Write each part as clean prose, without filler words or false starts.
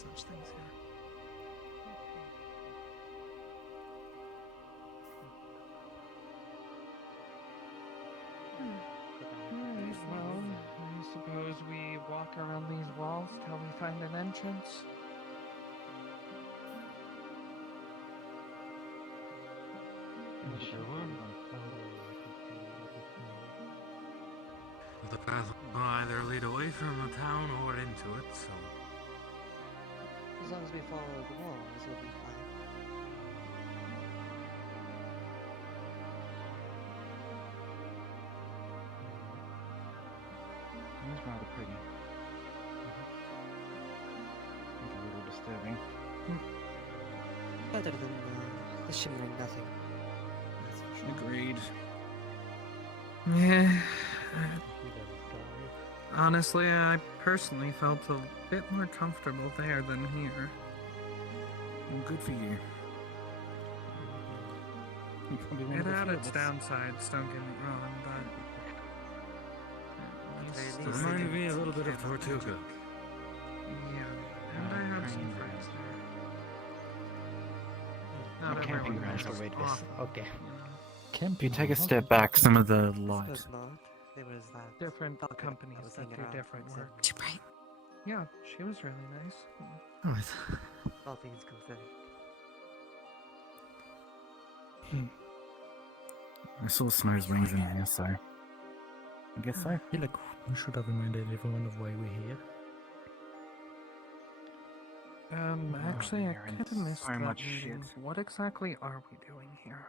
such things here. Alright, well, I suppose we walk around these walls till we find an entrance. The path will either lead away from the town or into it, so... As long as we follow the walls, we'll be fine. It's rather pretty. It's a little disturbing. Better than the shimmering nothing. That's for sure. Agreed. Yeah. Honestly, I personally felt a bit more comfortable there than here. Well, good for you. You probably one It of the had few its of us. downsides, don't get me wrong, but... It It reminded me a little bit of Tortuga. Yeah, and I have some Train friends there. Not Not camping everyone grounds there are is way this. awful, Okay. you know. If you take a step back, some of the It light. was not. There was that Different dog companies was that hanging do around, different for work. example. Right. Yeah, she was really nice. All things considered. I saw Snow's wings in here, so I guess so. Yeah, like, we should have reminded everyone of why we're here. Actually, I you're in kind of missed so that much meeting. shit. What exactly are we doing here?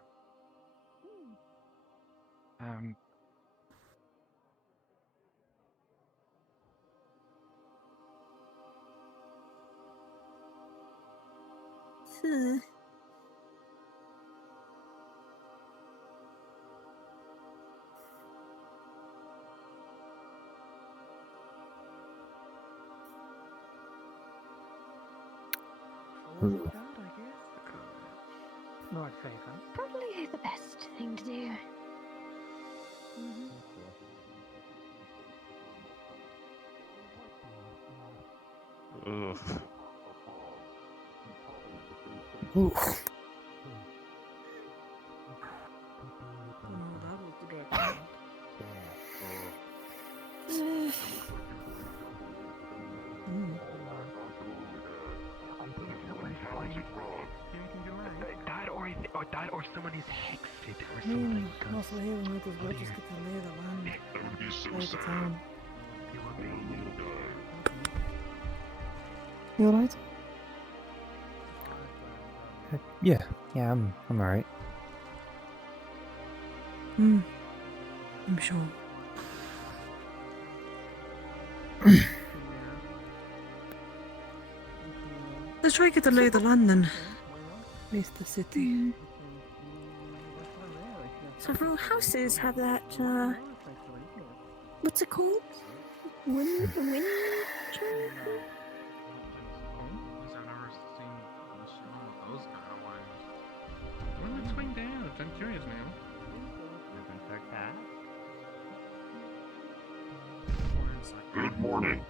Ooh. That, I guess. Lord Favor. Probably the best thing to do. Oof. That was the direction. That or someone is hexed or something. Also, hey, we might as well just get to lay the land. Lay the town. You alright? Yeah, I'm alright. I'm sure. Let's try get to lay the land then. With the city. Several houses have that, what's it called? Wind I've never seen one of those kind of wires. Well, let's find out. I'm curious now. Good morning.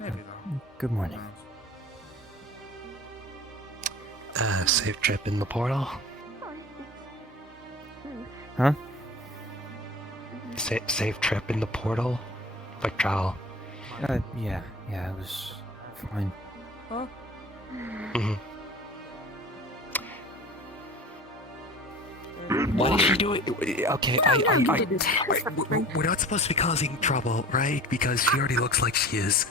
There we go. Good morning. Safe trip in the portal. Huh? Safe trip in the portal. Like travel. Yeah, it was fine. What is she doing? Okay, No, we're not supposed to be causing trouble, right? Because she already looks like she is.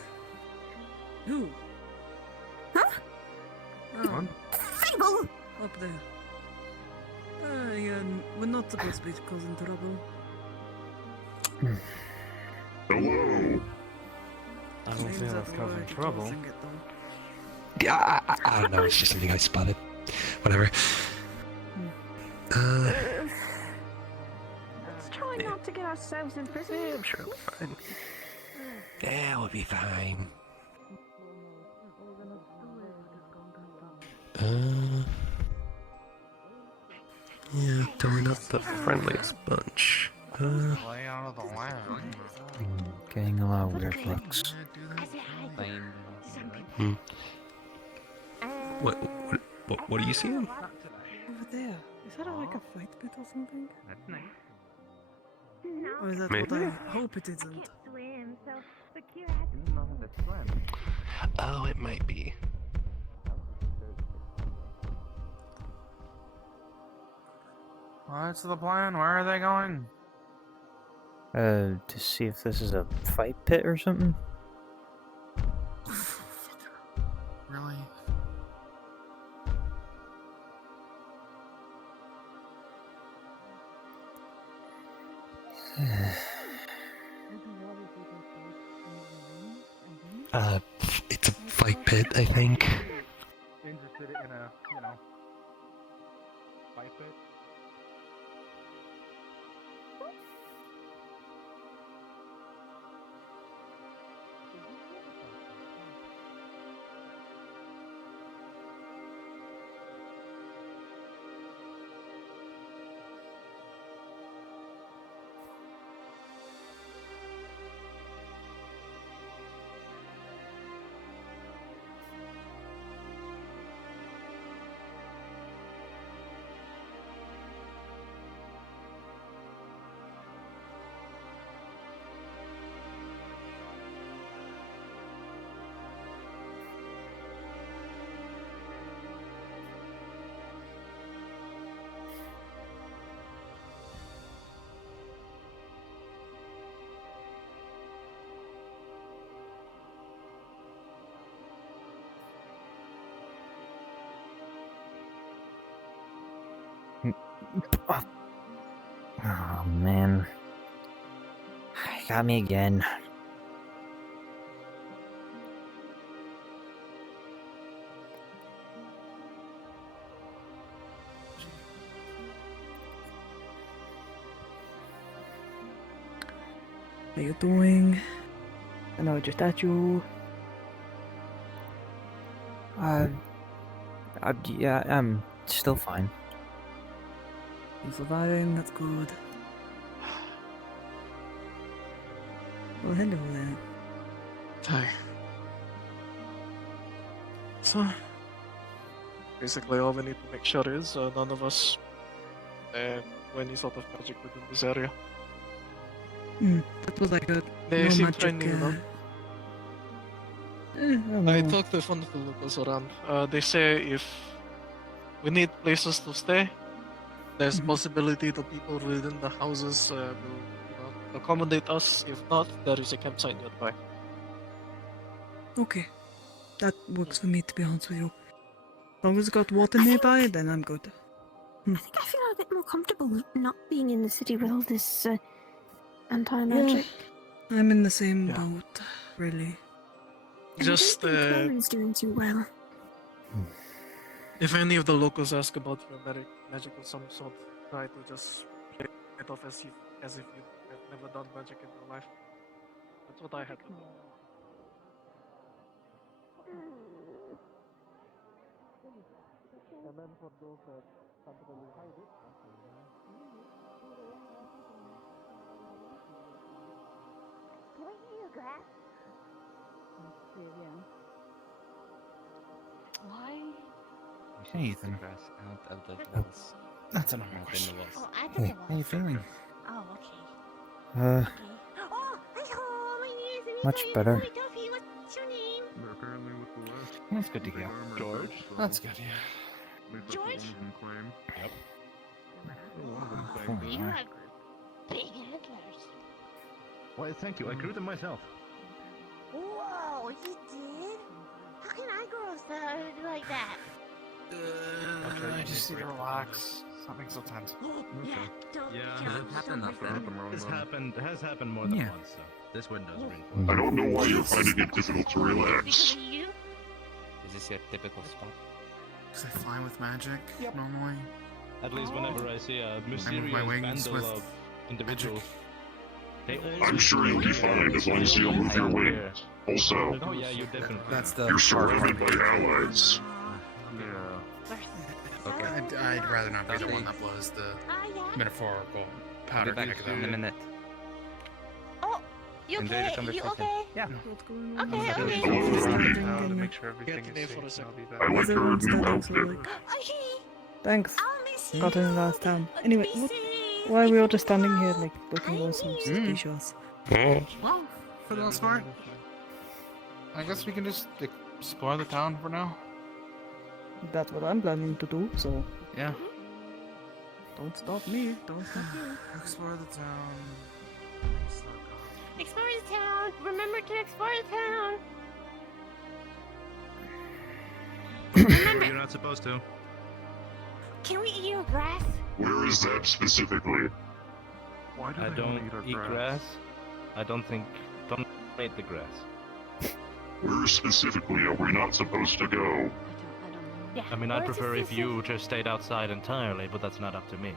Who? Huh? What? Fable! Up there. We're not supposed to be causing trouble. Hello. I don't feel that's causing trouble. Yeah, I don't know. It's just something I spotted. Whatever. Let's try not to get ourselves in prison. I'm sure it'll be fine. Yeah, we'll be fine. Yeah, we're not the friendliest bunch. Lay out of the land. Getting a lot of weird looks. I say hi. Hmm. What are you seeing? Not today. Over there. Is that like a fight pit or something? That's nice. No, Or is that Maybe. what I hope it I isn't? can't swim, so Bakira has to No, that's fine. Oh, it might be. What's the plan? Where are they going? To see if this is a fight pit or something? Really? It's a fight pit, I think. Interested in a, fight pit? Oh man. Got me again. How you doing? I know just at you. Yeah, I'm still fine. You surviving? That's good. Well, hello there. Hi. So, basically all we need to make sure is none of us do any sort of magic within this area. That was like a They no seem magic, friendly, you know. I don't I know. talked to one of the locals around. They say if we need places to stay, there's possibility the people within the houses will, accommodate us. If not, there is a campsite nearby. Okay. That works for me, to be honest with you. As long as it's got water nearby, then I'm good. I think I feel a bit more comfortable not being in the city with all this anti-magic. Yeah, I'm in the same boat, really. And Just I don't think Claren's doing too well. if any of the locals ask about your magic of some sort, try to just play it off as if you have never done magic in your life. That's what I had to do. And then for those that can't really hide it, Can we hear your grass? Why? Hey, Ethan. Grass out of the walls. That's an Not in question. the walls. Oh, I Hey, think how you feeling? Oh, okay. Uh, Oh, hello, my name is Anita. much better. Duffy. What's your name? They're apparently with the West. That's good to Big hear. armor George? type, so That's good, yeah. at least that's what George? one of them claim. Yep. Well, one of them Oh, claims You it. have big antlers. Why, thank you. I grew them myself. Whoa, you did? How can I grow something like that? I just need to relax. Something so tense. Yeah, don't Yeah, jump, it happened don't up jump. Not the wrong one. It has happened more than Yeah. once, so this window's reinforced. I don't know why you're finding it difficult to Because relax. of you? Is this your typical spot? Does I fly with magic normally? At least whenever I see a my mysterious wings bundle with of individuals, they I'm sure you'll be fine as long as you don't move your wings. Also, Oh yeah, you definitely. That's the. you're surrounded by allies. Okay. I'd rather not be the one that blows the Ah, yeah. metaphorical I'll powder be back keg in a though. minute. Oh, You Invade okay? the You conversation. okay? Yeah. What's going Okay, on? okay. To make sure everything Get is me safe, for a and second. I'll be I back. like Is your everyone new standing? So outfit. like, Okay. thanks. I'll miss you. Got in the last town. Anyway, Be what? safe. Why are we all If just you standing here fall, like looking I'm awesome here. sticky shots? Well, for the most part, I guess we can just explore the town for now. That's what I'm planning to do. So Yeah. don't stop me. Don't stop you. Explore the town. Explore the town. Remember to explore the town. You're not supposed to. Can we eat your grass? Where is that specifically? Why do I they don't want to eat our grass. I don't eat the grass. Where specifically are we not supposed to go? Yeah. I mean, I'd prefer if you just stayed outside entirely, but that's not up to me.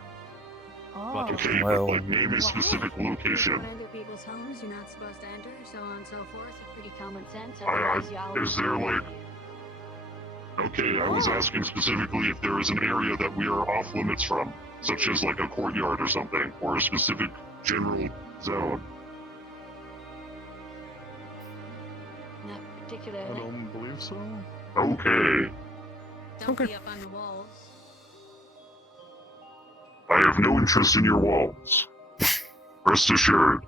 Oh. Okay, Well- but like name a specific location. Other people's homes you're not supposed to enter, so on and so forth. Pretty common sense. Is there like... Okay, I was asking specifically if there is an area that we are off limits from, such as like a courtyard or something, or a specific general zone. Not I particularly. don't believe so. Okay. Don't be up on the walls. I have no interest in your walls. Rest assured.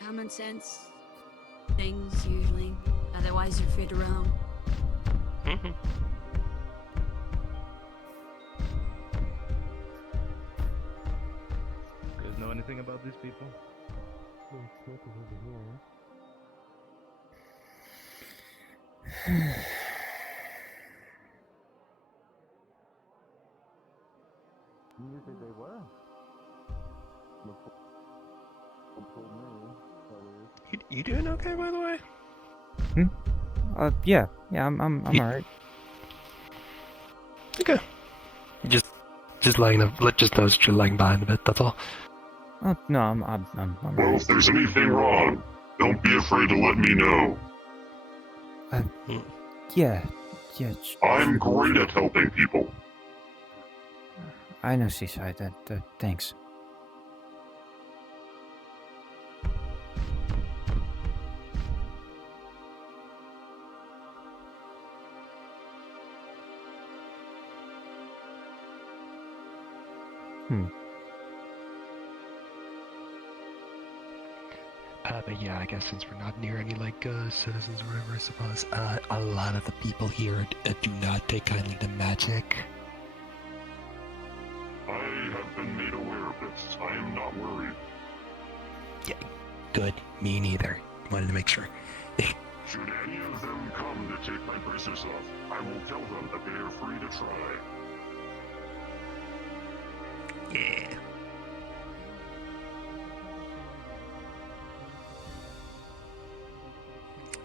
Common sense things usually. Otherwise, you're free to roam. You guys know anything about these people? You think they were? You doing okay, by the way? Yeah, I'm alright. Okay. Just lying. Just noticed you're lying behind a bit. That's all. Oh no, I'm Well, alright. if there's anything wrong, don't be afraid to let me know. Yeah. I'm great at helping people. I know, Seaside. Thanks. But yeah, I guess since we're not near any like citizens or whatever, I suppose a lot of the people here do not take kindly to magic. I have been made aware of this. I am not worried. Yeah, good. Me neither. Wanted to make sure. Should any of them come to take my braces off, I will tell them that they are free to try. Yeah.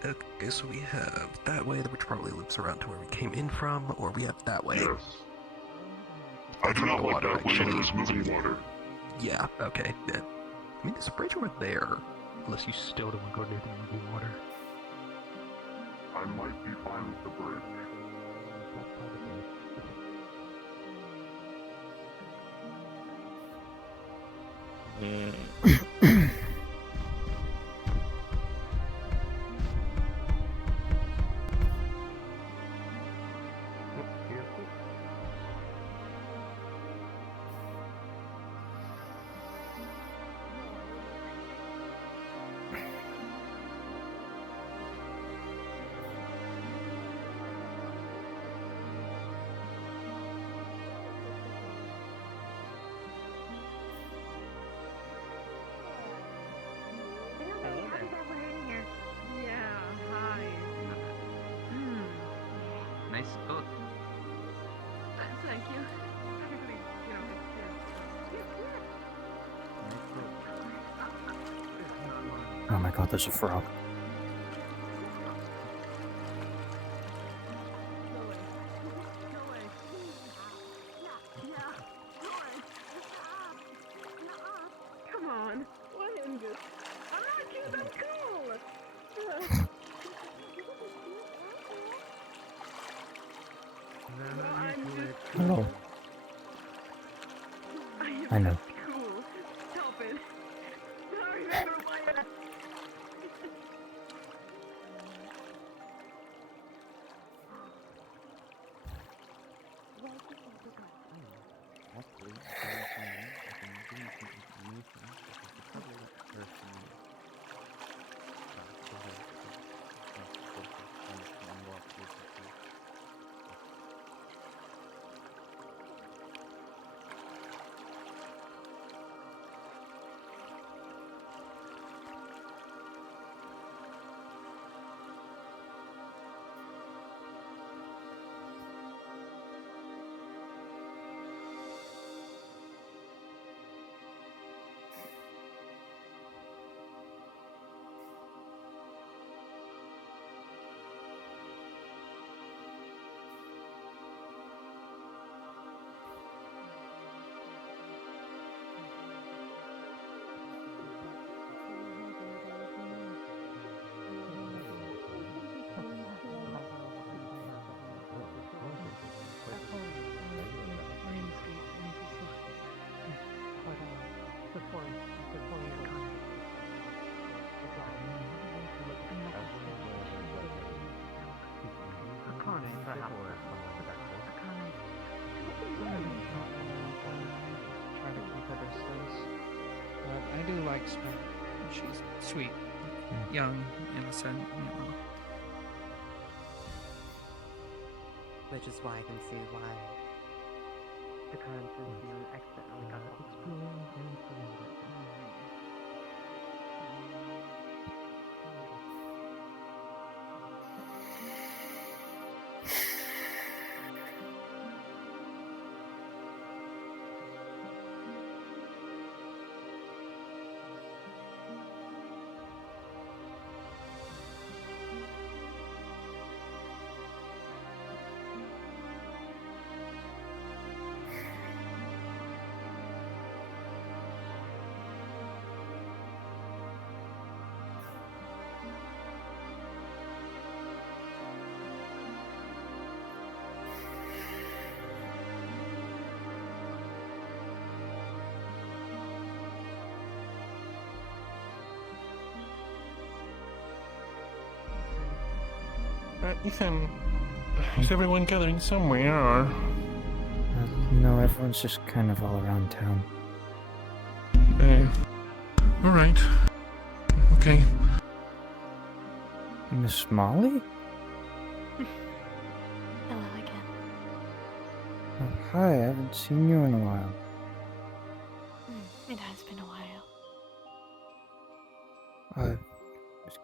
Okay, so we have that way, which probably loops around to where we came in from, or we have that way. Yes. I do not like Water, that way actually. there's moving water. Yeah, okay. Yeah. I mean, there's a bridge over there, unless you still don't want to go near the moving water. I might be fine with the bridge. Nice coat. Thank you. Oh my god, there's a frog. Come on. What is this? I'm not cute, that's cool. Hello. I am I know. Cool. Stop it. I remember why I... Try to keep a distance. But I do like Spark. She's sweet, young, innocent, you know. Which is why I can see why the current you accidentally got Ethan, is everyone gathering somewhere, or...? No, everyone's just kind of all around town. Alright. Okay. Miss Molly? Hello again. Oh, hi, I haven't seen you in a while. It has been a while. It's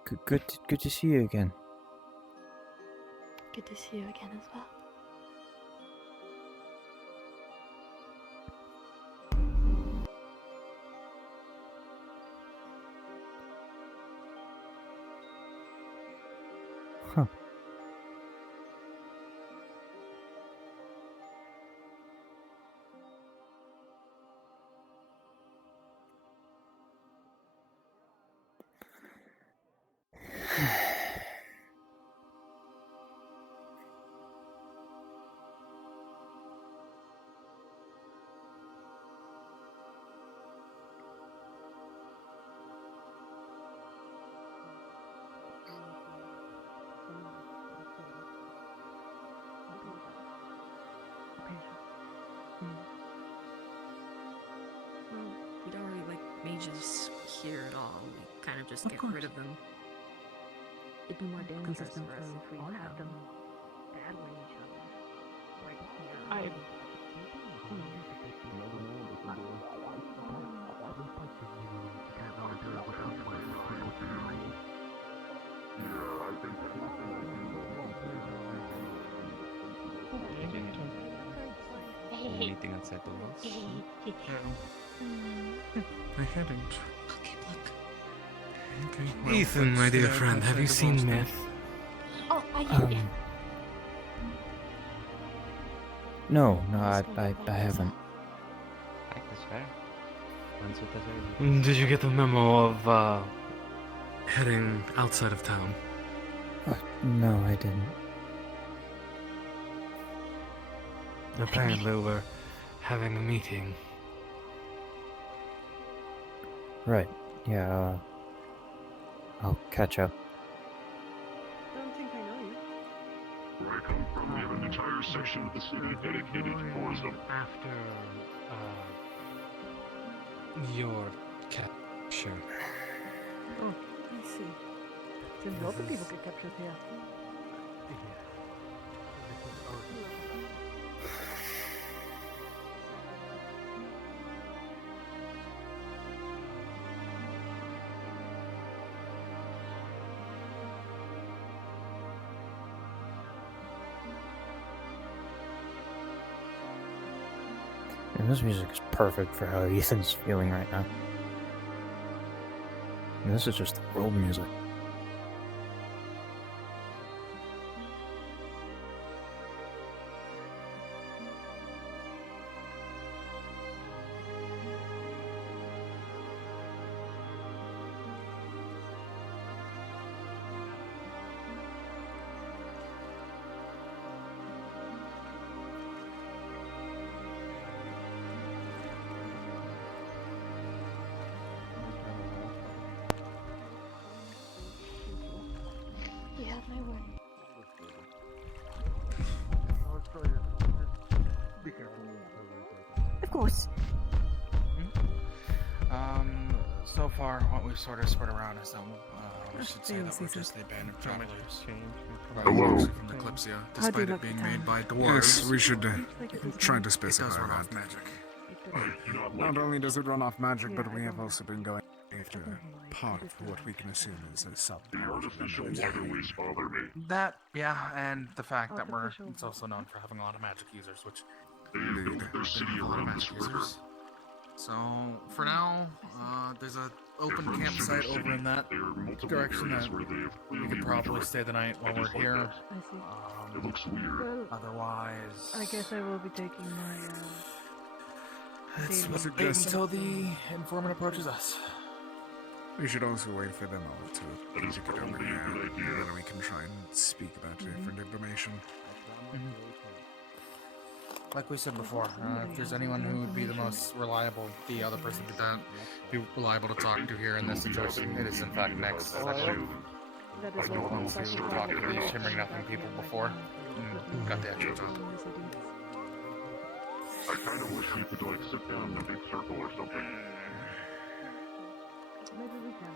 good to see you again. Good to see you again as well. Huh. Well, we don't really like mages here at all. We kind of just get rid of them. It'd be more dangerous for us if we have them battling each other right here. Meeting outside the walls. I hadn't. Okay, look. Okay, Ethan, my dear friend, have you seen Myth? Oh, No, I haven't. That's fair. Once with the Did you get the memo of, heading outside of town? No, I didn't. Apparently we're having a meeting. Right. Yeah, I'll catch up. Don't think I know you. Where I come from, we have an entire section of the city dedicated to tourism. After, your capture. Oh, I see. Seems lots of people get captured here. And this music is perfect for how Ethan's feeling right now. And this is just world music. You have my word. Of course. So far, what we've sort of spread around is that we should say that we're just the band of travelers. Hello. From the Kalypsia, despite it being made by dwarves. Yes, we should try to It specify does run that. off magic. Not only does it run off magic, but we have also been going after part of what we can assume is a sub. The artificial waterways bother me. That, yeah, and the fact that it's also known for having a lot of magic users, which They have built their city around this river. So, for now, there's a open campsite over in that direction that we could probably stay the night while we're here. I see. It looks weird. Well, otherwise... I guess I will be taking my, Let's daily- wait until the informant approaches us. We should also wait for them all to That is get over probably a here, good idea. then we can try and speak about different information. Like we said before, if there's anyone who would be the most reliable, the other person to be reliable to talk to here in this situation, it is in fact Nex. That's you. That is I've known what him I'm since we talking talked to about. the Shimmering Nothing people before. Got the extra job. I kind of wish we could like sit down in a big circle or something. Maybe we can.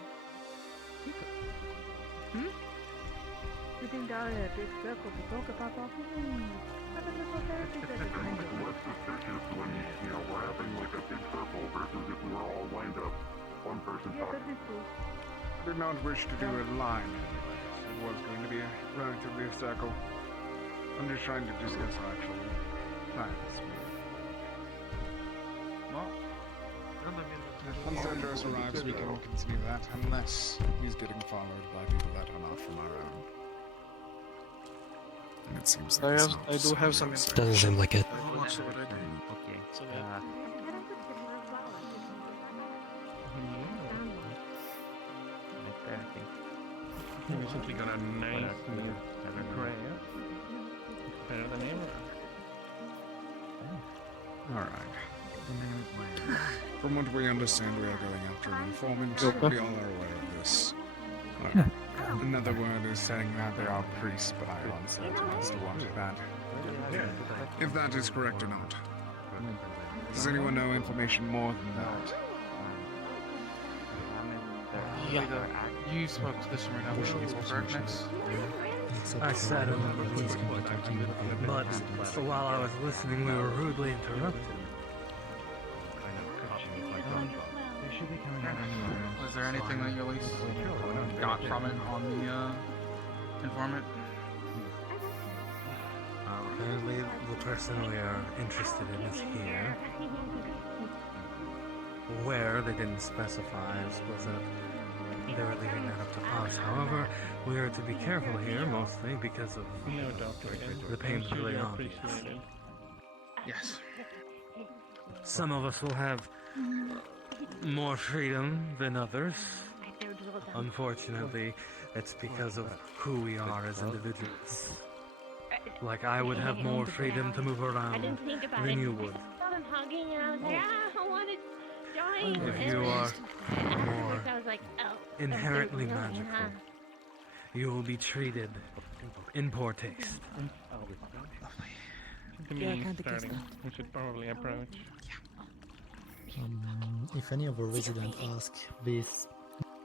Sitting down in a big circle to talk about our feelings. Have a little therapy session. What's suspicious when, we're having like a big circle versus if we were all lined up, one person Yeah, that talking. is true. I did not wish to do a line anyway. It was going to be relatively a circle. I'm just trying to discuss our actual plans. Well, once Andros arrives, we can continue that, unless he's getting followed by people that are not from our own. And it seems like I do have some Doesn't seem like it. Okay. So, yeah. Right there, I think. We simply got a nice new prayer. Better than ever. Alright. From what we understand, we are going after an informant. Okay. We all are aware of this. Another word is saying that there are priests, but I am uncertain as to what that. If that is correct or not. Does anyone know information more than that? Yeah. You spoke to the Shimmering Nothing people, correct, Nex? I sat in on the meeting, but while I was listening, we were rudely interrupted. Was there anything that you at least got from it on the informant? Apparently, the person we are interested in is here. Where, they didn't specify, I suppose that they were leaving that up to us. However, we are to be careful here, mostly because of the pain's really obvious. Yes. Some of us will have more freedom than others. Unfortunately, it's because of who we are as individuals. Like, I would have more freedom to move around than you would. I saw them hugging and I was like, I wanted. If you are more I was like, oh. inherently okay, magical, you will be treated in poor taste. To me, starting, we should probably approach. If any of our residents ask, this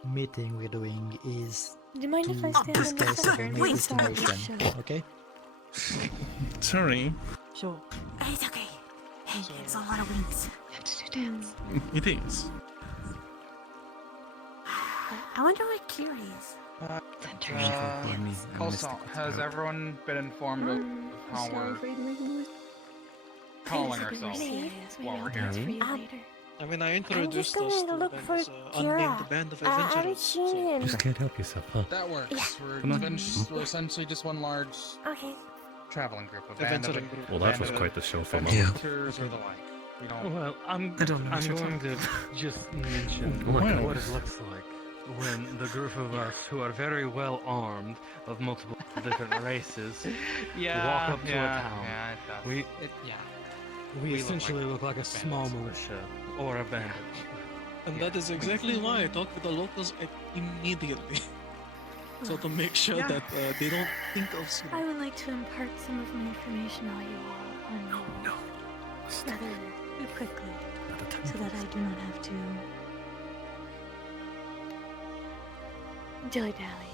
meeting we're doing is Do you mind if I stand on this discuss side? about my Wait, destination, okay? Sorry. Sure. It's okay. Hey, it's a lot of wings. You have to do dance. It is. I wonder what Kiri is. Also, has everyone been informed of how we're calling ourselves while we're here? I mean, I I'm just introduced us going to to look them for as Kira. unnamed band of I haven't adventurers. seen him. Just can't help yourself, huh? That works. Yeah. We're essentially just one large Okay. traveling group. A band of Adventuring group. Well, that band was of quite the show for adventurers or the like. We don't. Well, I'm I don't know what you're going to just mention Wow. what it looks like when the group of us, who are very well armed, of multiple different races, walk up to a town. Yeah, it does. We We look essentially like look like a small militia or a bandit. And that is exactly why I talk with the locals immediately. So to make sure that they don't think of I Sulu. would like to impart some of my information on you all on you rather quickly, so that I do not have to dilly-dally.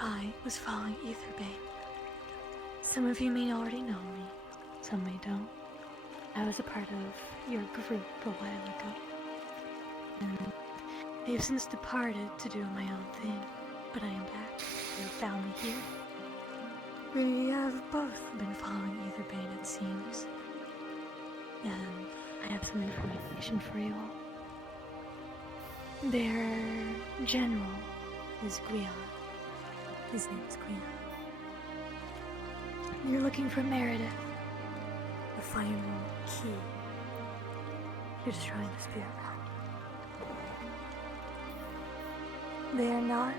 I was following Etherbane. Some of you may already know me, some may don't. I was a part of your group a while ago, and I have since departed to do my own thing, but I am back. You found me here. We have both been following Etherbane, it seems. And I have some information for you all. Their general is Guion. His name is Guion. You're looking for Meredith, the final key to destroying the spirit realm. They are not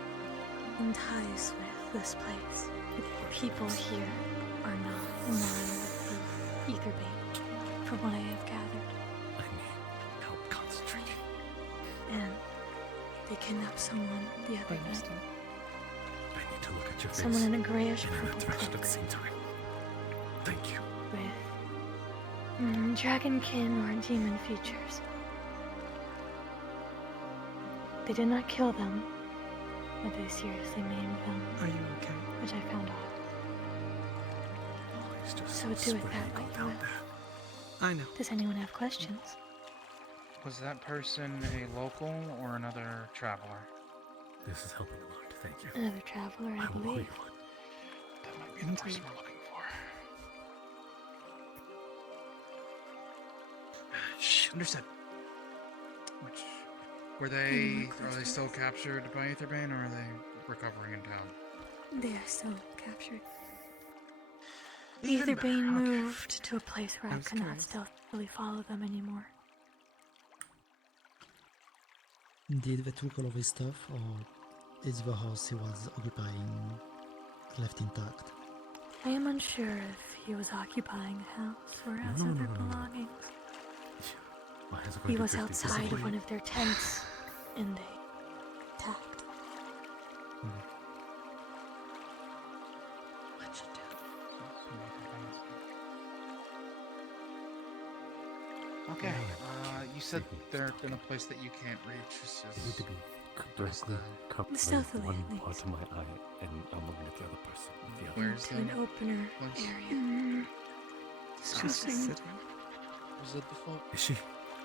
in ties with this place. The people here are not in line with the Etherbane, from what I have gathered. I need help concentrating. And they kidnapped someone the other night. I need to look at your face. Someone in a grayish and purple direction cloak at the same time. Thank you. with dragonkin or demon features. They did not kill them, but they seriously maimed them. Are you okay? Which I found odd. So do with that what you will. I know. Does anyone have questions? Was that person a local or another traveler? This is helping a lot. Thank you. Another traveler, I will call believe. you one. That might be the person we're looking for. Shh, understood. Which are they still captured by Etherbane, or are they recovering in town? They are still captured. Etherbane moved to a place where I cannot stealthily follow them anymore. Did they took all of his stuff, or is the house he was occupying left intact? I am unsure if he was occupying the house or has No, no, other no, no, no. belongings. Why is it He going to was 50? outside of Disappoint- one of their tents, and they attacked. Okay, you said they're in a place that you can't reach. I need to be directly covering Stealthily, one at least. part of my eye, and I'm looking at the other person. with The other. Where's Into an opener place? area. Disgusting. Was it before? Is she?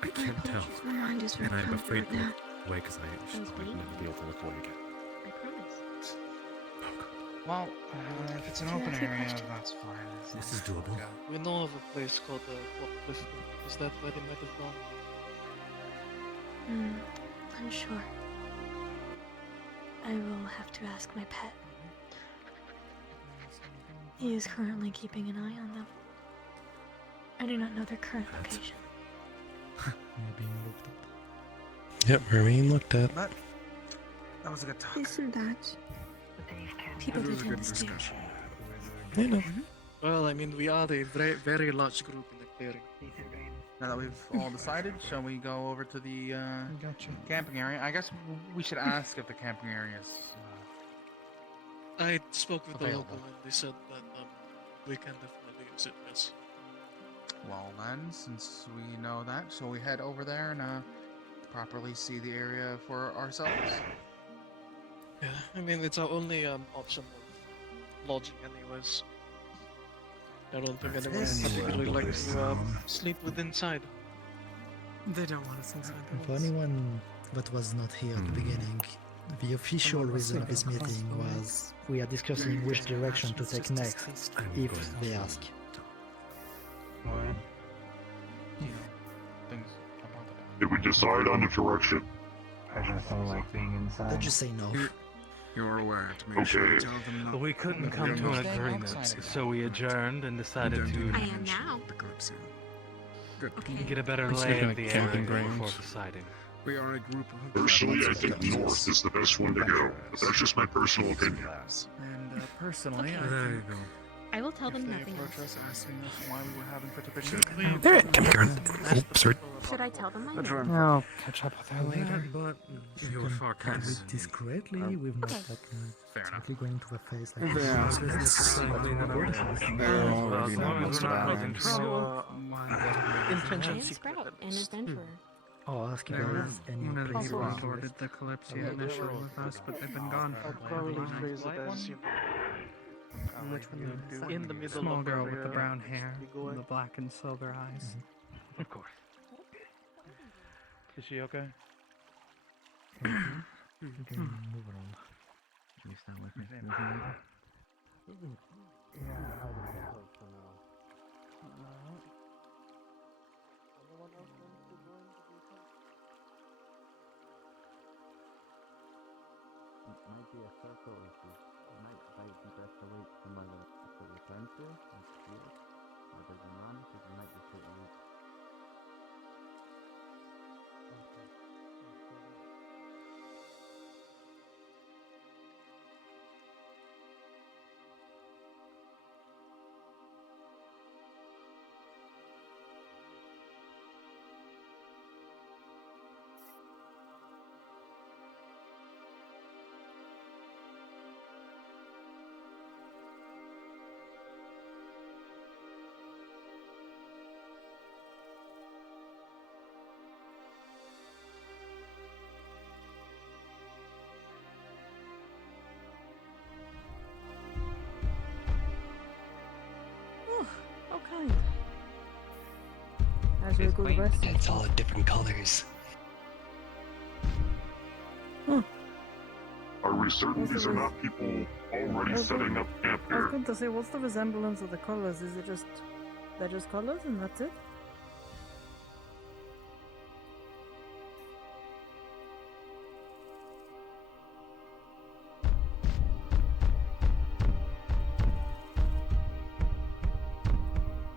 I can't tell. My mind is And I'm afraid to now. look away because I might never be able to look away again. I promise. Well, if it's an Do you open have any area, questions? that's fine. as This long is as we doable. go. We know of a place called Fort Clifton. Is that where they might have gone? Unsure. I will have to ask my pet. He is currently keeping an eye on them. I do not know their current location. You're being looked at. Yep, we're being looked at. But that was a good talk. Isn't that? People do tend to stare. I know. Well, I mean, we are a very, very large group in the clearing. Now that we've all decided, shall we go over to the Gotcha. camping area? I guess we should ask if the camping area is. I spoke with the Available. local and they said that we can definitely use it, yes. Well then, since we know that, shall we head over there and properly see the area for ourselves? Yeah, I mean, it's our only option of lodging anyways. I don't think anyone Yes. particularly likes to sleep with inside. They don't want us inside the For walls. anyone that was not here at the beginning, the official reason of this meeting was we are discussing which direction to take next if they ask. Do you know things about that? Did we decide on the direction? I just don't like being inside. Did you say no? You're aware to make sure you Okay. tell them not. But we couldn't that come we're to not an agreement, outside of so we adjourned and You decided don't to even I am mention now. the Kalypsia. Good. get a better We sleep lay in of a the camping area ground. before deciding. We are a group of Personally, I adventurers. think north is the best one to go, but that's just my personal opinion. And personally, Okay. I There you think go. I will tell if them they nothing approach else. us asking us why we were having such a big meeting, There, campground. Oh, sorry. Should I tell them my That's right. name? I'll catch up with her Yeah, later. but You you were can far handle it kinder. discreetly. We've not Okay. like Fair enough. exactly going to the face like Yeah, this. Business But society, we're whatever. They're already As long not as much we're not about causing it. trouble, I Intention am secret Sprout, at an least. adventurer. I'll ask if There there were is any one of the place people on who the boarded list. the Kalypsia initially with us, but they've been gone for I'll quite a probably while. phrase it as, you know, Which one? the- in the middle Small of girl every, with the brown hair, big boy. the black and silver eyes. Of course. is she okay? Okay, moving on. You stay with me. It might be a circle issue. It might be best to wait somewhere to return to and see it. Or there's a man, because it might just take a week. How kind. As we It's go white, rest. but it's all different colors. Are we certain these are not people already Okay. setting up camp I was here? going to say, what's the resemblance of the colors? Is it just they're just colors and that's it?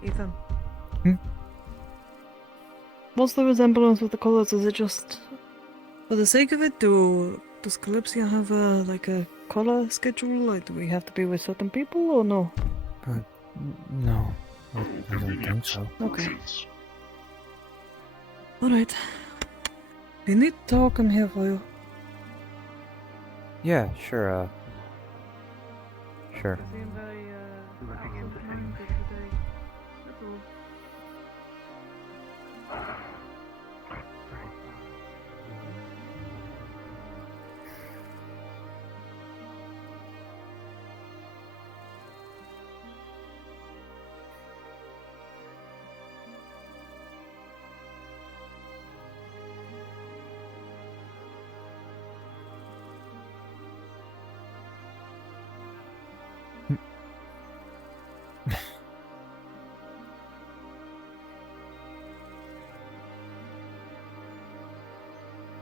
Ethan. Hmm? What's the resemblance with the colors? Is it just for the sake of it? Does Kalypsia have a color schedule? Like, do we have to be with certain people or no? No, I don't think so. Okay. Alright. If you need to talk, I'm here for you. Yeah, sure, sure. They seem very Looking into things. absent-minded today. That's all.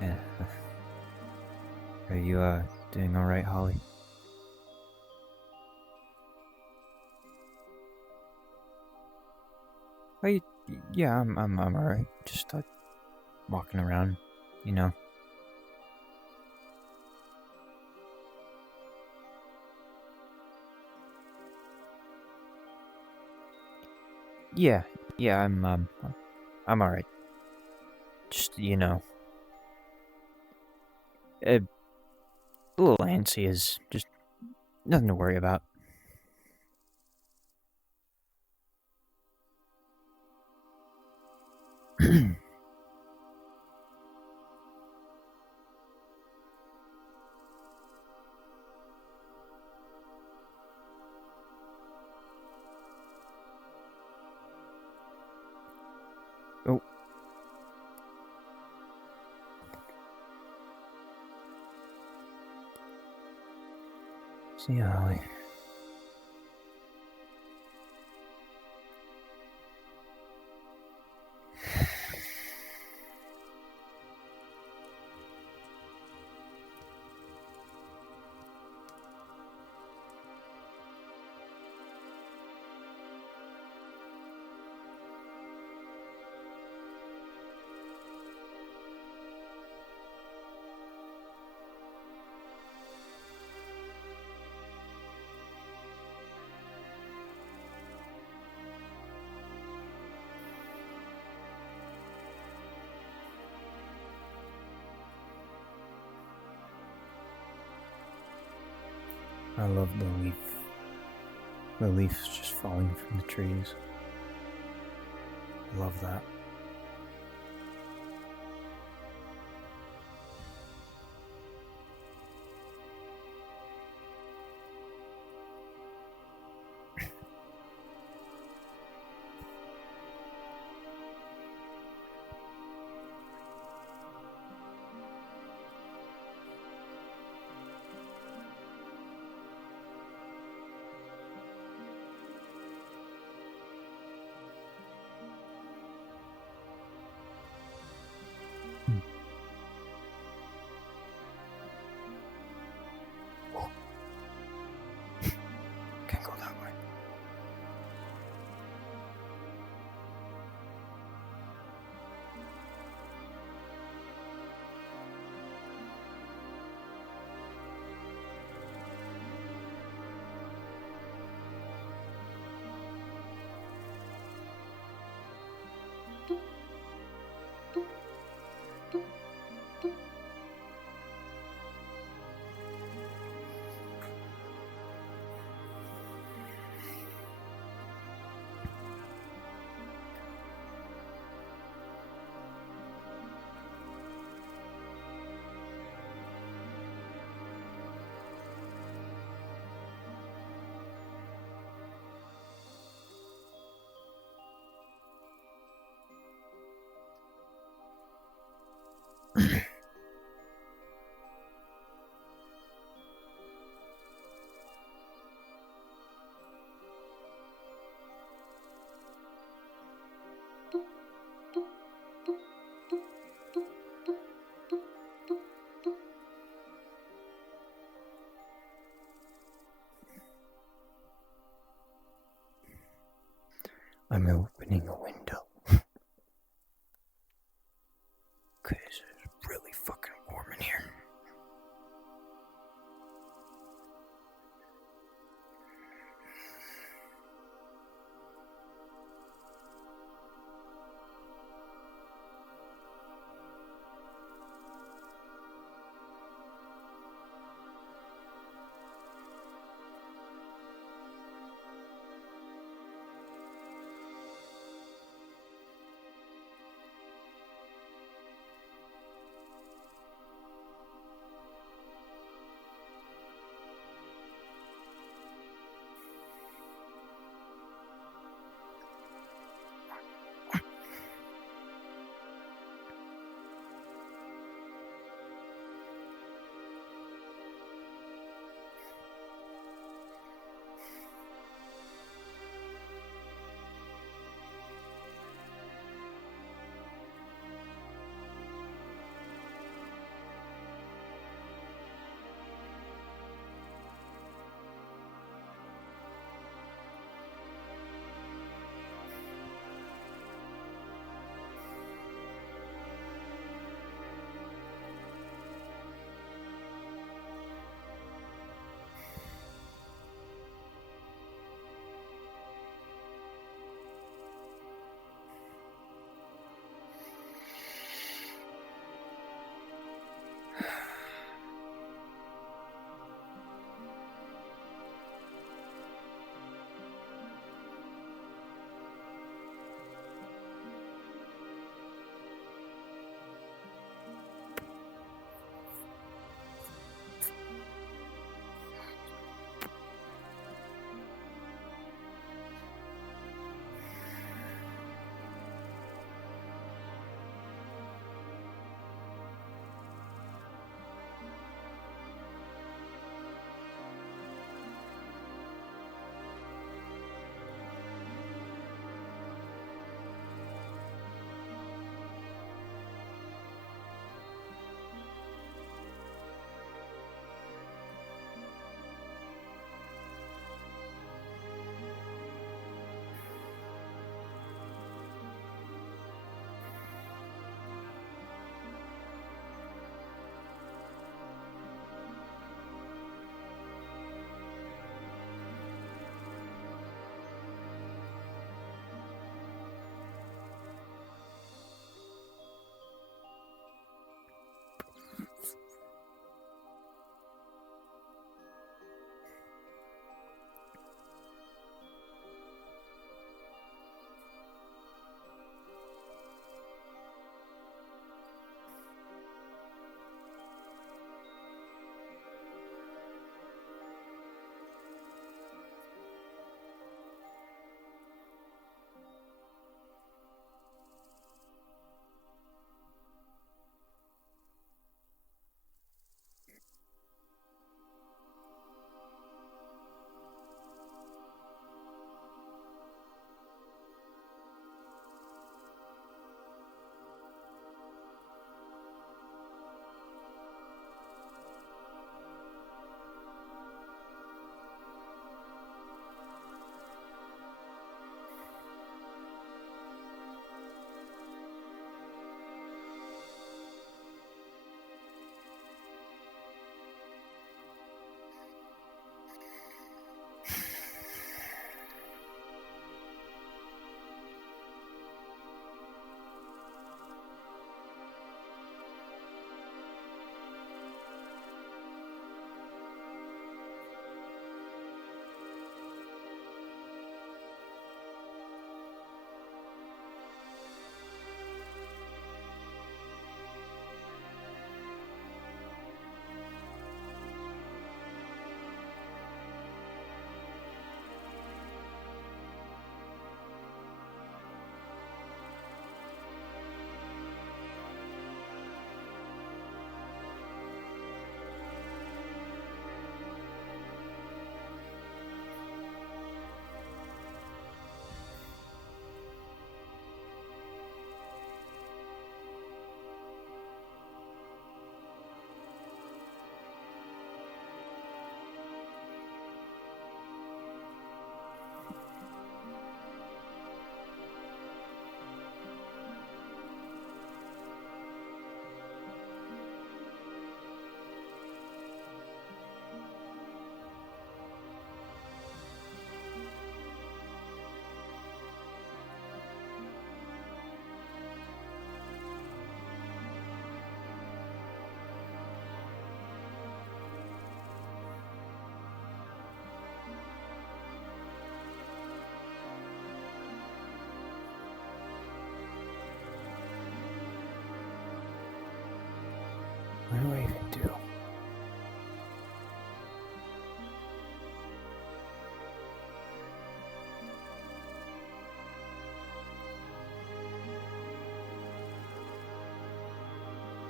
Yeah. Are you doing all right, Holly? Yeah, I'm all right. Just walking around, you know. Yeah, I'm I'm alright. Just, you know. A little antsy is just nothing to worry about. Oh. See you, Holly. I love the leaves just falling from the trees. I love that. Can't go that way. I'm opening a window. Cause it's really fucking warm in here. What do I even do?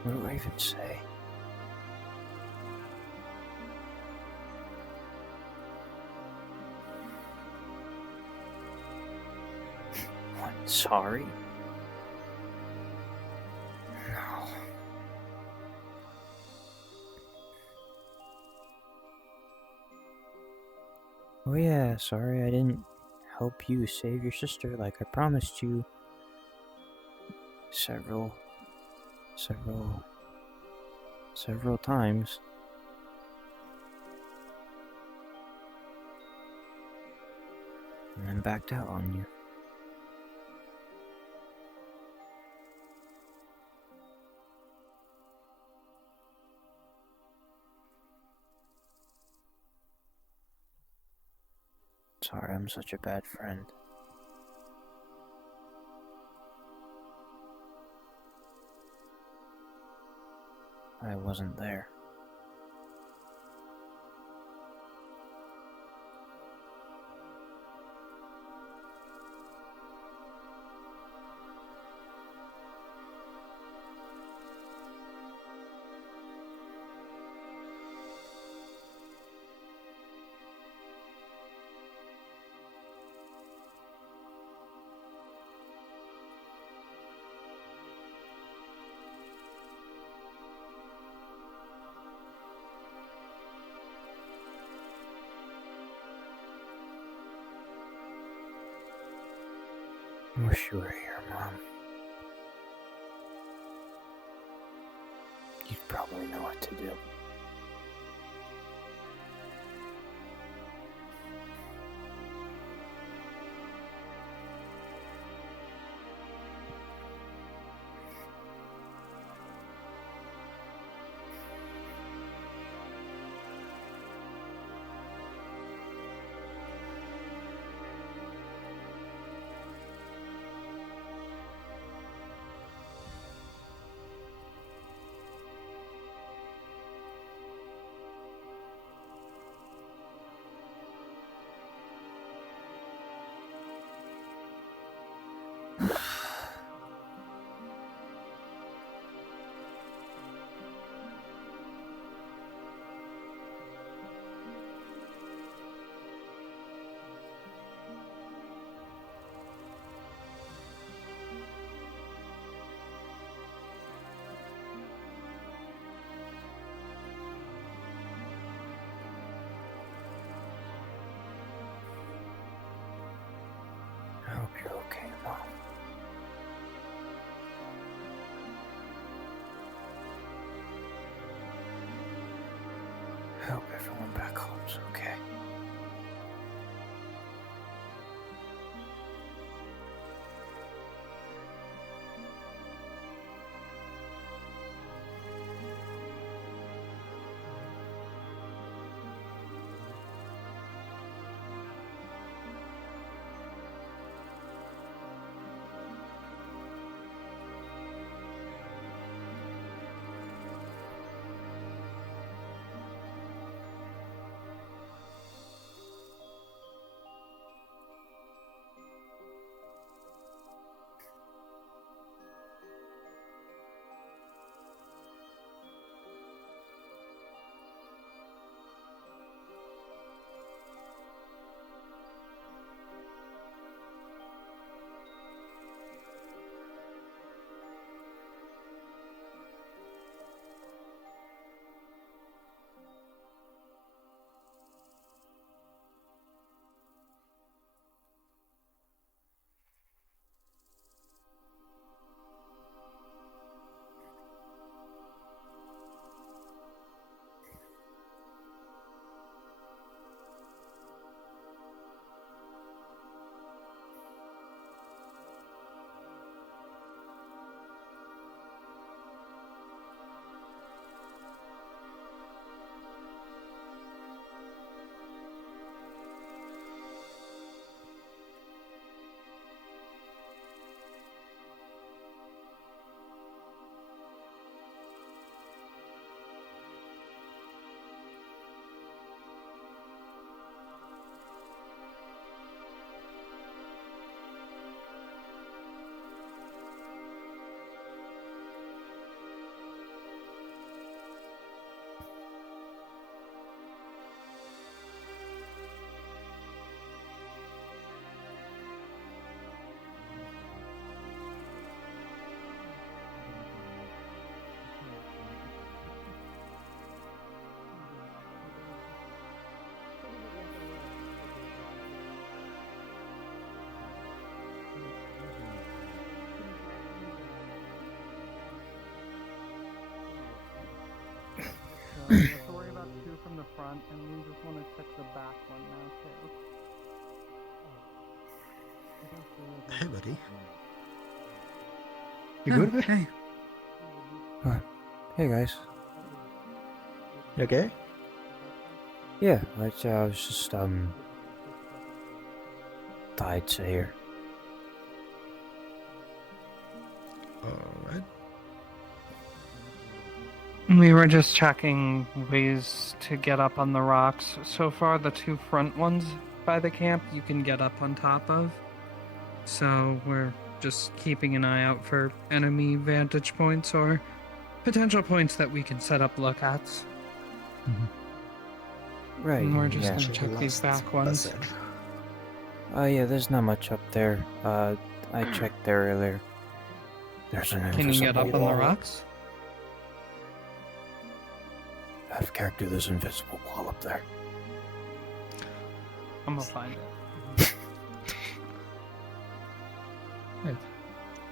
What do I even say? What? Sorry? No. Oh yeah, sorry I didn't help you save your sister like I promised you several times. And then backed out on you. Sorry, I'm such a bad friend. I wasn't there. I wish you were here, Mom. You'd probably know what to do. I hope you're okay, Mom. I hope everyone back home's okay. Let's worry about 2 from the front, and we just want to check the back one now, too. Hey, buddy. You good? Oh, hey. Hey guys. You okay? Yeah, I was just thought I'd sit here. Alright. We were just checking ways to get up on the rocks. So far, the 2 front ones by the camp you can get up on top of. So we're just keeping an eye out for enemy vantage points or potential points that we can set up lookouts. Right. And we're just yeah. gonna check these back ones. Yeah, there's not much up there. I checked there earlier. There's an Can you get up invisible on the wall. rocks? Out of character, there's an invisible wall up there. I'm gonna find it.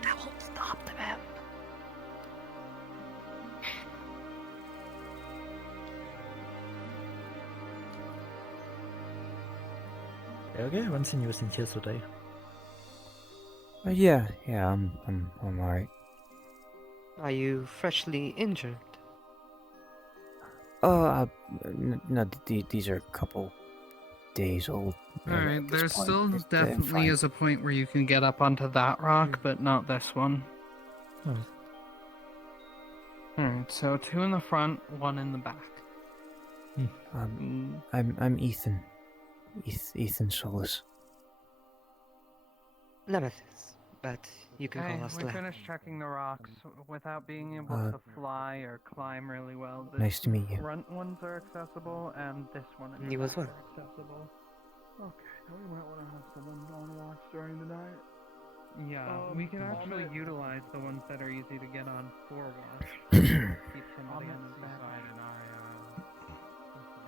That won't stop them. Okay, I haven't seen you since yesterday. Yeah, I'm alright. Are you freshly injured? No, these are a couple days old. Alright, at this there point. still They're definitely fine. is a point where you can get up onto that rock, but not this one. Alright, so 2 in the front, 1 in the back. I'm Ethan. Ethan Solis. Nemesis, but you can Hey, call us we Lem. finished checking the rocks without being able to fly or climb really well. The Nice to meet you. front ones are accessible, and this one in the You as back well. are accessible. Okay, we might want to have someone on watch during the night. Yeah, we can actually utilize the ones that are easy to get on for watch. Keep somebody on the back. And I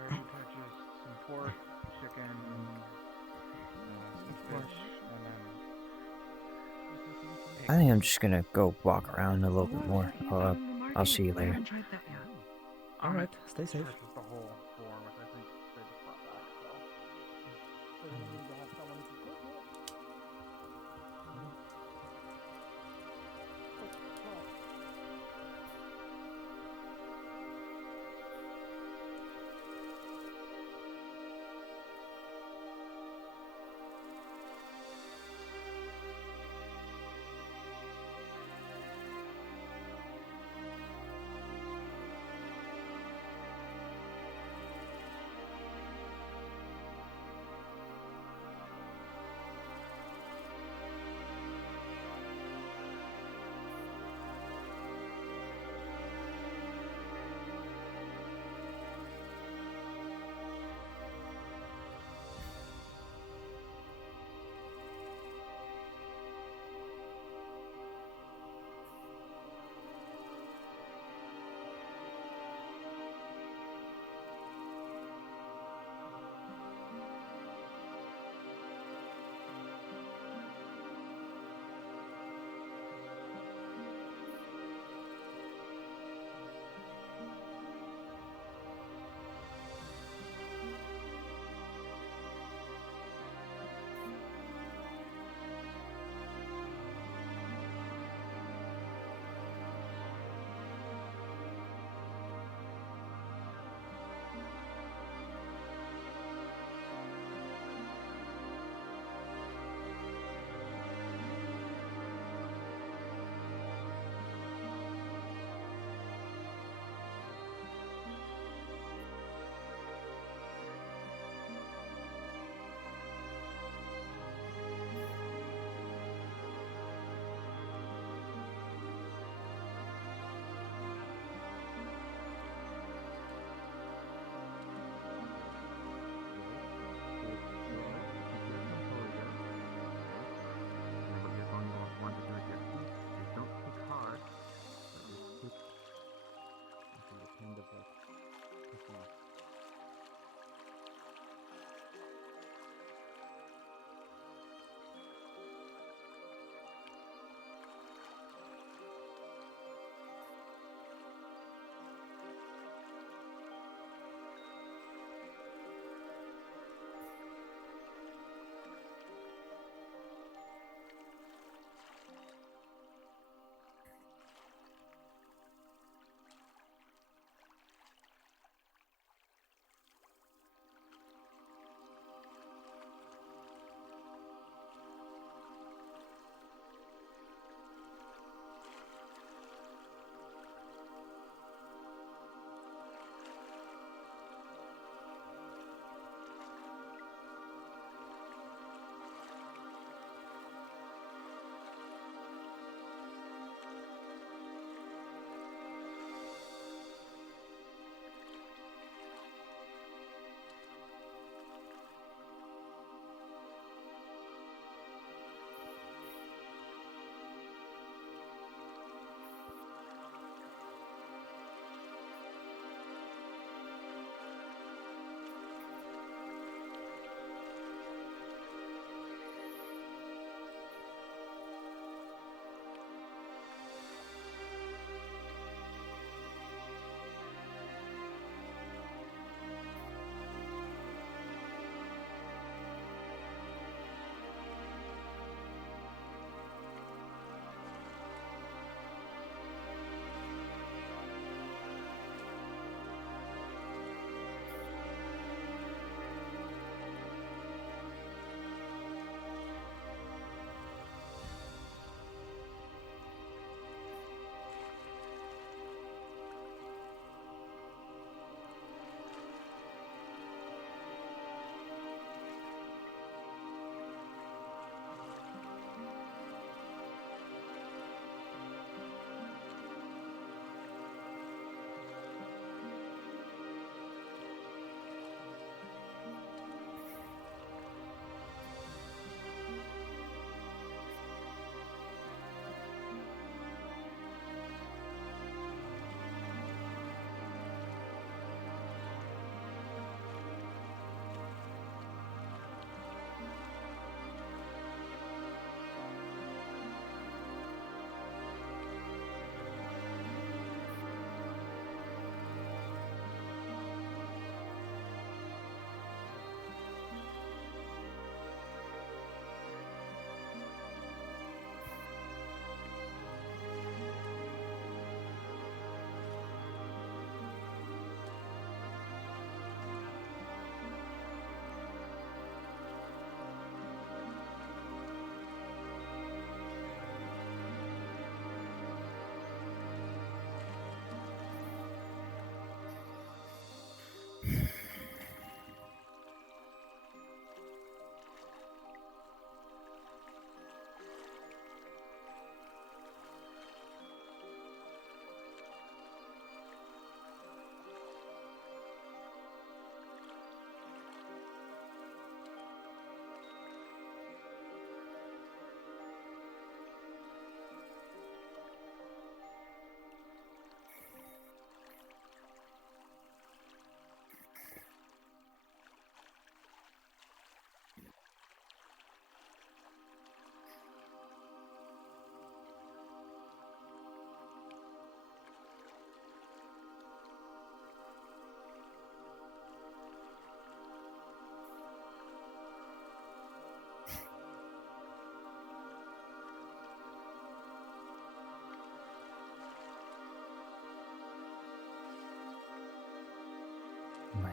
already purchased some pork, chicken, some fish, and then I think I'm just gonna go walk around a little bit more. I'll see you later. Alright, stay safe. the whole 4, which I think they just brought back.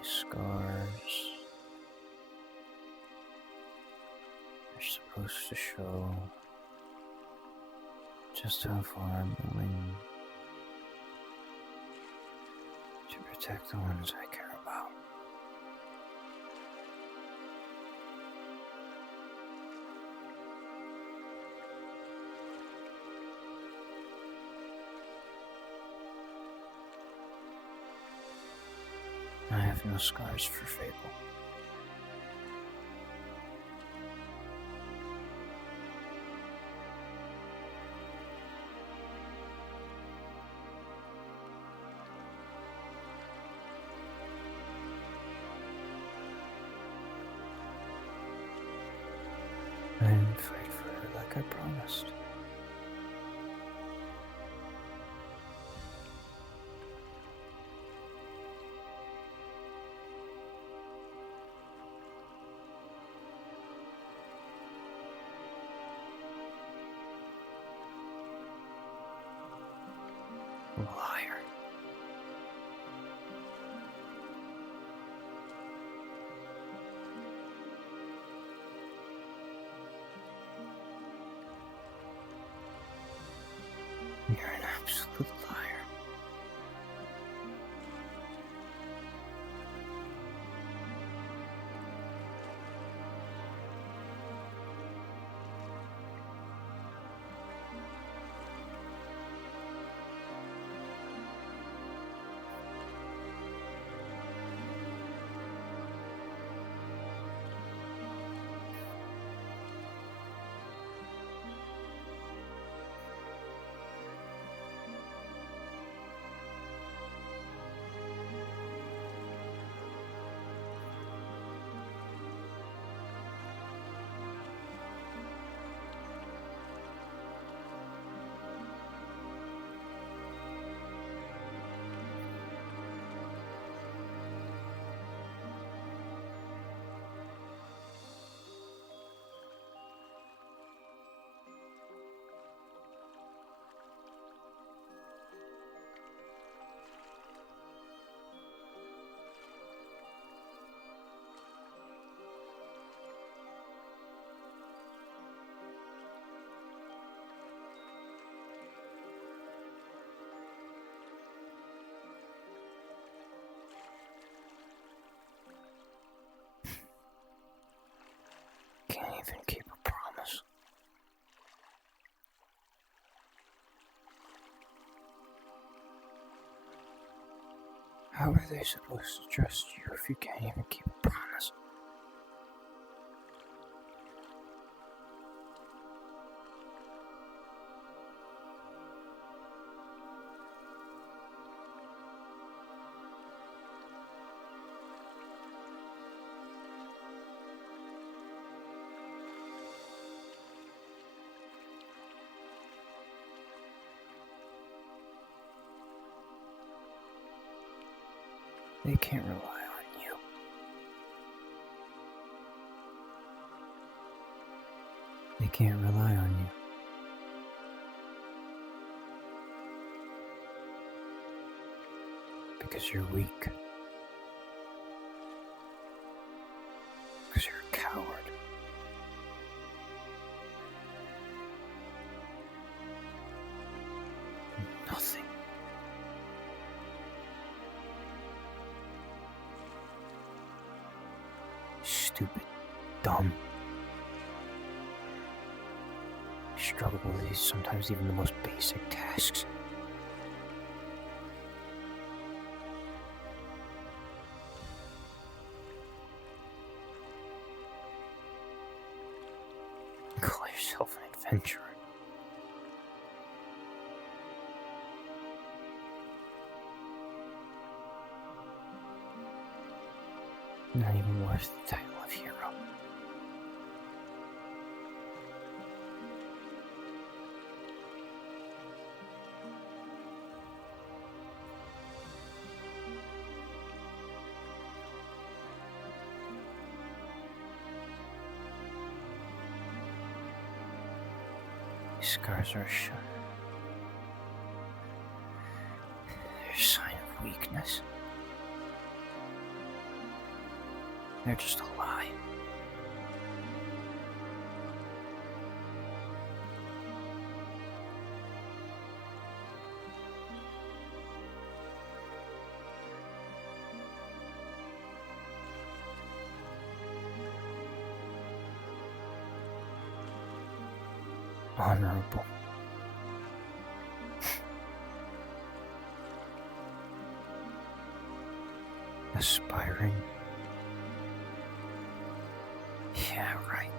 scars are supposed to show just how far I'm willing to protect the ones I care about. I have no scars for Fable. And fight for her like I promised. Liar. You're an absolute liar. Can't even keep a promise. How are they supposed to trust you if you can't even keep a promise? They can't rely on you. They can't rely on you. Because you're weak. Because you're a coward. Nothing. Stupid, dumb. You struggle with these, sometimes even the most basic tasks. Call yourself an adventurer. Not even worth the title of hero. These scars are a sign of weakness. They're just a lie. Honorable. Aspiring. Yeah, right.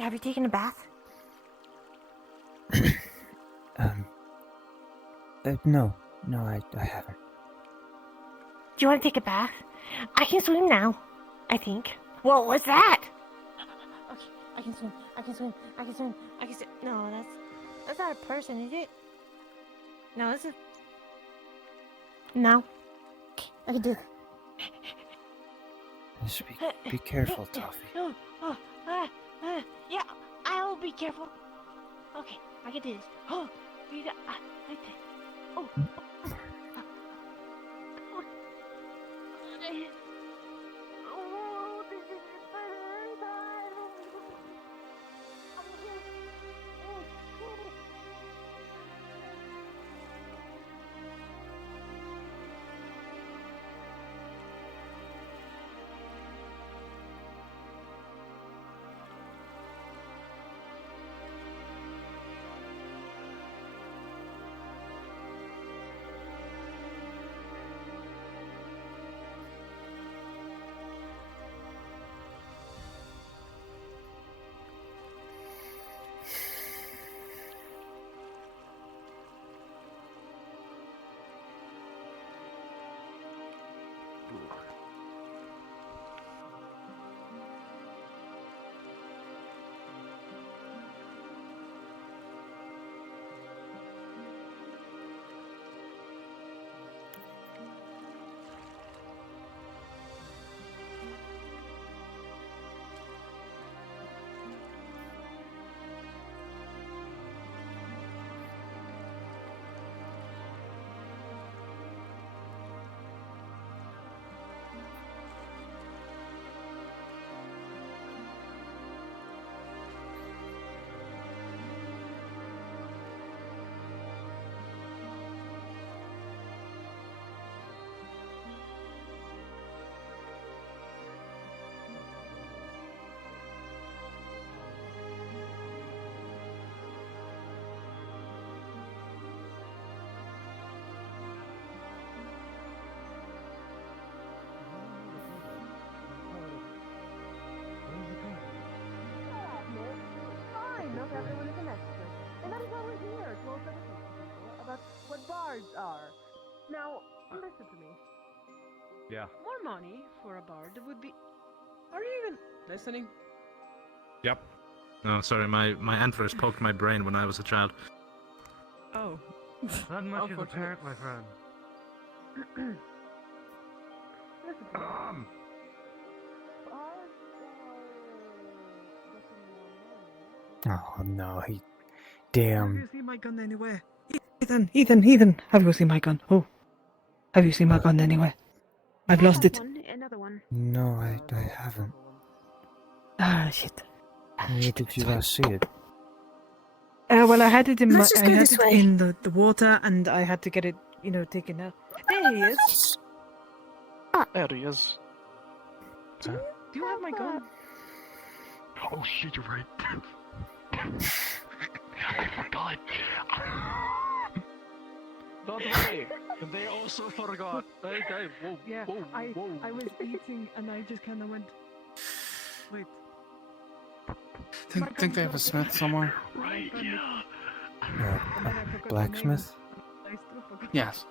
Have you taken a bath? No, I haven't. Do you want to take a bath? I can swim now. I think. Whoa, what's that? Okay, I can swim. I can swim. I can swim. I can swim. No, that's not a person, is it? No, this is. No. I can do it. Just be careful, Toffee. Yeah, I'll be careful. Okay, I can do this. Oh, like this. Oh. Oh, this is very bad. Fine, not everyone is an expert. And that is why we're here, to also listen to people about what bards are. Now, listen to me. Yeah. More money for a bard would be... Are you even listening? Yep. Oh, sorry, my antlers poked my brain when I was a child. Oh. Not much is apparent, my friend. Listen to me. Bards Oh no, he. Have Damn. you seen my gun anywhere? Ethan, have you seen my gun? Oh, have you seen my gun anywhere? I've lost it. Another one. No, I haven't. Ah, shit. Where did you last see it? Well, I had it in Let's just go this way. in the water, and I had to get it, taken out. There he is. There he is. Do you have my gun? Oh shit, you're right. I forgot. Don't worry. They also forgot. They, whoa, Yeah, whoa, whoa. I was eating, and I just kind of went. Wait. Think they have a smith somewhere? Right, yeah. Blacksmith? Yes.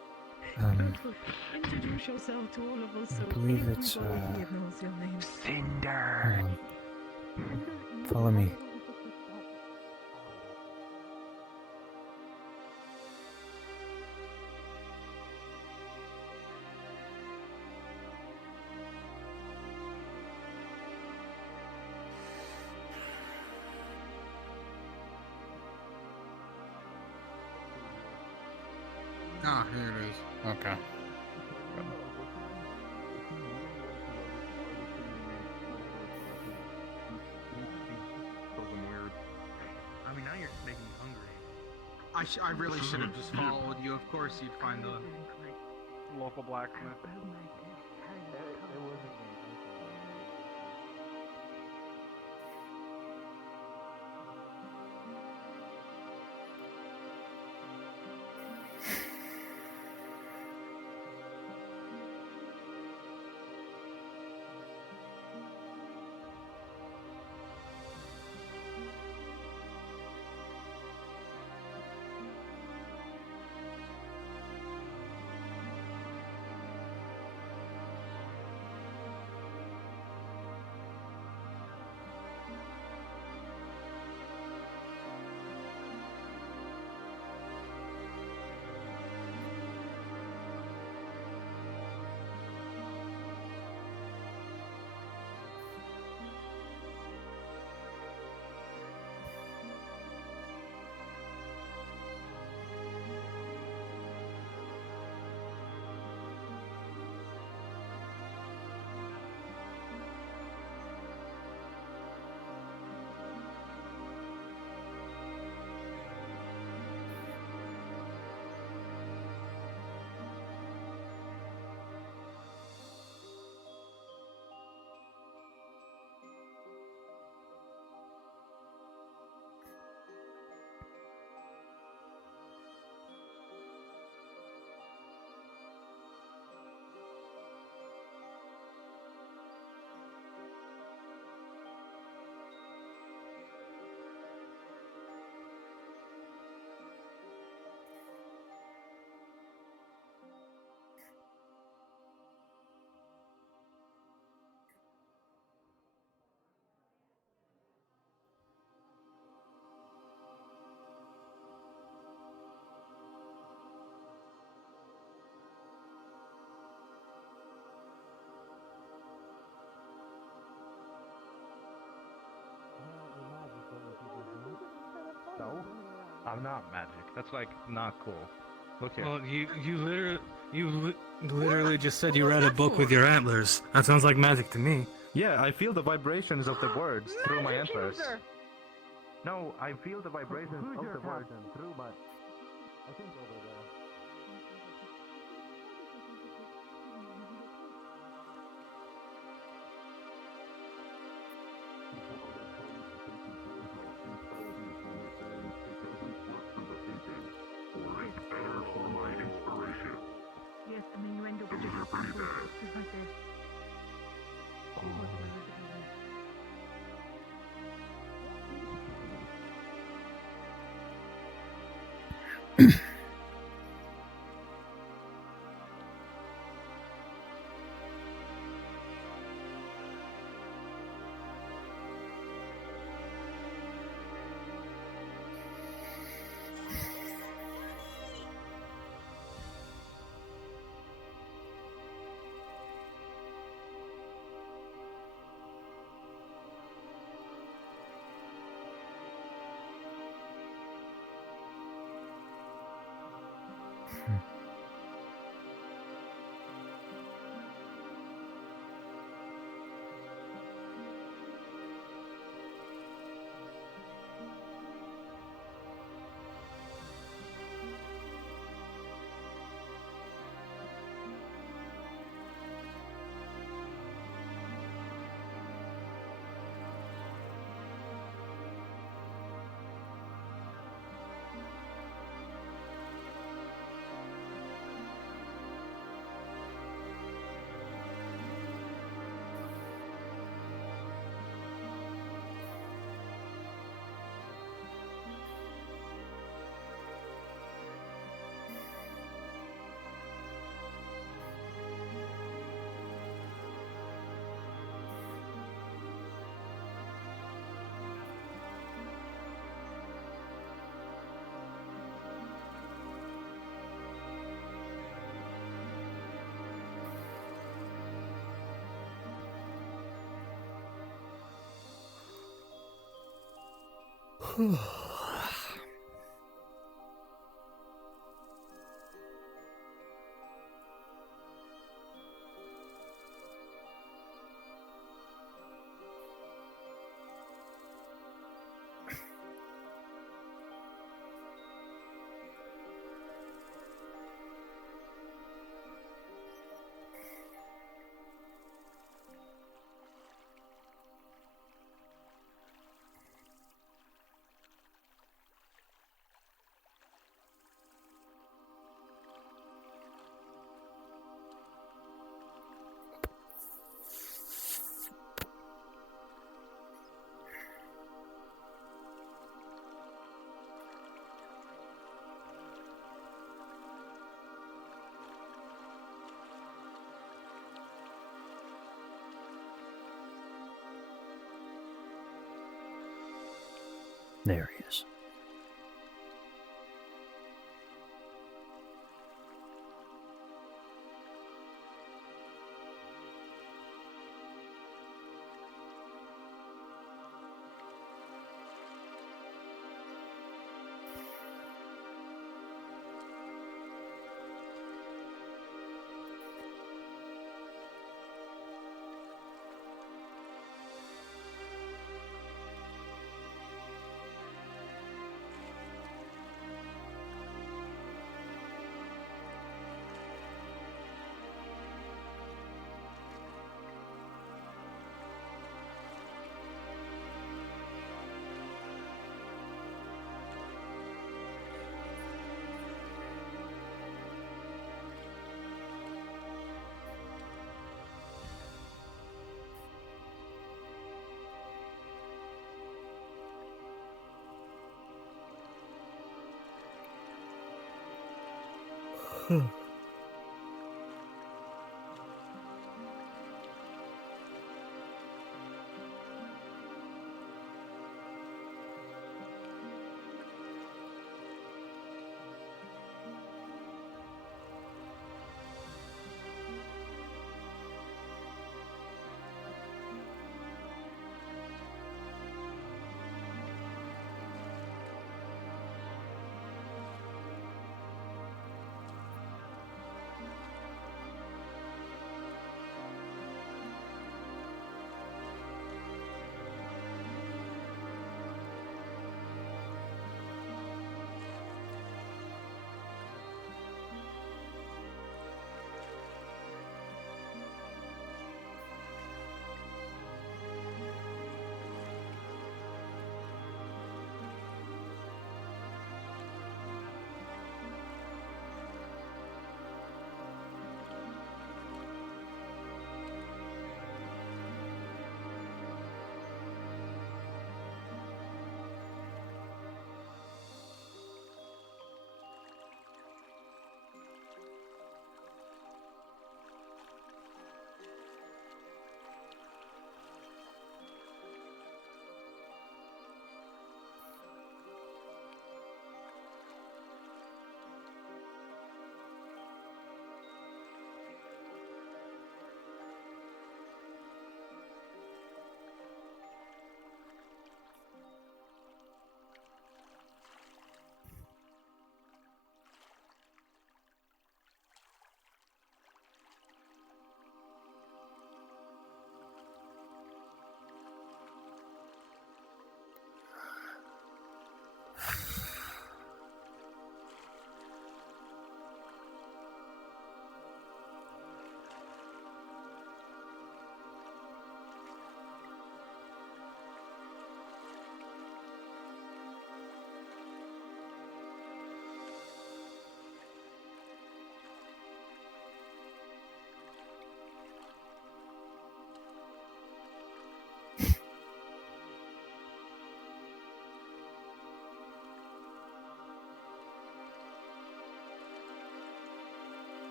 Introduce yourself to all of us. So I believe it's everybody here knows your name. Cinder. Follow me. Ah, here it is. Okay. Weird. I mean, now you're making me hungry. I really should have just followed you. Of course, you'd find the local blacksmith. I'm not magic. That's like not cool. Look here. Well, you literally just said you read a book with your antlers. That sounds like magic to me. Yeah, I feel the vibrations of the words through my antlers. No, I feel the vibrations Who's of your the words. captain? True, but I think over there. Better for my inspiration. Yes, and then you end up with Those are pretty bad. just like this. There he is.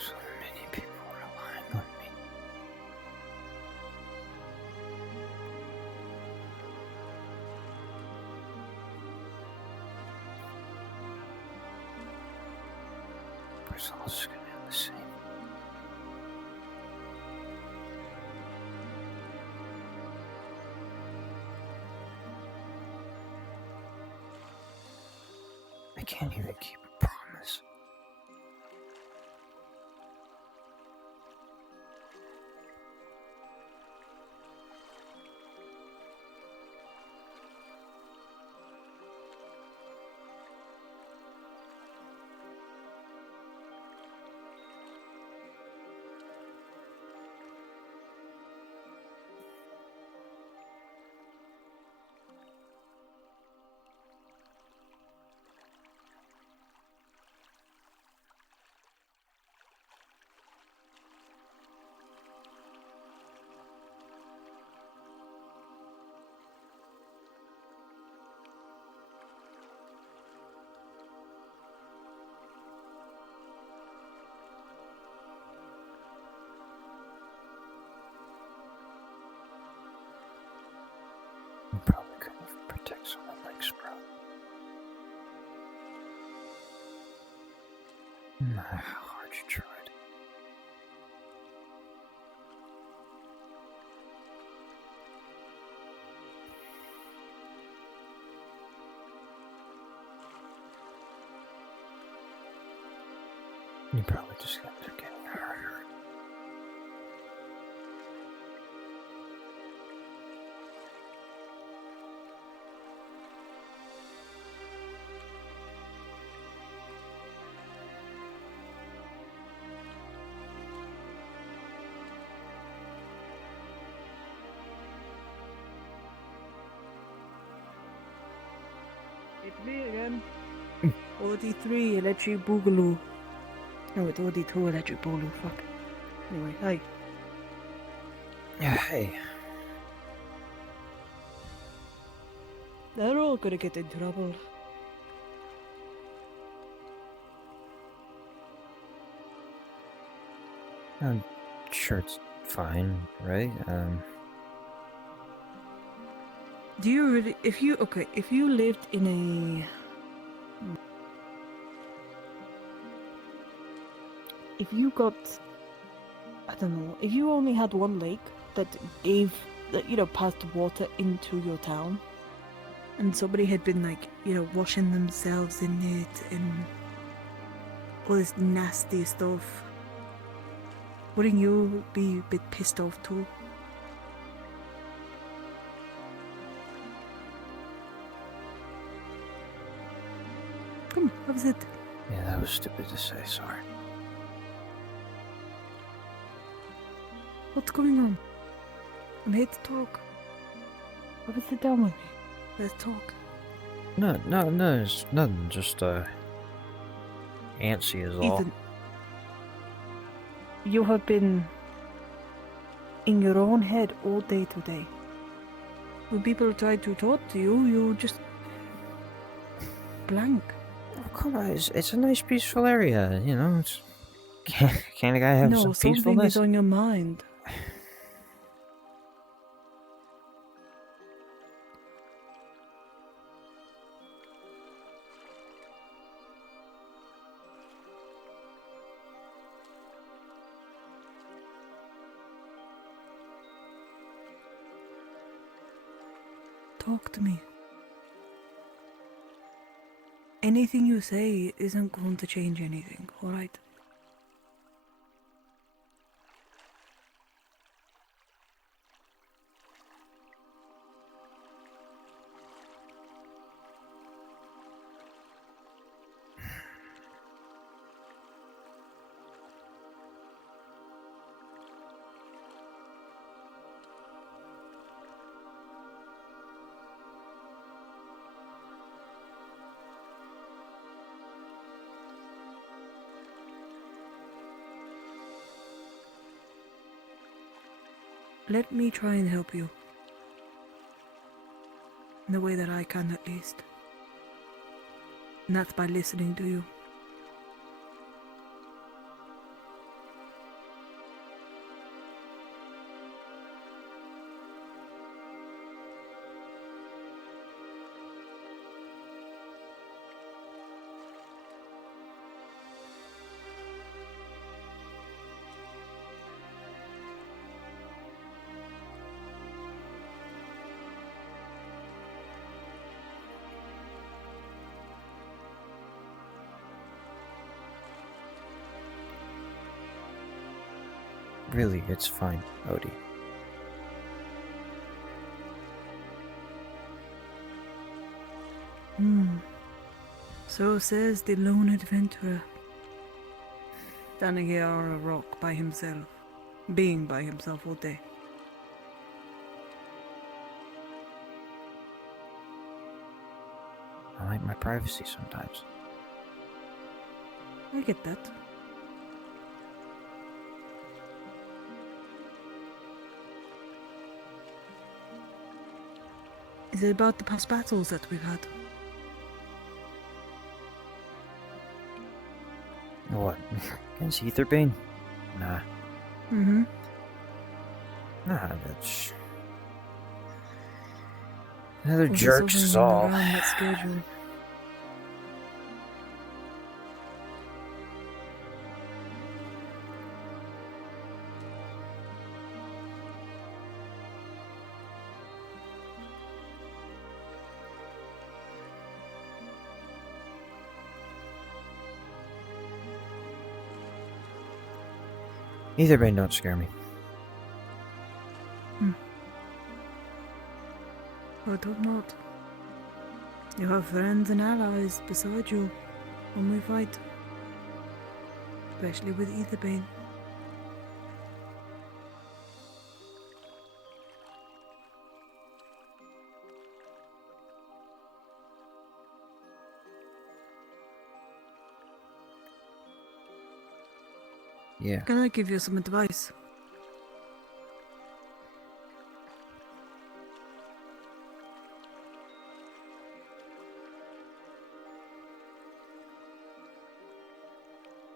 So many people relying on me. It's all just gonna end the same. I can't even keep a promise. You probably couldn't even protect someone like Sprout. No matter how hard you tried. You probably just kept getting harder. It's me again. OD3 Electric Boogaloo. No, it's OD2 Electric Boogaloo. Fuck. Anyway, hi. Yeah, hey. They're all gonna get in trouble. I'm sure it's fine, right? Do you really? If you lived in a, if you got, I don't know, if you only had one lake that passed water into your town, and somebody had been like, washing themselves in it and all this nasty stuff, wouldn't you be a bit pissed off too? Come on, have a sit. Yeah, that was stupid to say, sorry. What's going on? I'm here to talk. Have a sit down with me. Let's talk. No, it's nothing, just, antsy is all. Ethan, you have been in your own head all day today. When people try to talk to you, you just blank. Oh, come on, it's a nice peaceful area, you know. It's, can't a guy have No, some something peacefulness? is on your mind. Talk to me. Anything you say isn't going to change anything, alright? Let me try and help you. In the way that I can, at least. And that's by listening to you. Really, it's fine, Odie. So says the lone adventurer. Standing here on a rock by himself. Being by himself all day. I like my privacy sometimes. I get that. Is it about the past battles that we've had? What? Against Etherbane? Nah. Mm-hmm. Nah, that's... Another Was jerks there is something all. around that schedule? Etherbane don't scare me. I thought not. You have friends and allies beside you when we fight. Especially with Etherbane. Yeah. Can I give you some advice?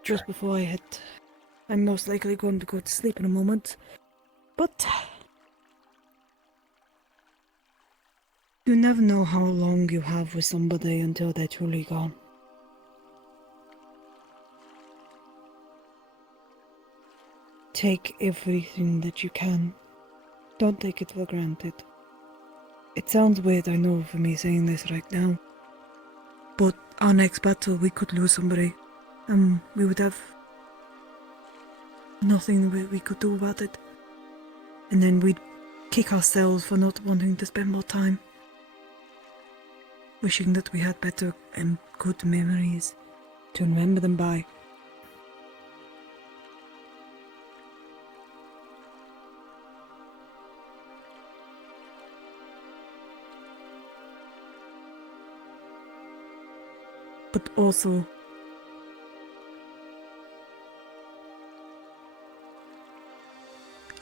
Just before I hit, I'm most likely going to go to sleep in a moment. But you never know how long you have with somebody until they're truly gone. Take everything that you can. Don't take it for granted. It sounds weird, I know, for me saying this right now. But our next battle, we could lose somebody. And we would have nothing we could do about it. And then we'd kick ourselves for not wanting to spend more time. Wishing that we had better and good memories to remember them by. But also,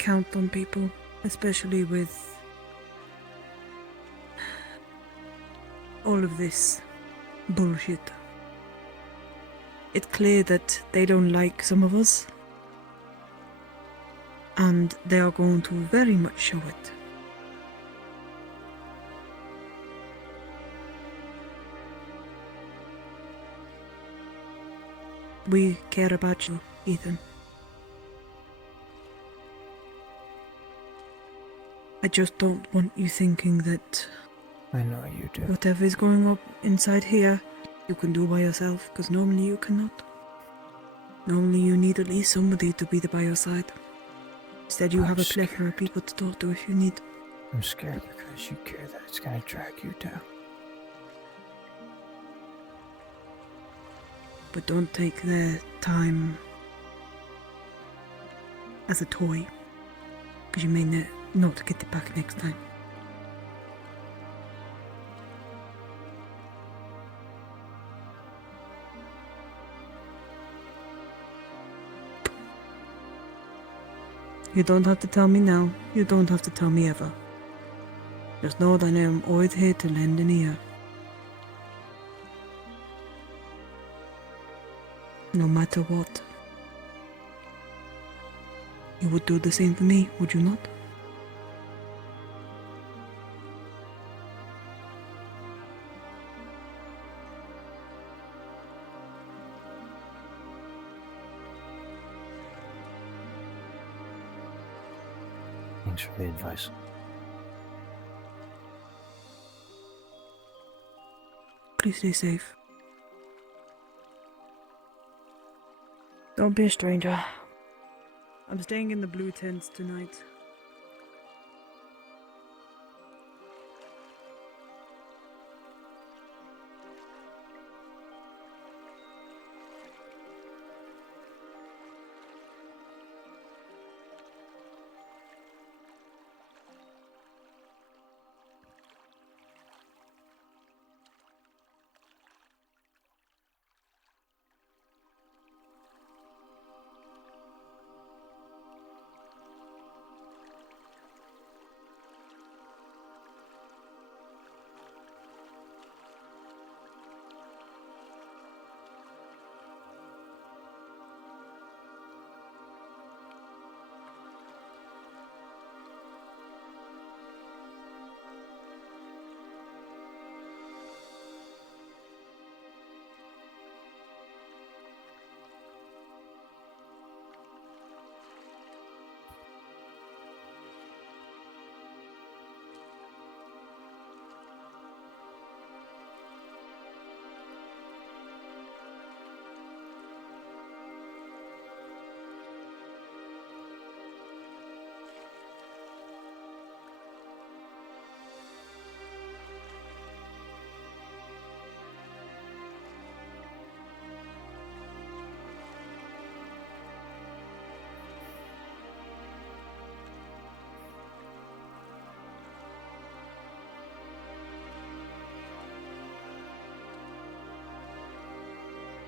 count on people, especially with all of this bullshit. It's clear that they don't like some of us, and they are going to very much show it. We care about you, Ethan. I just don't want you thinking that I know you do. whatever is going on inside here, you can do by yourself, because normally you cannot. Normally you need at least somebody to be there by your side. Instead you have a plethora of people to talk to if you need. I'm scared because you care that it's gonna drag you down. But don't take their time as a toy, because you may not get it back next time. You don't have to tell me now. You don't have to tell me ever. Just know that I am always here to lend an ear. No matter what. You would do the same for me, would you not? Thanks for the advice. Please stay safe. Don't be a stranger. I'm staying in the blue tents tonight.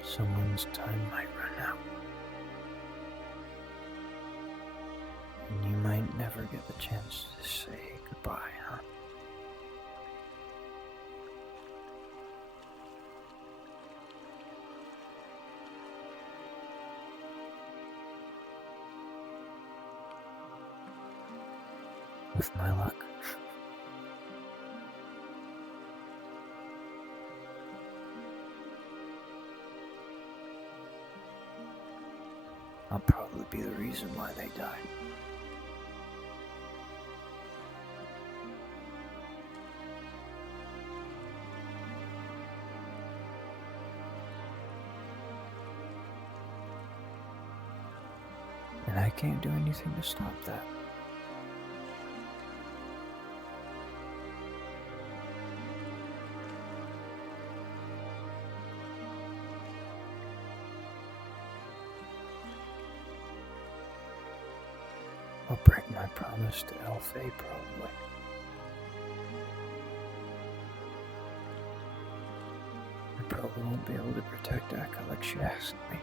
Someone's time might run out. And you might never get the chance to say goodbye, huh? With my luck. I'll probably be the reason why they died. And I can't do anything to stop that. I'll break my promise to Elfay, probably. I probably won't be able to protect Akka like she asked me.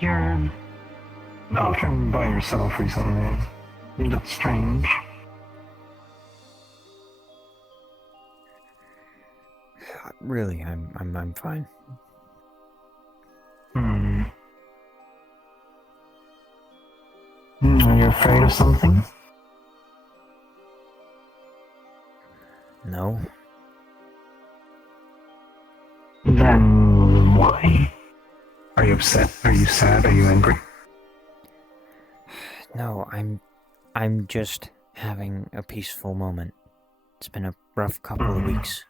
You're often by yourself recently. That's strange. Really, I'm fine. Are you afraid of something? No. Then why? Are you upset? Are you sad? Are you angry? No, I'm just having a peaceful moment. It's been a rough couple of weeks.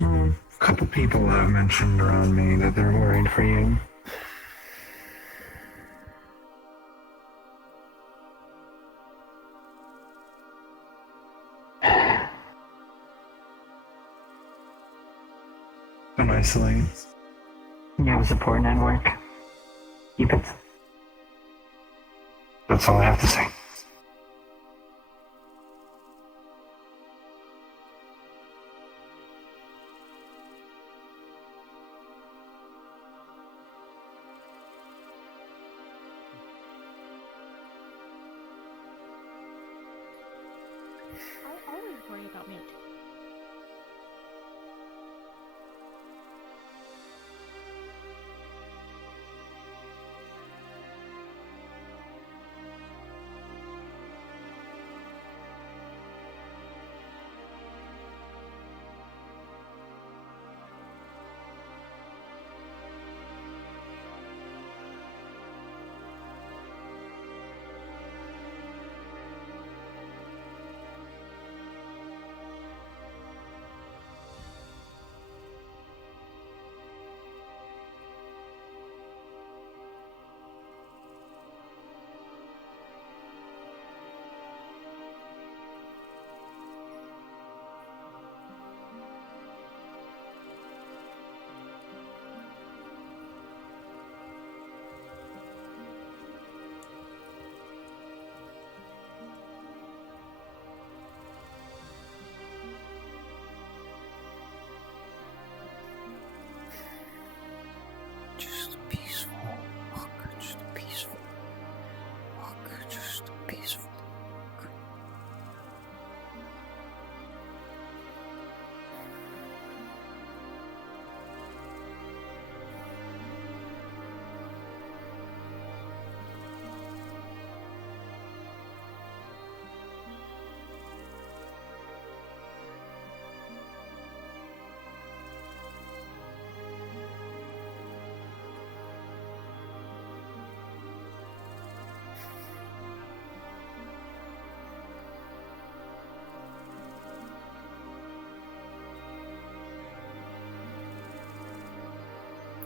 A couple people have mentioned around me that they're worried for you. Don't isolate. You have a support network. Keep it. That's all I have to say. I always worry about me. Just peaceful walk. Just a peaceful walk. Just a peaceful walk.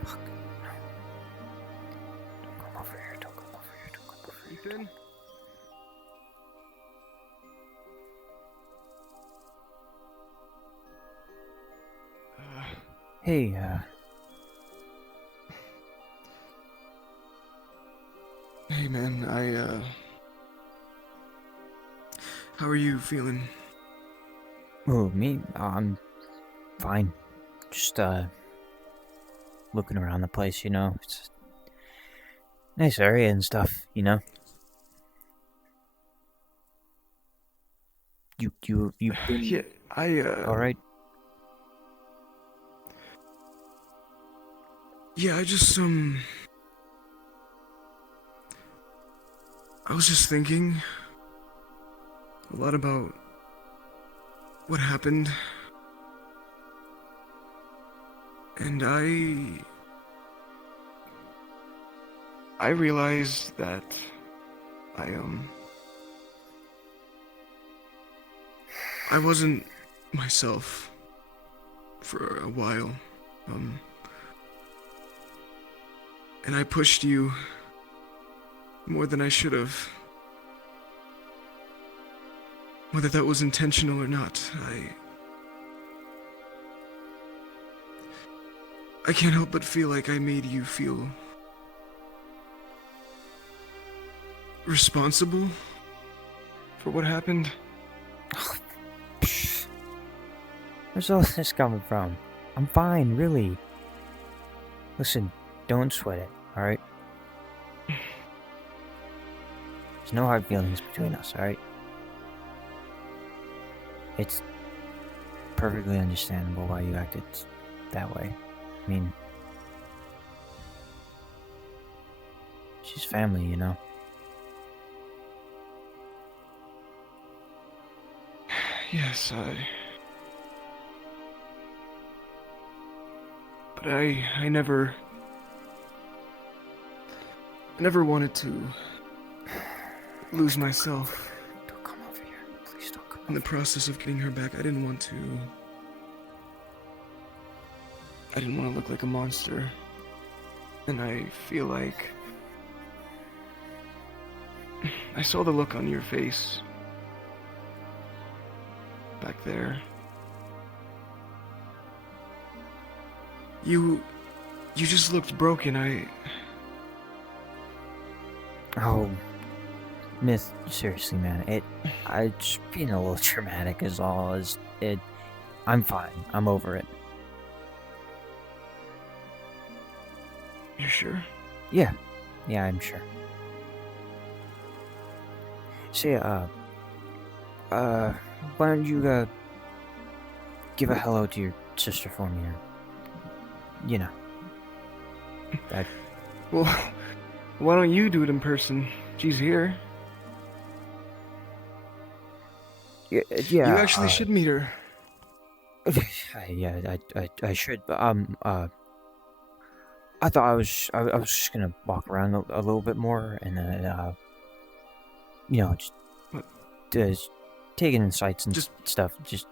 Fuck. No. Don't come over here. Don't come over here. Don't come over here. Ethan? Hey, Hey man, how are you feeling? oh, me? I'm fine. Just, looking around the place, you know? It's a nice area and stuff, you know? You been... Yeah, Alright? Yeah, I was just thinking a lot about what happened. And I realized that I wasn't myself for a while. And I pushed you more than I should have. Whether that was intentional or not, I can't help but feel like I made you feel responsible for what happened. Where's all this coming from? I'm fine, really. Listen, don't sweat it, alright? There's no hard feelings between us, alright? It's perfectly understandable why you acted that way. I mean, she's family, you know? Yes, But I never wanted to lose myself. Don't come over here. Please don't come In the process of getting her back, I didn't want to look like a monster. And I feel like I saw the look on your face back there. You just looked broken. Oh, Myth, seriously, man, I just being a little dramatic is all. I'm fine. I'm over it. You're sure? Yeah, I'm sure. Say, why don't you, give a hello to your sister for me, or, you know. That. Well, why don't you do it in person? She's here. Yeah. You actually should meet her. Yeah, I should, but, I thought I was just gonna walk around a little bit more, and then, you know, just taking in sights and stuff. Just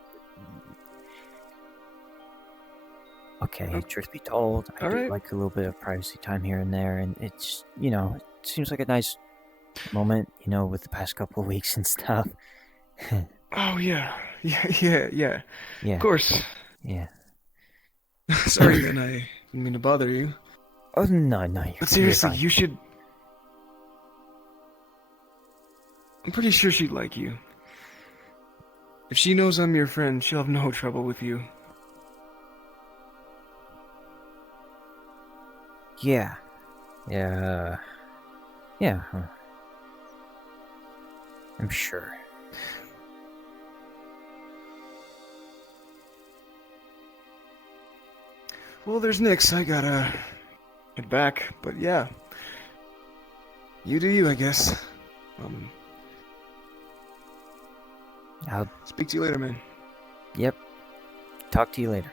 okay. Truth be told, I do like a little bit of privacy time here and there, and it's, you know, it seems like a nice moment, you know, with the past couple of weeks and stuff. Oh yeah. Yeah. Of course. Yeah. Sorry, man. I didn't mean to bother you. Oh no, But seriously, you should. I'm pretty sure she'd like you. If she knows I'm your friend, she'll have no trouble with you. Yeah. I'm sure. Well, there's Nyx. I gotta get back, but yeah. You do you, I guess. I'll speak to you later, man. Yep. Talk to you later.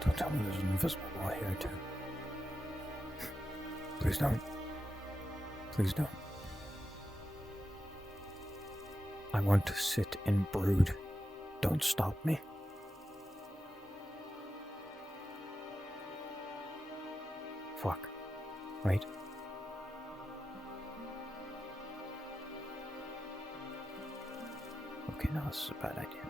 Don't tell me there's an invisible wall here, too. Please don't. Please don't. I want to sit and brood. Don't stop me. Fuck. Wait. Okay, no, this is a bad idea.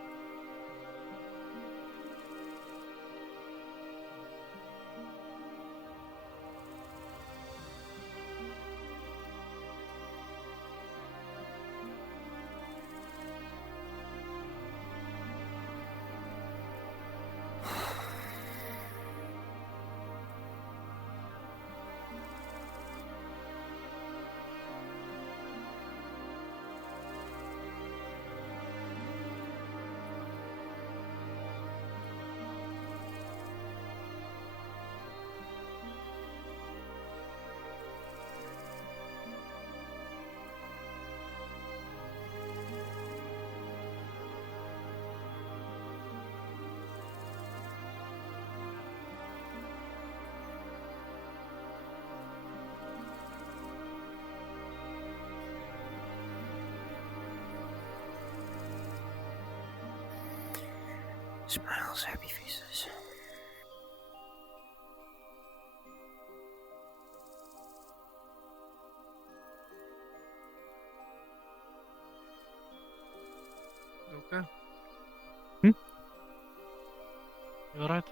Smiles, happy faces. Okay. Hmm? You alright?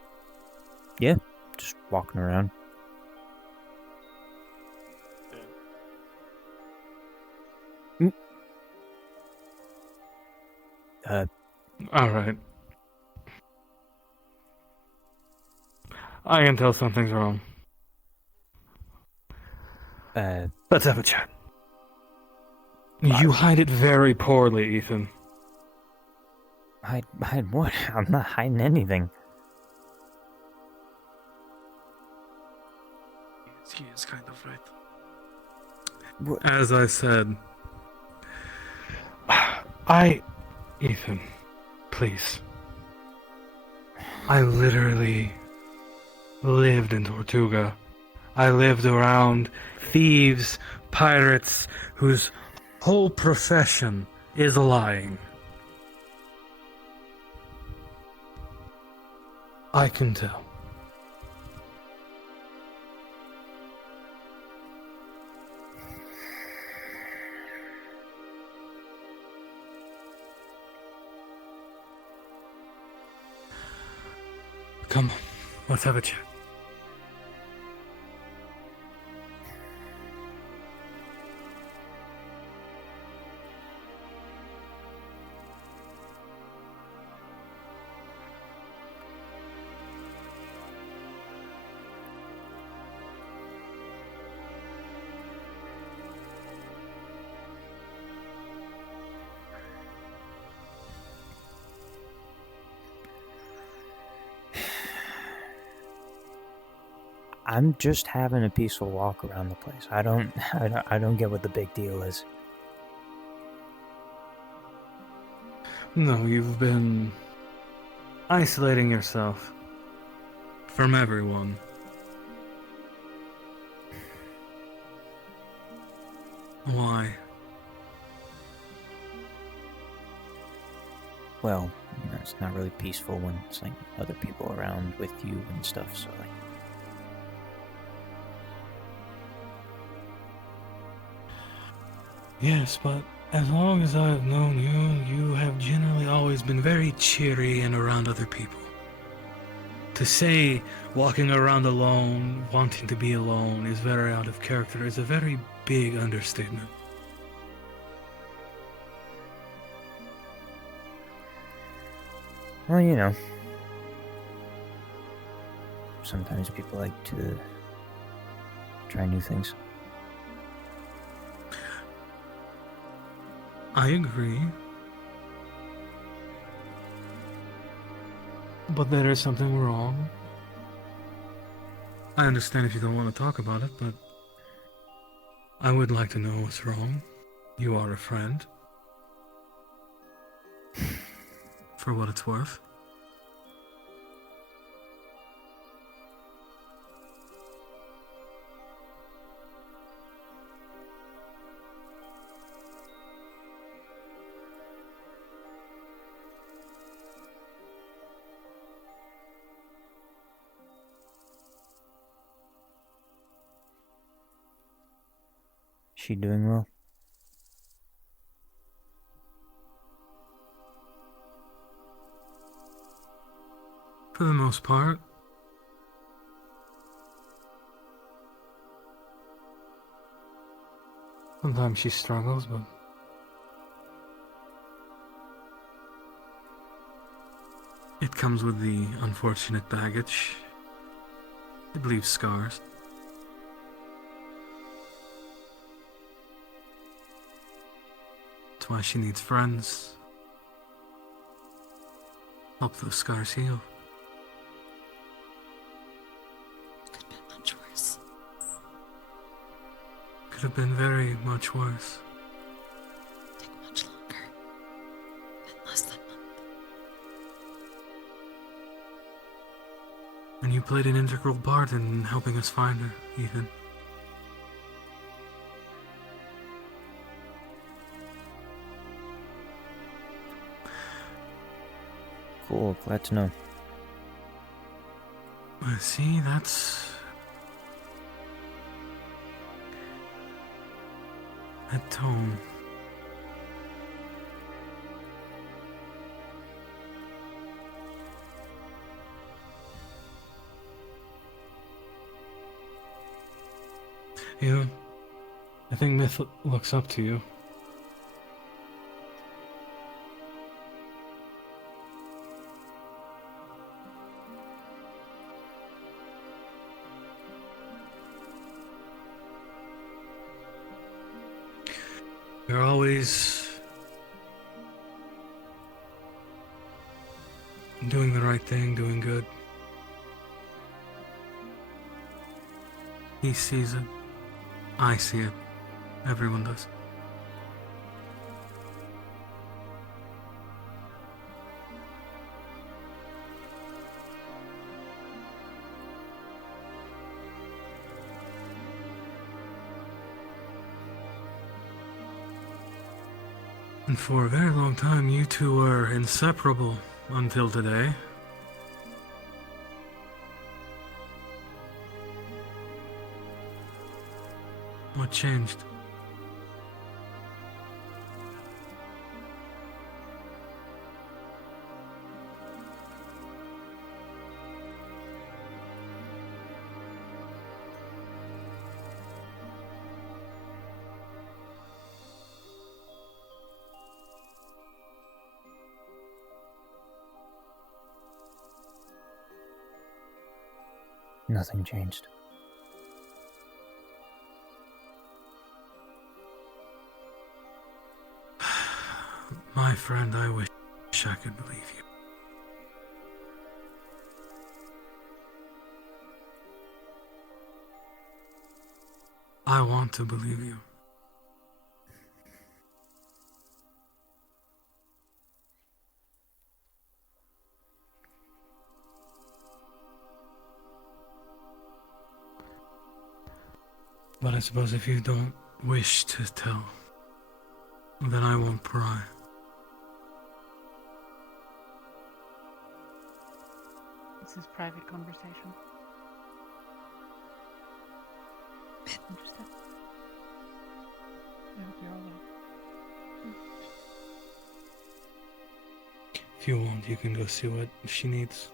Yeah, just walking around. Mm. Alright. I can tell something's wrong. Let's have a chat. You hide it very poorly, Ethan. Hide what? I'm not hiding anything. He is kind of right. What? As I said, Ethan, please. I literally lived in Tortuga. I lived around thieves, pirates, whose whole profession is lying. I can tell. Come on, let's have a chat. I'm just having a peaceful walk around the place. I don't get what the big deal is. No, you've been isolating yourself from everyone. Why? Well, it's not really peaceful when it's like other people around with you and stuff, so like. Yes, but as long as I've known you, you have generally always been very cheery and around other people. To say walking around alone, wanting to be alone, is very out of character is a very big understatement. Well, you know. Sometimes people like to try new things. I agree. But there is something wrong. I understand if you don't want to talk about it, but I would like to know what's wrong. You are a friend. For what it's worth. She doing well? For the most part. Sometimes she struggles, but it comes with the unfortunate baggage. It leaves scars. That's why she needs friends. Help those scars heal. Could have been much worse. Could have been very much worse. Take much longer. Than less than a month. And you played an integral part in helping us find her, Ethan. Cool, glad to know. See, that's... that tone. You know, I think Myth looks up to you. You're always doing the right thing, doing good. He sees it. I see it. Everyone does. And for a very long time, you two were inseparable until today. What changed? Nothing changed. My friend, I wish I could believe you. I want to believe you. But I suppose if you don't wish to tell, then I won't pry. This is private conversation. Understood. I hope you're all well. If you want, you can go see what she needs.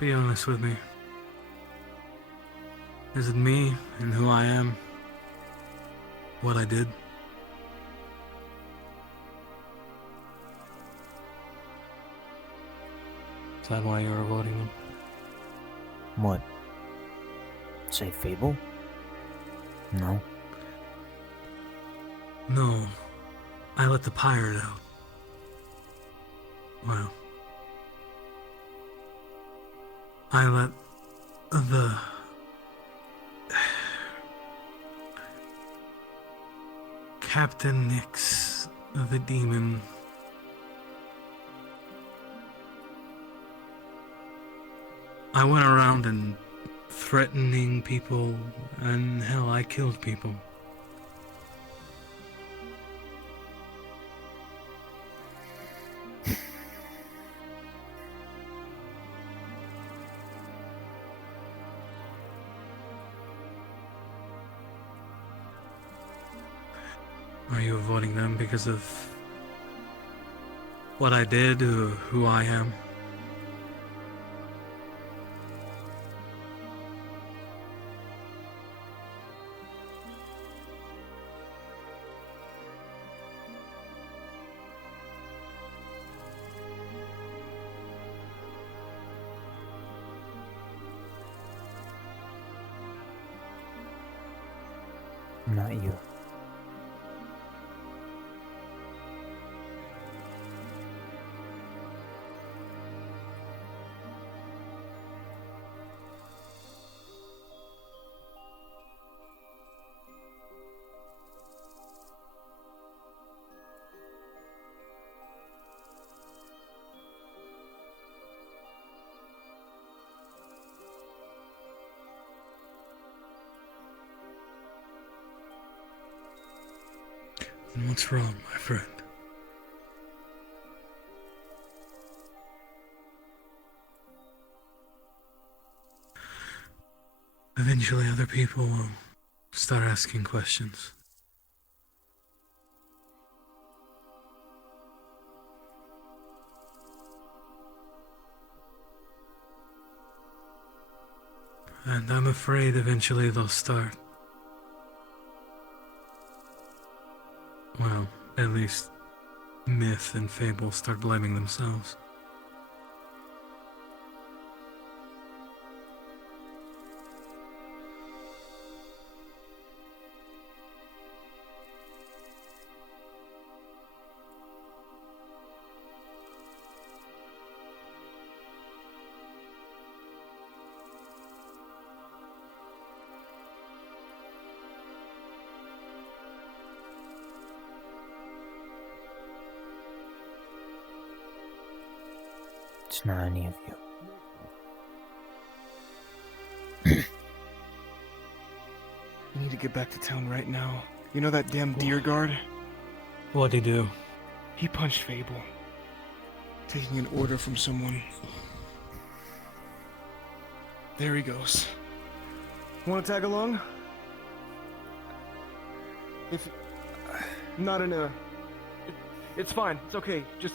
Be honest with me. Is it me and who I am? What I did? Is that why you're avoiding them? What? Say Fable? No. No. I let the pirate out. Well. I let the... Captain Nix, the demon, I went around and threatening people, and hell, I killed people. Are you avoiding them because of what I did or who I am? Not you. What's wrong, my friend? Eventually, other people will start asking questions. And I'm afraid eventually they'll start. Well, at least myth and fable start blaming themselves. It's not any of you. You need to get back to town right now. You know that damn deer guard? What'd he do? He punched Fable. Taking an order from someone. There he goes. Wanna tag along? If... Not in a... It's fine. It's okay. Just...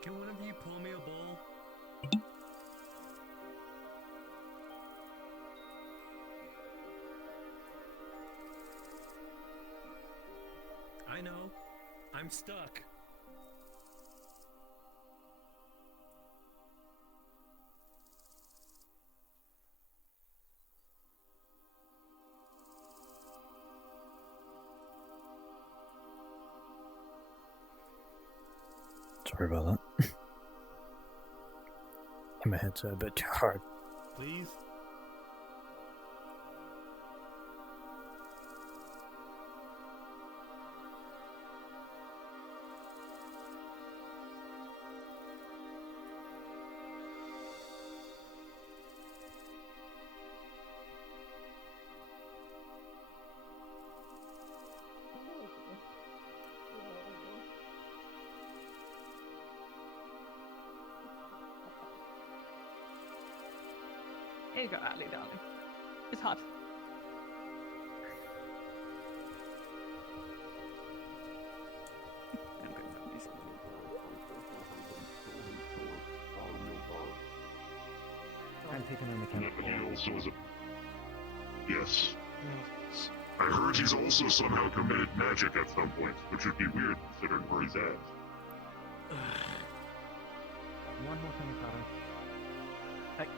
Can one of you pull me a bowl? I know. I'm stuck. Sorry about that. Hit my headset a bit too hard. Please? Here you go, Ali, darling. It's hot. I'm picking on the chemical. But he also is a... Yes. I heard he's also somehow committed magic at some point, which would be weird considering where he's at. One more thing, Father. Hey.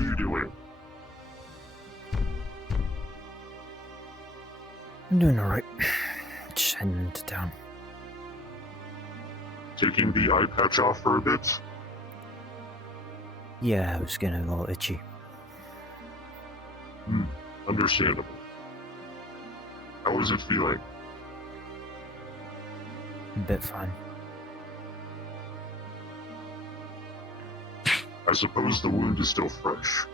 are you doing? I'm doing alright. Just heading into town. Taking the eye patch off for a bit? Yeah, I was getting a little itchy. Understandable. How is it feeling? A bit fine. I suppose the wound is still fresh.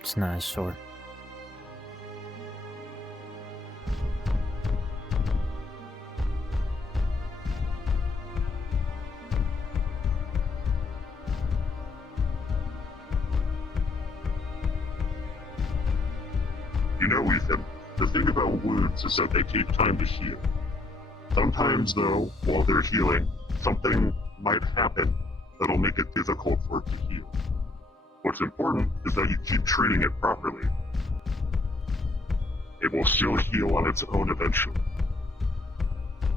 It's not as sore. You know, Ethan, the thing about wounds is that they take time to heal. Sometimes, though, while they're healing, something might happen that'll make it difficult for it to heal. What's important is that you keep treating it properly. It will still heal on its own eventually.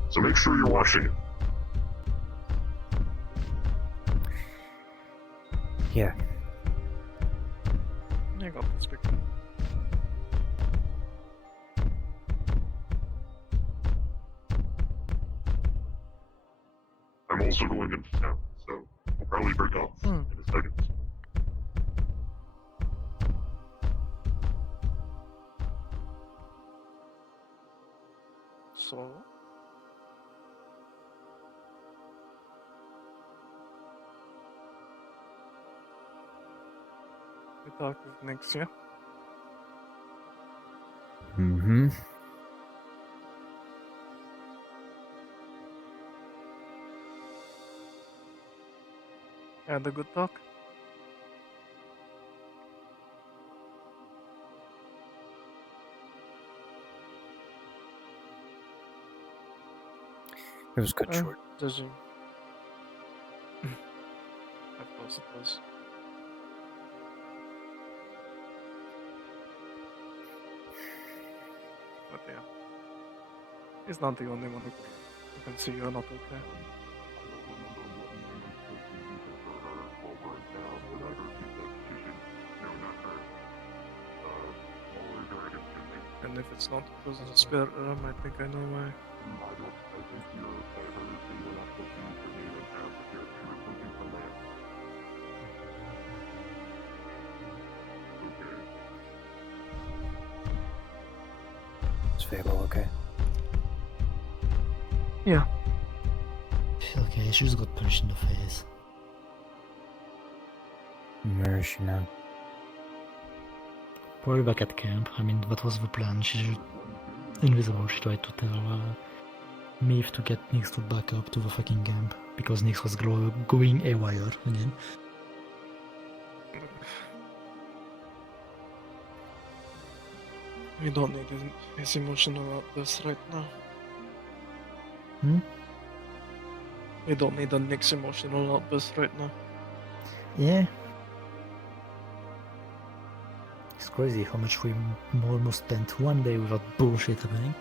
So make sure you're washing it. Yeah. I got this picture. I'm also going into town, so we'll probably break off in a second. So, we talk with next year. Mm-hmm. Had a good talk. It was cut short. Judging. Of course it was. But yeah. He's not the only one who can see you're not okay. And if it's not because of the spirit realm, I think I know why. Is Fable okay? Yeah. Okay, she just got punched in the face. Where is she now? Probably back at camp. I mean, that was the plan. She should... Invisible, she tried to tell Maeve to get Nyx to back up to the fucking camp. Because Nyx was going haywire again. We don't need his emotional outburst right now. Hmm? We don't need a Nick's emotional outburst right now. Yeah. It's crazy how much we almost spent one day without bullshit happening.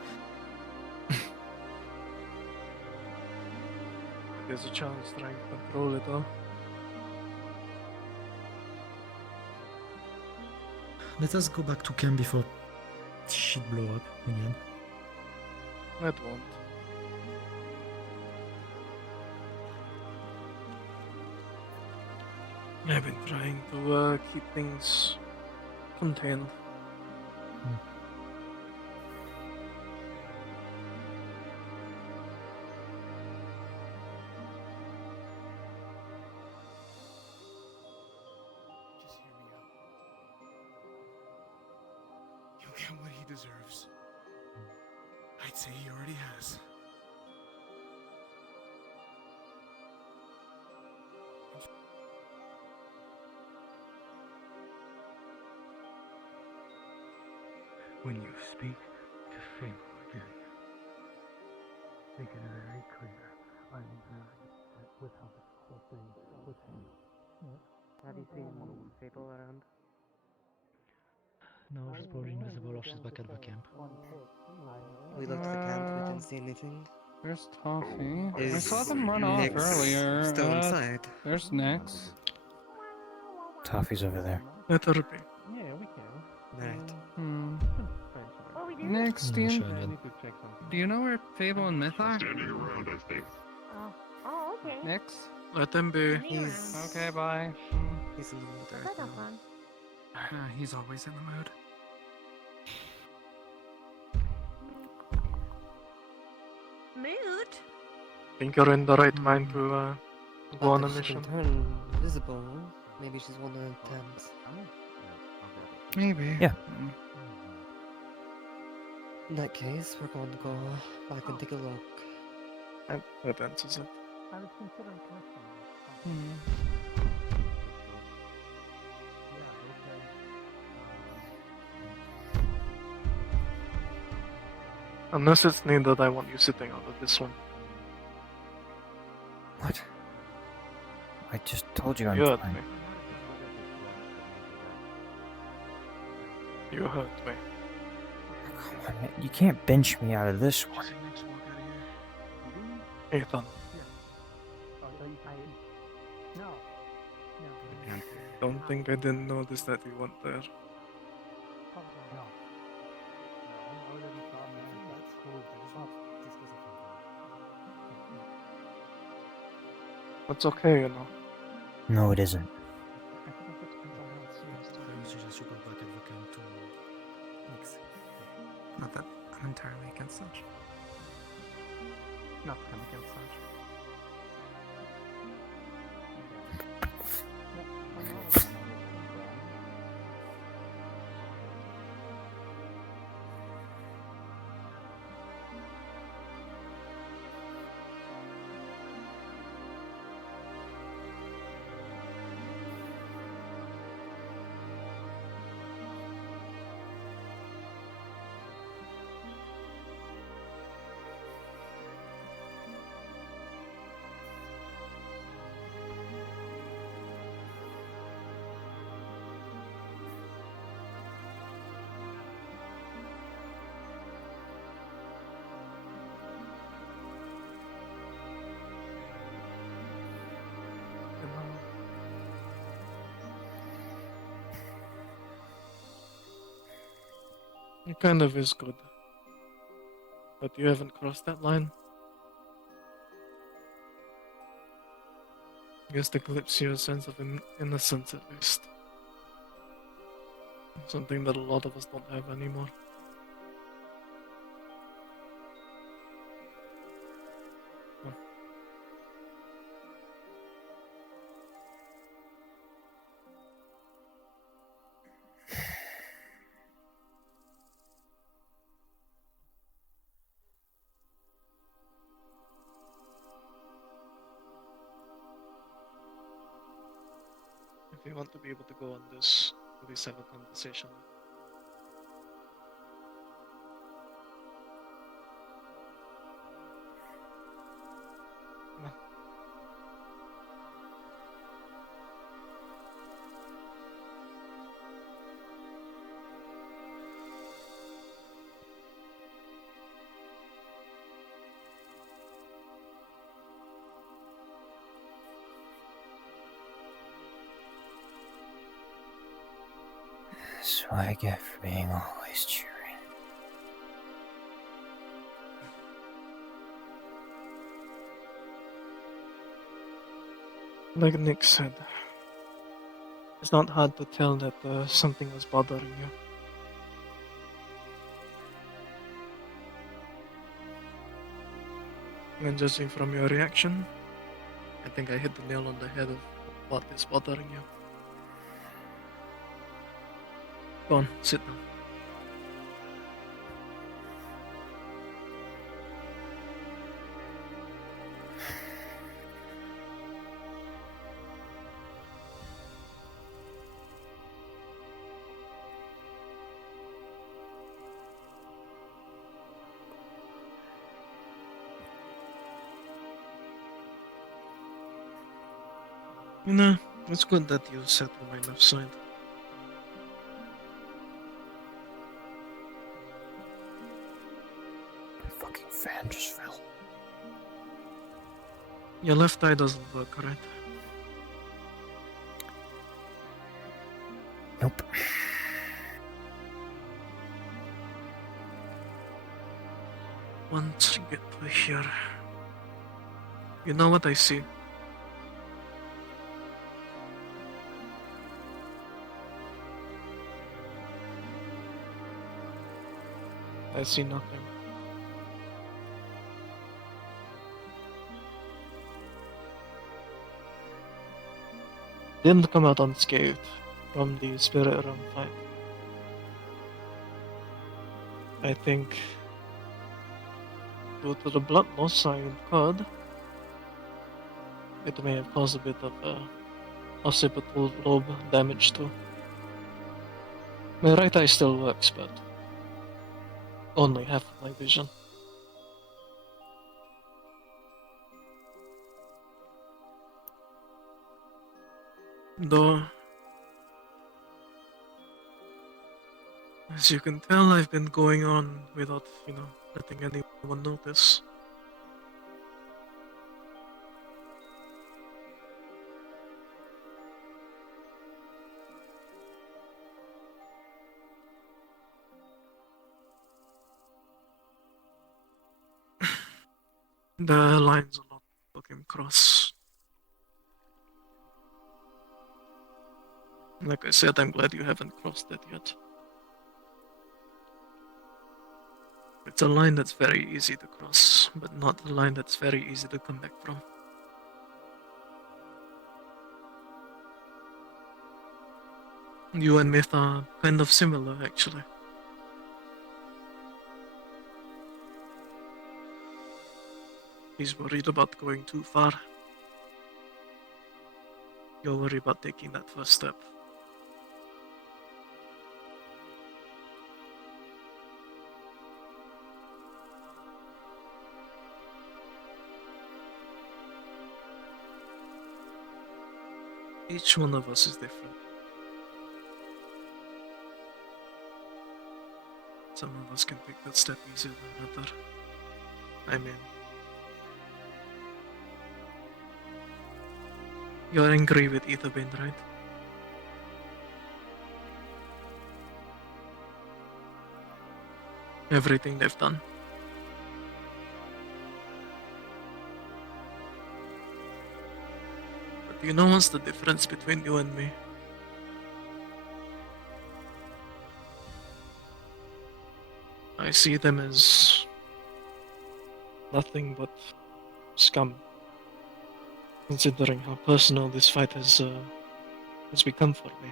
There's a chance trying to control it all. Let us go back to camp before shit blow up again. It won't. I've been trying to keep things contained. He'll get what he deserves. I'd say he already has. When you speak to Fable again, make it very clear I'm very upset with how this whole thing was handled. Have you seen Fable around? No, she's probably invisible or she's back at the camp. We looked at the camp, we didn't see anything. There's Toffee. I Is saw them run off Nyx earlier. still inside? There's Nyx. Toffee's over there. Let her be. Yeah, we can. Right. Oh, we do? Nyx, do you know where Fable and Myth are? Standing around, I think. Oh, okay. Nyx? Let them be. He's Okay, bye. he's in the mood That's right not now. fun. He's always in the mood. Mood? Think you're in the right mind to go on a If she mission. can turn visible, maybe she's one of the temps. Maybe. Yeah. In that case, we're going to go back and take a look. That answers it. I was considering connecting. Unless it's needed, I want you sitting out of this one. What? I just told you I'm You heard fine. me. You heard me. Come on, man. You can't bench me out of this one. Ethan. No. Don't think I didn't notice that you weren't there. No. No, I already saw him in that school. I just want to discuss it. That's okay, you know. No, it isn't. I think it depends on how it seems to you suggest you go back at the camp to mix. Not that I'm entirely against such. Not that I'm against such. It kind of is good. But you haven't crossed that line. Guess the Kalypsia sense of innocence at least. Something that a lot of us don't have anymore. If you want to be able to go on this, at least have a conversation. That's what I get for being always cheering. Like Nick said, it's not hard to tell that something was bothering you. And judging from your reaction, I think I hit the nail on the head of what is bothering you. Go on, sit down. You know, it's good that you sat on my left side. My fucking fan just fell. Your left eye doesn't work, right? Nope. Once you get to here, you know what I see? I see nothing. Didn't come out unscathed from the spirit realm fight. I think due to the blood loss I incurred, it may have caused a bit of occipital lobe damage too. My right eye still works, but only half of my vision. Though, as you can tell, I've been going on without, letting anyone notice. The lines are not looking cross. Like I said, I'm glad you haven't crossed that yet. It's a line that's very easy to cross, but not a line that's very easy to come back from. You and Myth are kind of similar, actually. He's worried about going too far. You're worried about taking that first step. Each one of us is different. Some of us can take that step easier than others. I mean, you're angry with Etherbind, right? Everything they've done. But you know what's the difference between you and me? I see them as nothing but scum, considering how personal this fight has become for me.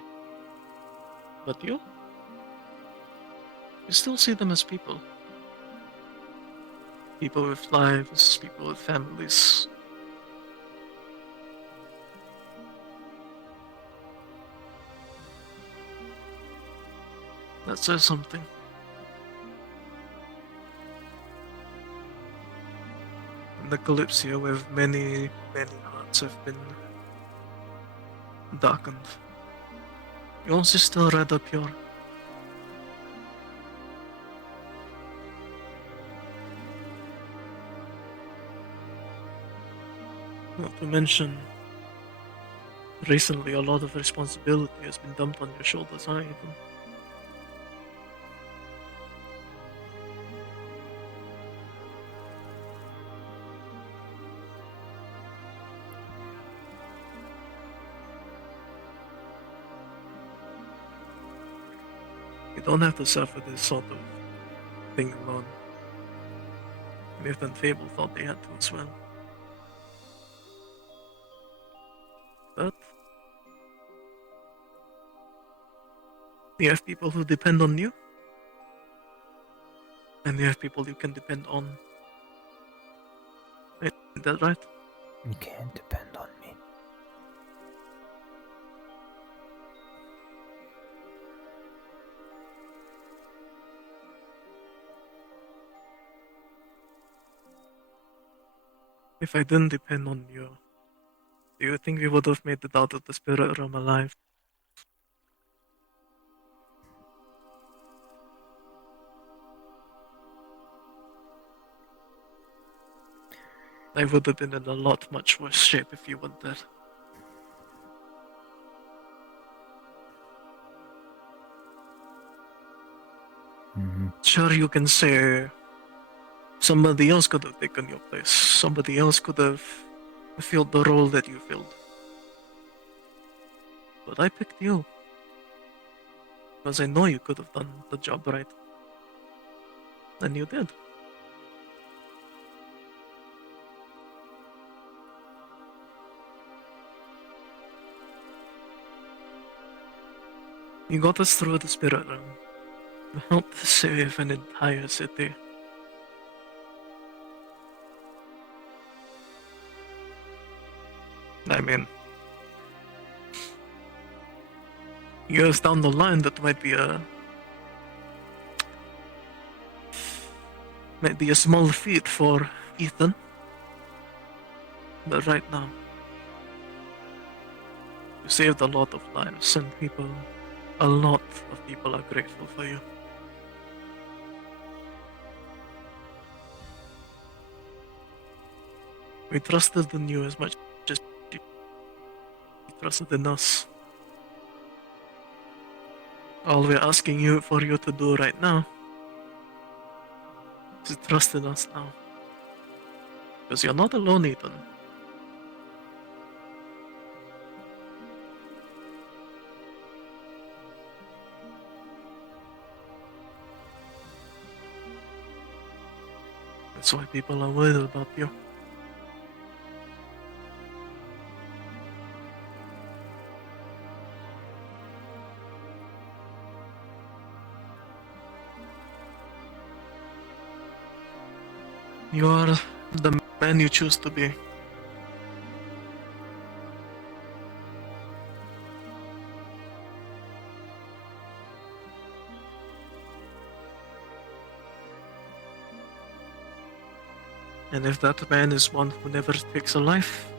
But you still see them as people. People with lives, people with families. That says something. In the Kalypsia, where many, many hearts have been darkened, yours is still rather pure. Not to mention, recently a lot of responsibility has been dumped on your shoulders, huh, Ethan? You don't have to suffer this sort of thing alone. Myth and Fable thought they had to as well. But you have people who depend on you, and you have people you can depend on. Is that right? You can't depend on me. If I didn't depend on you, do you think we would have made it out of the spirit realm alive? I would have been in a lot much worse shape if you weren't there. Sure, you can say somebody else could have taken your place. Somebody else could have filled the role that you filled. But I picked you. Because I know you could have done the job right. And you did. You got us through the spirit realm. You helped save an entire city. I mean, years down the line, that might be a small feat for Ethan. But right now, you saved a lot of lives, and a lot of people are grateful for you. We trusted in you as much as you trusted in us. All we're asking you for you to do right now is trust in us now. Because you're not alone, Ethan. That's why people are worried about you. You are the man you choose to be. And if that man is one who never takes a life,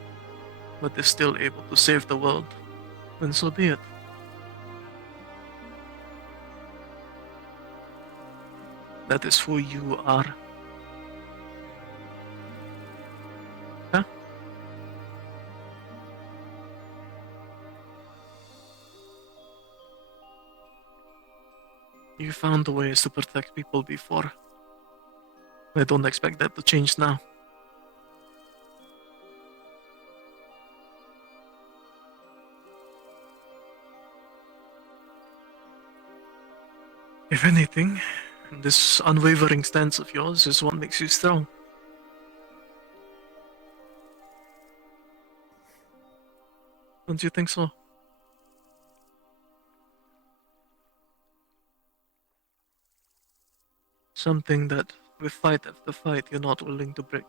but is still able to save the world, then so be it. That is who you are. Huh? You found ways to protect people before. I don't expect that to change now. If anything, this unwavering stance of yours is what makes you strong. Don't you think so? Something that, with fight after fight, you're not willing to break.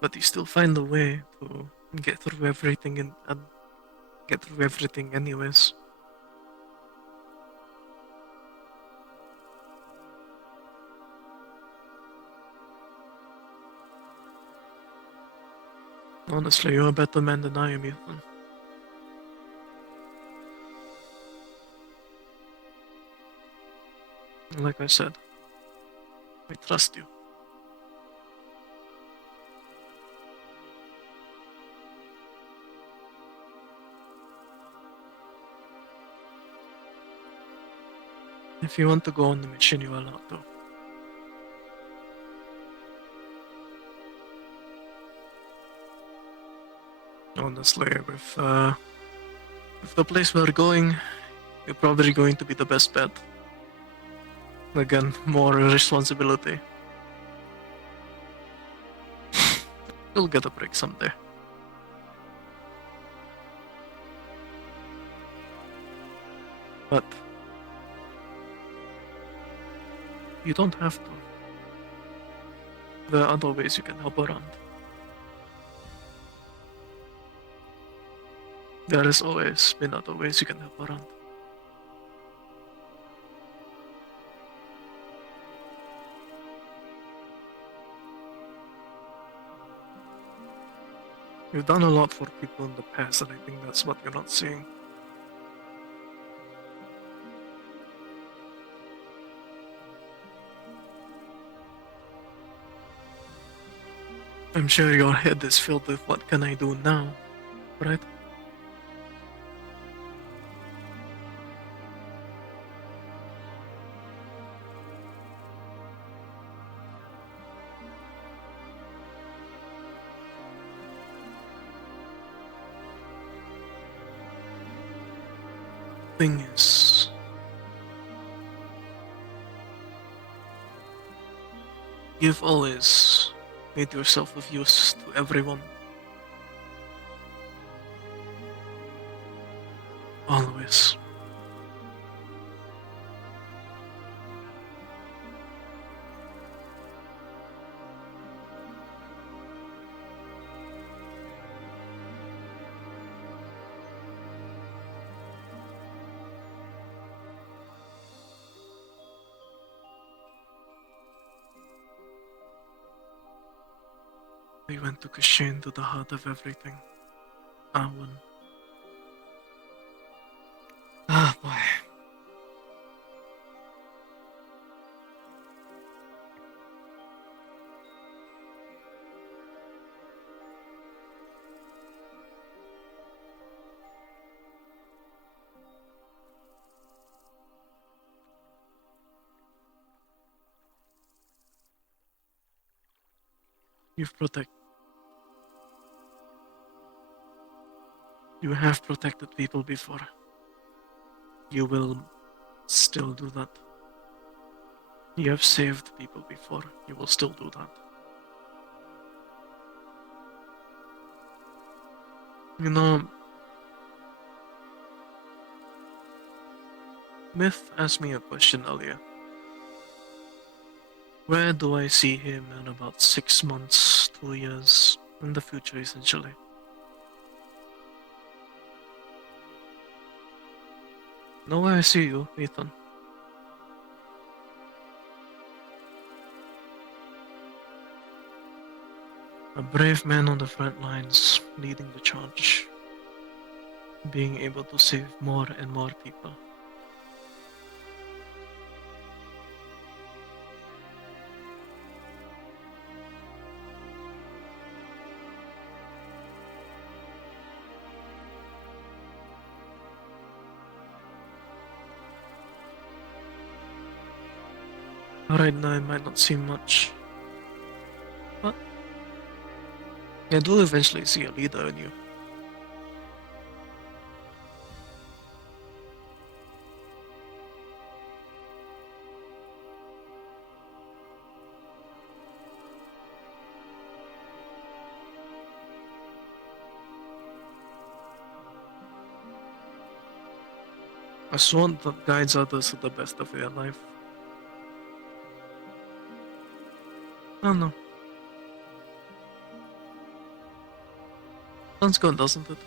But you still find a way to get through everything and get through everything anyways. Honestly, you're a better man than I am, Ethan. Like I said, I trust you. If you want to go on the mission, you are allowed to. Honestly, with the place we're going, you're probably going to be the best bet. Again, more responsibility. You'll get a break someday. But you don't have to. There are other ways you can help around. There has always been other ways you can help around. You've done a lot for people in the past, and I think that's what you're not seeing. I'm sure your head is filled with what can I do now, right? Thing is, you've always made yourself of use to everyone. Always. We went to Kashin to the heart of everything. Awan. Ah, boy. You have protected people before. You will still do that. You have saved people before. You will still do that. You know, Myth asked me a question earlier. Where do I see him in about 6 months, 2 years, in the future essentially? Know where I see you, Ethan. A brave man on the front lines, leading the charge. Being able to save more and more people. Right now it might not seem much, but I do eventually see a leader in you. A swan that guides others to the best of their life. I don't know. Sounds good, doesn't it?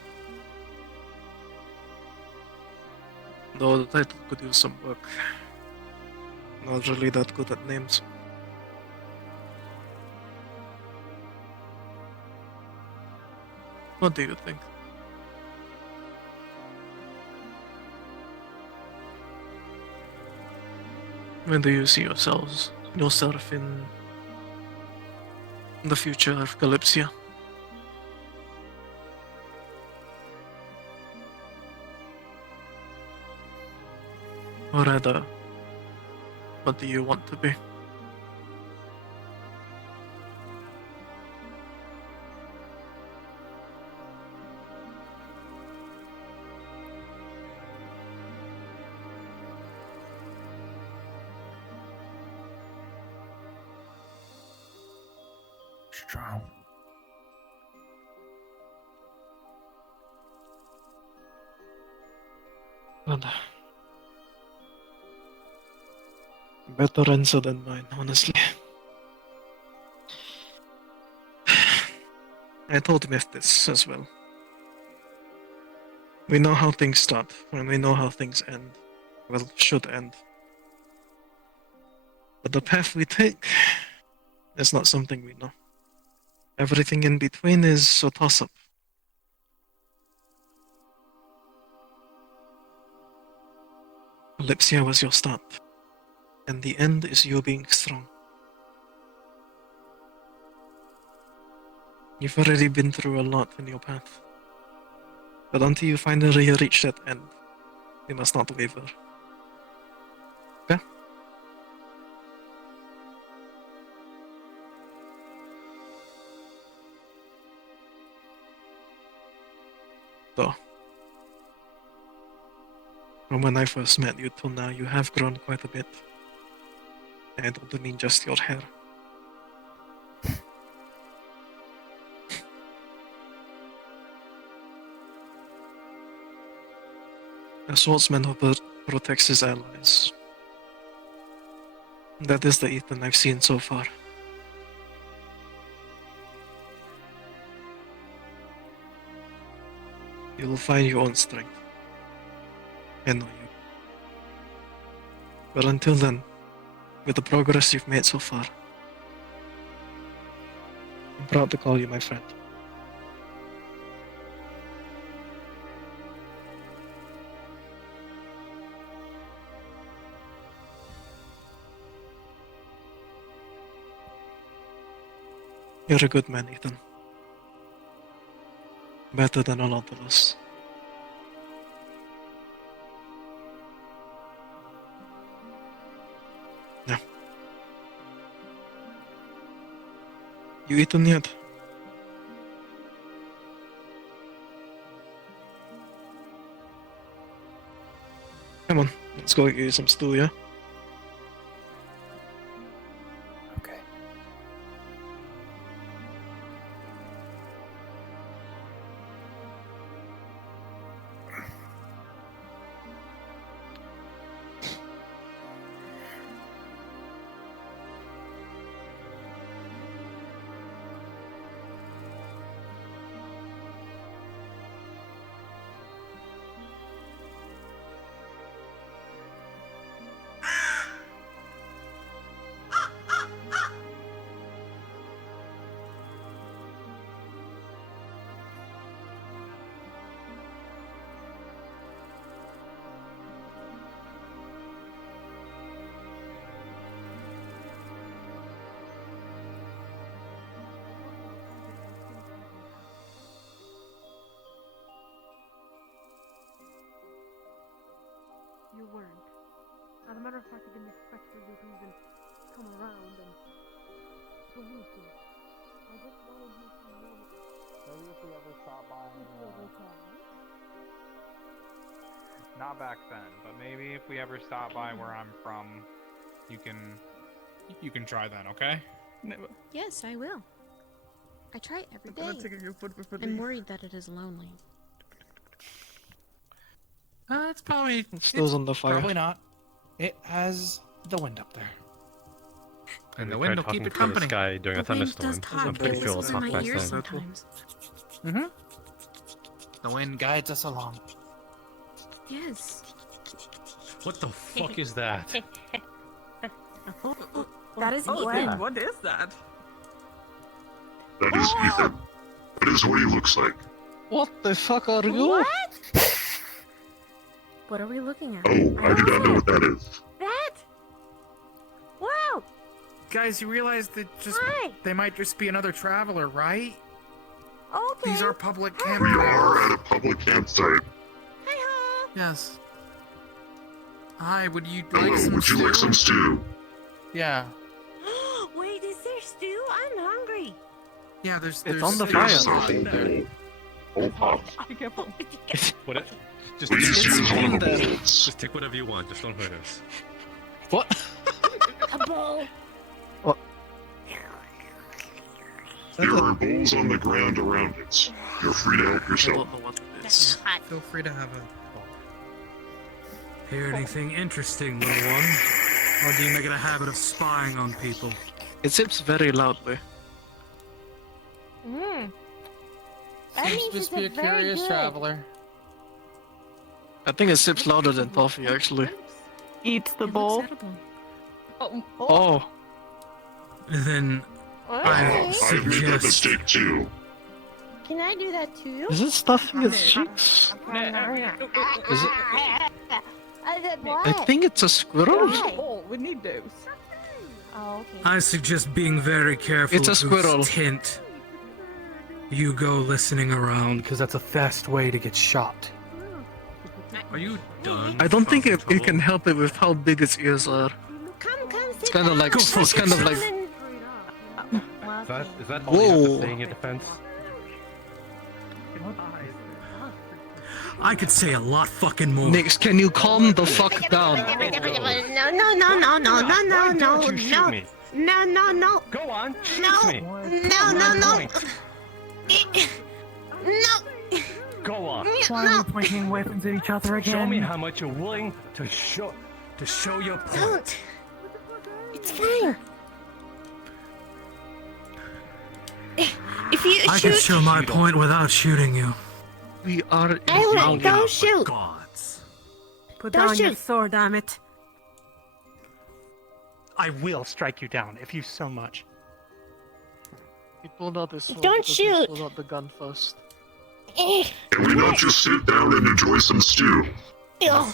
Though the title could use some work. Not really that good at names. What do you think? When do you see yourself in the future of Kalypsia? Or rather, what do you want to be? Strong. Good. Better answer than mine, honestly. I told Myth this as well. We know how things start, and we know how things end. Well, should end. But the path we take is not something we know. Everything in between is a toss-up. Kalypsia was your start, and the end is you being strong. You've already been through a lot in your path. But until you finally reach that end, you must not waver. Okay? So, from when I first met you till now, you have grown quite a bit. And I don't mean just your hair. A swordsman who protects his allies. That is the Ethan I've seen so far. You will find your own strength. I know you. But until then, with the progress you've made so far, I'm proud to call you my friend. You're a good man, Ethan. Better than a lot of us. Yeah. You eaten yet? Come on, let's go get you some stew, yeah? You weren't. As a matter of fact, I didn't expect you to even come around and believe me. I just wanted you to know. Maybe if we ever stop by Okay. Not back then, but maybe if we ever stop by where I'm from, you can try then, okay? Never. Yes, I will. I try every I'm gonna day. take your foot before I'm the- worried that it is lonely. It's probably Still's on the fire. Probably not. It has the wind up there. And the We wind tried will keep talking it to the company. sky during a The wind does thunderstorm. I'm talk. pretty It sure it'll whistles in talk my back ears then. sometimes. Mm-hmm. The wind guides us along. Yes. What the fuck is that? That is Oh, Ethan. wait, what is that? That is Ethan. That is what he looks like. What the fuck are you? What? What are we looking at? Oh, I do not know what that is. That? Wow! Guys, you realize that they might just be another traveler, right? Okay. These are public We campgrounds. are at a public campsite. Yes. Hi, would you Hello, like some would you like some stew? Yeah. Wait, is there stew? I'm hungry. Yeah, there's on the There's fire. a whole bowl. Whole pot. Be careful. What? Just Please use one of the there. bowls. Just take whatever you want. Just don't hurt us. What? A bowl. What? There are bowls on the ground around it. You're free to help I yourself. don't know what it is. Feel free to have a Hear anything interesting, little one? Or do you make it a habit of spying on people? It sips very loudly. That means just it's be a very curious good. traveler. I think it sips louder than coffee, actually. Eats the It bowl. looks edible. Oh, Then I I've made that suggest mistake too. Can I do that too? is it stuffing its cheeks? Is it? I said what? I think it's a squirrel. Why? Oh, we need those. Oh, okay. I suggest being very careful It's a of squirrel. whose tent you go listening around, because that's a fast way to get shot. Are you done? I don't think causing you can trouble? help it with how big its ears are. It's kind of like Go it's kind of like. Is that all you have to Whoa. say in your defense? I could say a lot fucking more. Nix, can you calm the fuck down? No, no, no, no, no, no, no, Why no, don't you shoot no. me? No, no, no. Go on, shoot No. me. No, no, no. No. Go on. Why are we pointing weapons at each other again? Show me how much you're willing to show your point. Don't. It's fine. If you I shoot, can show my point without shooting you. We are. I will. Don't shoot. Put Don't down your shoot. sword, damn it. I will strike you down if you so much. He pulled out his sword. Don't because he shoot. pulled out the gun first. Can we not just sit down and enjoy some stew? Ew.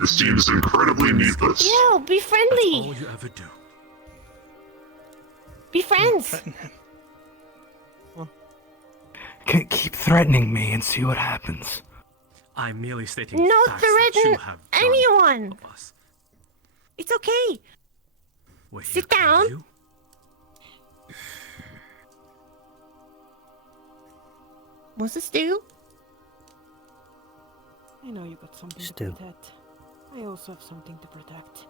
This seems incredibly needless. Ew, be friendly. All you ever do. Be friends. Can't keep threatening me and see what happens. I'm merely stating No facts that you threaten have done anyone. of us. It's okay. We're here Sit to down. you. What's the stew? I know you got something Stu. to protect. I also have something to protect.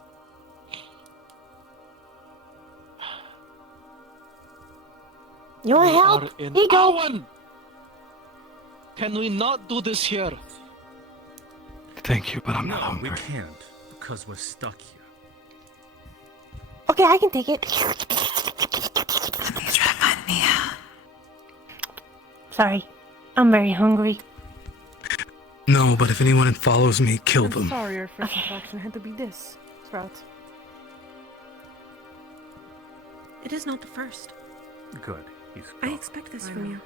You want We help? are in Here you go. Owen! Can we not do this here? Thank you, but I'm No, not we hungry. can't because we're stuck here. Okay, I can take it. Sorry, I'm very hungry. No, but if anyone follows me, kill I'm them. sorry, our first attraction had to be this. Sprout. It is not the first. Good. He's I gone. expect this from you.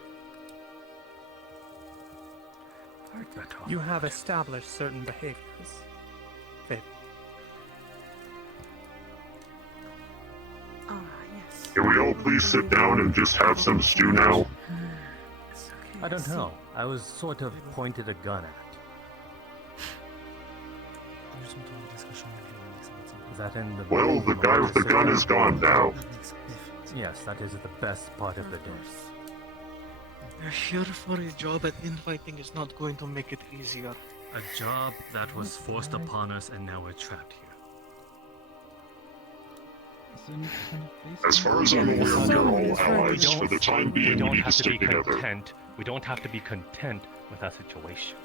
You have established certain behaviors. Faith. Ah, yes. Can we all please sit down and just have some stew now? I don't know. I was sort of pointed a gun at. Is that in the Well, the guy with the gun is gone now. Yes, that is the best part of the day. We're here for a job, and infighting is not going to make it easier. A job that was forced upon us, and now we're trapped here. As far as I'm aware, we are all allies. For the time being, we don't need to have to be stick together. content. We don't have to be content with our situation.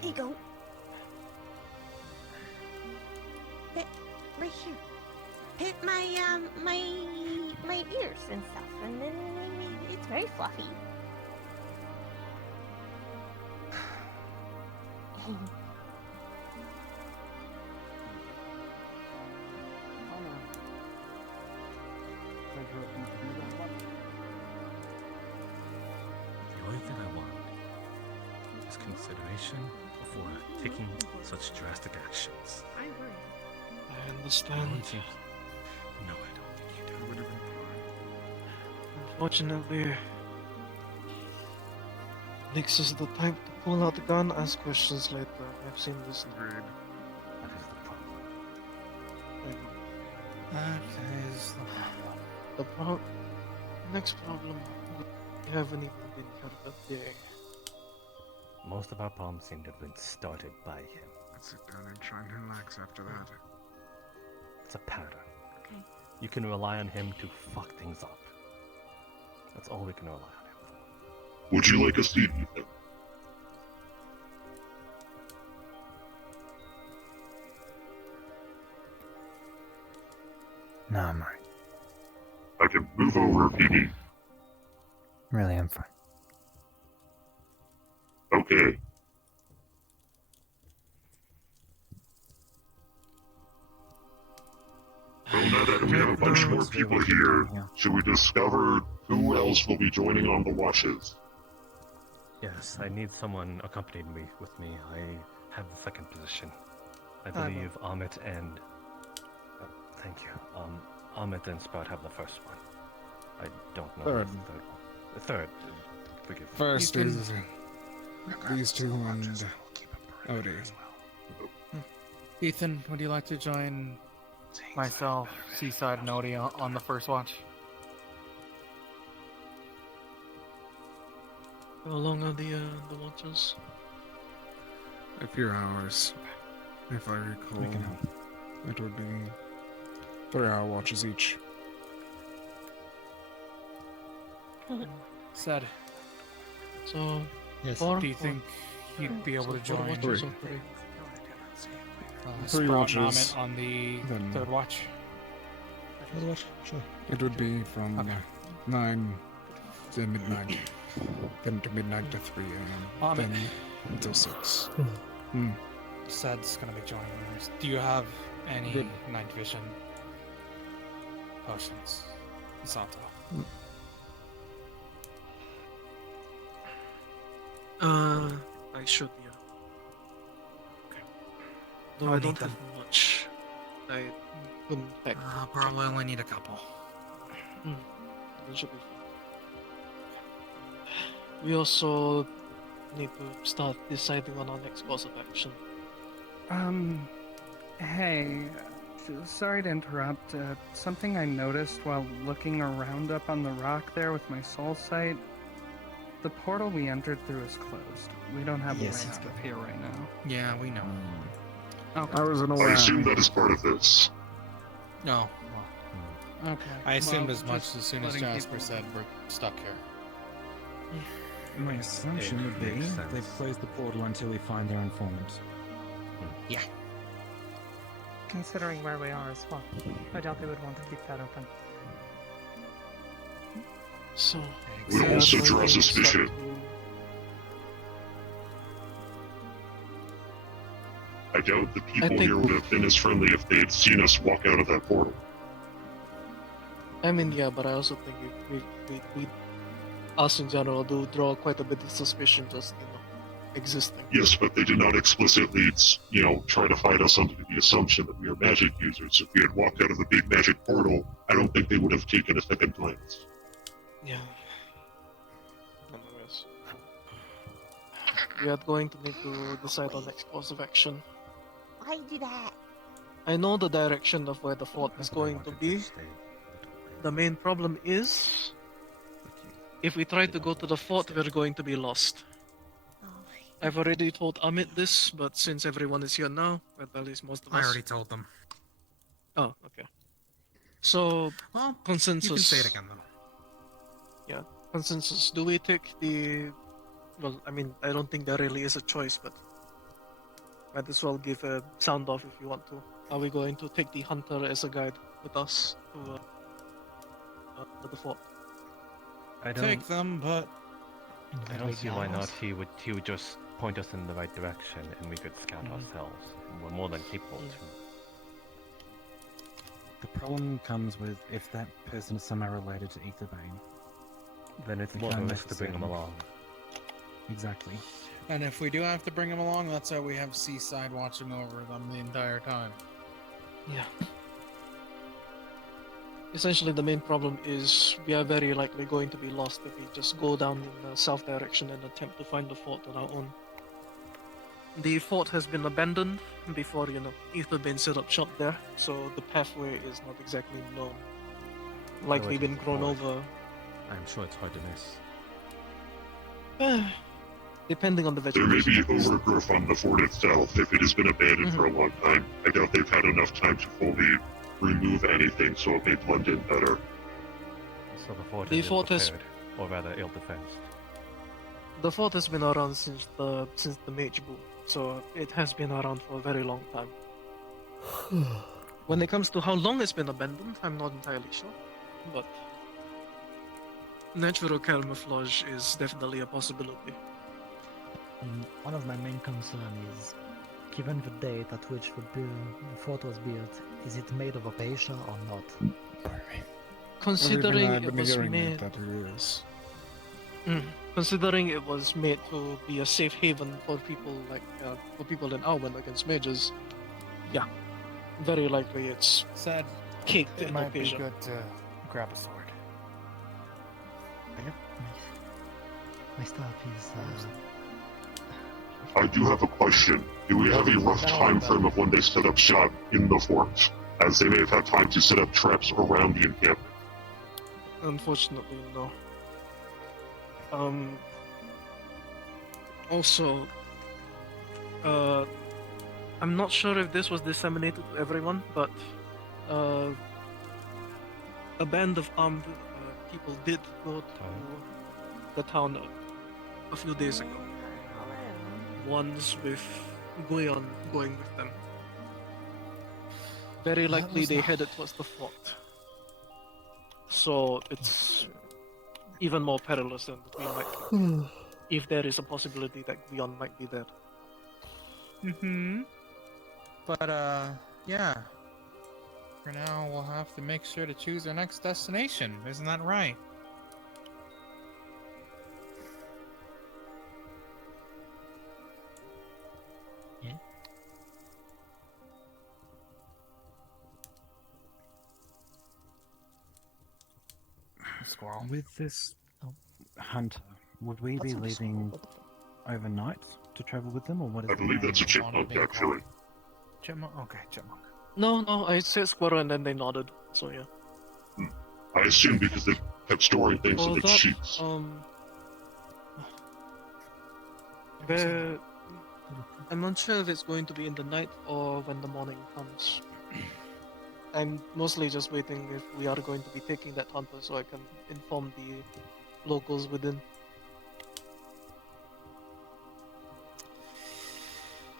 Here you go. Hit right here. Hit my ears and stuff, and then it's very fluffy. The only thing I want is consideration before taking such drastic actions. I understand. No, I don't think you do. Unfortunately, Nix is the type to pull out the gun, ask questions later. I've seen this breed. That is the problem. That is the problem. Next problem, we haven't even been here that day. Most of our problems seem to have been started by him. Let's sit down and try and relax after that. It's a pattern. Okay. You can rely on him to fuck things up. That's all we can rely on him for. Would you like a seat? No, I'm alright. I can move over if you need. Really, I'm fine. Okay. Well, now that we have a bunch more people here, should we discover who else will be joining on the watches? Yes, I need someone accompanied me with me. I have the second position. I believe Amit and thank you. Amit and Sprout have the first one. I don't know Third. the third one. The third. Forgive me. First is these two and Odie. Ethan, would you like to join myself, Seaside, and Odie on the first watch? How long are the watches? A few hours, if I recall. It would be 3-hour watches each. Said. So, yes. four, Do you think you'd be able to four join? watches or three? Three Sprout and watches, Amit on the then- third watch? Third watch? Sure. It would be from 9 to midnight, then to midnight to 3 a.m., then until 6. Sad's gonna be joining us. Do you have any Good. night vision potions, Sato? I should, yeah. Okay. No, I'll I need don't them. have much. I couldn't pack. Probably only need a couple. That should be fine. We also need to start deciding on our next course of action. Hey, sorry to interrupt. Something I noticed while looking around up on the rock there with my soul sight. The portal we entered through is closed. We don't have a way out of here right now. Yeah, we know. Okay. I was I unaware. assume that is part of this. No. Okay. I assumed well, as much just as soon as letting Jasper people- said we're stuck here. My assumption would be makes sense. they've closed the portal until we find their informant. Yeah. Considering where we are as well, I doubt they would want to keep that open. So, Would also draw we start suspicion. to- I doubt the people think- here would have been as friendly if they had seen us walk out of that portal. I mean, yeah, but I also think we us in general do draw quite a bit of suspicion just, existing. Yes, but they did not explicitly, try to fight us under the assumption that we are magic users. If we had walked out of the big magic portal, I don't think they would have taken a second glance. Yeah. Anyways. We are going to need to decide our next course of action. Why do that? I know the direction of where the fort is going to be. The main problem is, if we try to go to the fort, we're going to be lost. I've already told Amit this, but since everyone is here now, well, at least most of us. I already told them. Oh, okay. So, Well, consensus. you can say it again, though. Yeah, consensus. Do we take the... Well, I mean, I don't think there really is a choice, but might as well give a sound off if you want to. Are we going to take the hunter as a guide with us to the fort? I don't Take them, but I don't see why not. He would just point us in the right direction, and we could scout ourselves. And we're more than capable to. The problem comes with if that person is somehow related to Aetherbane. Then it's we more of a can't risk to bring him necessarily- along. Exactly. And if we do have to bring him along, that's why we have Seaside watching over them the entire time. Yeah. Essentially, the main problem is we are very likely going to be lost if we just go down in the south direction and attempt to find the fort on our own. The fort has been abandoned before, Aetherbane set up shop there, so the pathway is not exactly known. Likely it been is a grown fort. over. I'm sure it's hard to miss. Depending on the There may vegetation. be overgrowth on the fort itself. If it has been abandoned for a long time, I doubt they've had enough time to fully remove anything, so it may blend in better. So the fort The is fort has- ill-prepared, or rather ill-defensed. The fort has been around since the Mage Boom, so it has been around for a very long time. When it comes to how long it's been abandoned, I'm not entirely sure, but natural camouflage is definitely a possibility. And one of my main concerns is, given the date at which the fort was built, is it made of acacia or not? Considering Everything I've it been was hearing made, that it is. considering it was made to be a safe haven for people in Arwen against mages, Yeah, very likely it's Said caked it in might be Opasia. good to grab a sword. My staff is. I do have a question. Do we have a rough time frame of when they set up shop in the fort? As they may have had time to set up traps around the encampment. Unfortunately, no. Also, I'm not sure if this was disseminated to everyone, but a band of armed people did go to the town a few days ago. Ones with Guion going with them. Very likely they headed towards the fort. So it's even more perilous than we might think. If there is a possibility that Guion might be there. Mm-hmm. But, yeah. For now, we'll have to make sure to choose our next destination. Isn't that right? Yeah. Squirrel. With this hunter, would we be What's a leaving overnight to travel with them, or what is I the believe plan? that's a chipmunk, actually. Chipmunk? Okay, chipmunk. No, I said squirrel and then they nodded, so yeah. I assume because they kept storing things in For the that, sheets. I'm not sure if it's going to be in the night or when the morning comes. I'm mostly just waiting if we are going to be taking that hunter so I can inform the locals within.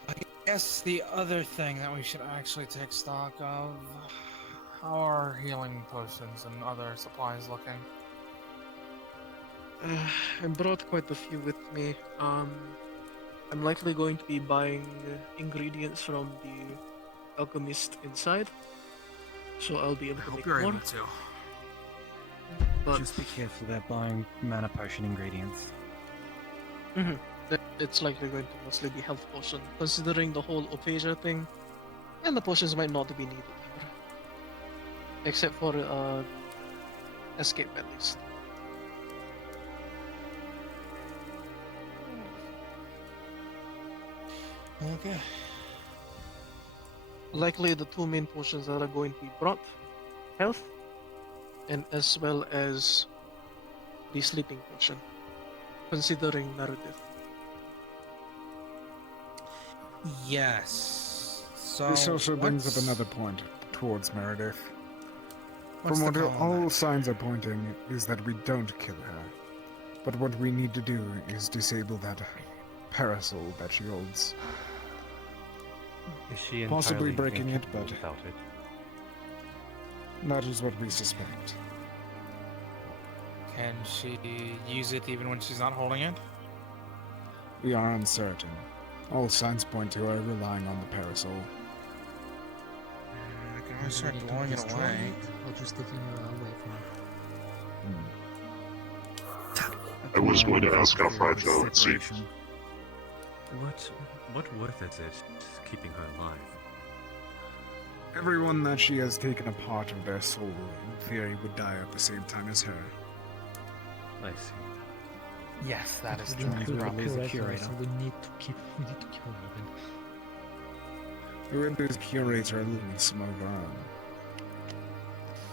I guess the other thing that we should actually take stock of, how are healing potions and other supplies looking? I brought quite a few with me. I'm likely going to be buying ingredients from the alchemist inside, so I'll be able to make you're more. able to. But Just be careful about buying mana potion ingredients. it's likely going to mostly be health potion, considering the whole Opasia thing, and the potions might not be needed here, except for escape at least. Okay. Likely the two main potions that are going to be brought, health, and as well as the sleeping potion, considering Meredith. Yes. So This also brings up what's- another point towards Meredith. What's From the what call on all that? signs are pointing is that we don't kill her. But what we need to do is disable that parasol that she holds. Is she Possibly entirely breaking it, incapable but without it? that is what we suspect. Can she use it even when she's not holding it? We are uncertain. All signs point to her relying on the parasol. I can always start blowing it away. Or just taking her away from her. I was going to ask how fragile it seems. What worth is it keeping her alive? Everyone that she has taken a part of their soul, in theory, would die at the same time as her. I see. Yes, that is We true. need to Probably is a curator. so we need to kill her then. We would lose curator along with some of our own,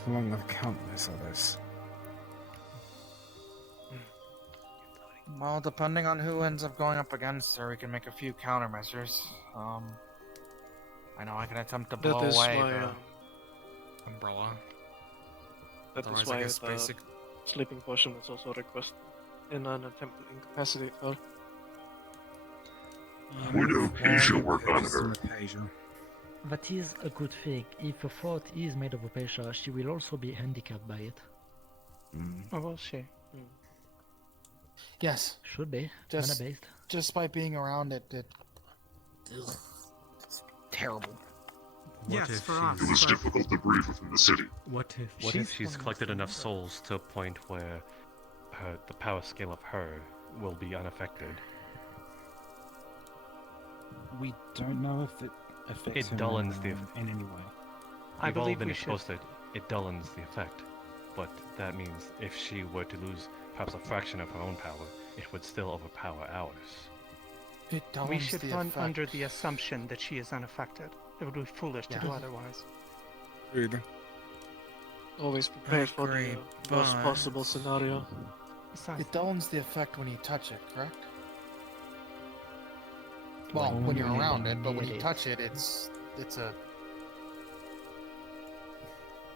along with countless others. Well, depending on who ends up going up against her, we can make a few countermeasures. I know I can attempt to blow That is away why, the umbrella. That is Otherwise, why I guess the basic. sleeping potion is also requested in an attempt to incapacitate her. Would Opasia work on her? That is a good thing. If a fort is made of Opasia, she will also be handicapped by it. Oh, will she? Yes. Should be. Just, Mana based. just by being around it, it's terrible. What if It was difficult to breathe within the city. What If she's collected enough souls to a point where the power scale of her will be unaffected? We don't know if it affects It her dullens the in any way. I We've all believe been we should. exposed to it. It dullens the effect. But that means if she were to lose perhaps a fraction of her own power, it would still overpower ours. It We dullens should the run effect. under the assumption that she is unaffected. It would be foolish to do Yeah. otherwise. Agreed. Always prepared for the worst possible scenario. It dullens the effect when you touch it, correct? Well, When when you're you're around it, but when near you it. touch it, it's a.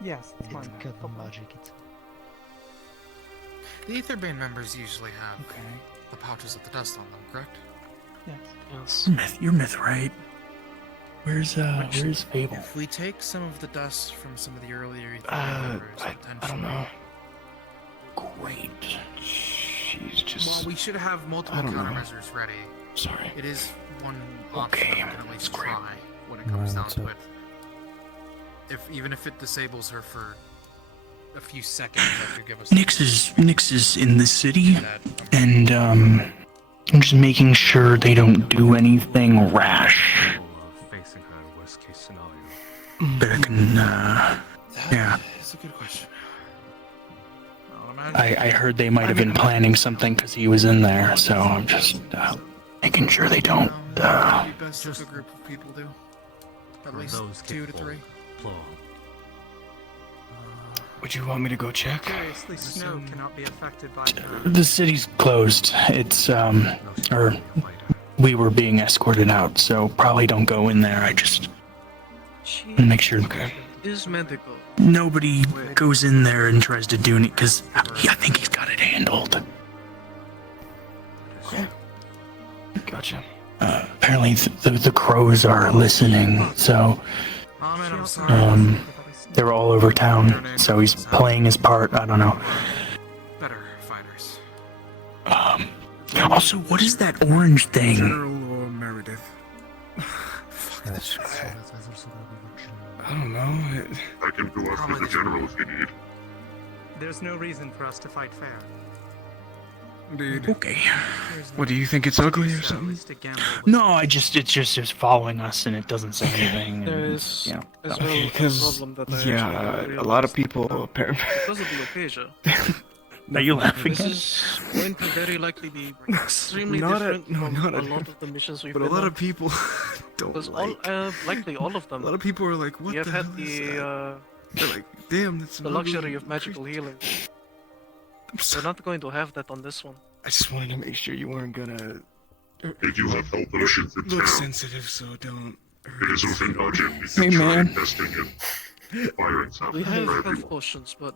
Yes, it's It's fine. got the magic. It's The Aetherbane members usually have the pouches of the dust on them, correct? Yes. You're myth, right? Where's Fable? If we take some of the dust from some of the earlier Aetherbane I members, don't know. Great. She's just. Well, we should have multiple I don't know. countermeasures ready. Sorry. It is one option Okay, that we can at least that's great. try when it comes No, down that's to it. it. Even if it disables her for a few seconds, that should give us. Nyx is in the city, and I'm just making sure they don't do anything rash. Facing her worst case scenario. But I can, yeah. It's a good question. I heard they might have been planning something because he was in there, so I'm just making sure they don't. Maybe best if a group of people do. At For least those 2 to capable, 3. plural. Would you want me to go check? Curiously, snow cannot be affected by The city's closed. It's or we were being escorted out, so probably don't go in there. I just wanna make sure. Okay. Is medical. Nobody goes in there and tries to do anything because I think he's got it handled. Okay. Gotcha. Apparently the crows are listening, so I'm sorry. they're all over town. So he's playing his part. I don't know. Better fighters. Also, what is that orange thing? General or Meredith? I don't know. I can go after the general if you need. There's no reason for us to fight fair. Indeed. Okay. What do you think? It's ugly or something? No, it's just following us and it doesn't say anything. There and, is you know, as well a because problem that I yeah, actually a lot of realized. people apparently. Because of the occasion. Are you laughing? This is going to very likely be extremely Not different at- no, from not a at- lot of the missions we've But a been lot on. of people don't Because like. likely all of them. A lot of people are like, "What We have the had hell is the that?" They're like, "Damn, that's the an ugly luxury of magical healing. We're not going to have that on this one. I just wanted to make sure you weren't gonna. They do have health potions in Look town. sensitive, so don't. It is within budget. You Hey, can try man. investing in firing something We have for health everyone. potions, but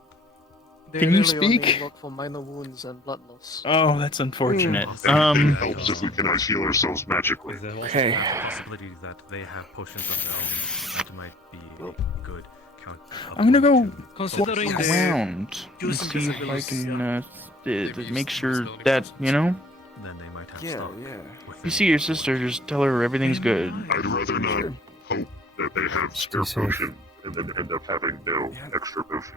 they Can you really only speak? work for minor wounds and blood loss. Oh, that's unfortunate. Anything helps if we can ice heal ourselves magically. Is there also Okay. a possibility that they have potions of their own that might be a good count? I'm gonna go Considering walk the around and use and see if I visibility, can make sure that you know. Then they might have Yeah, stock. yeah. If you see your sister, just tell her everything's good. I'd rather not hope that they have spare potion and then end up having no extra potion.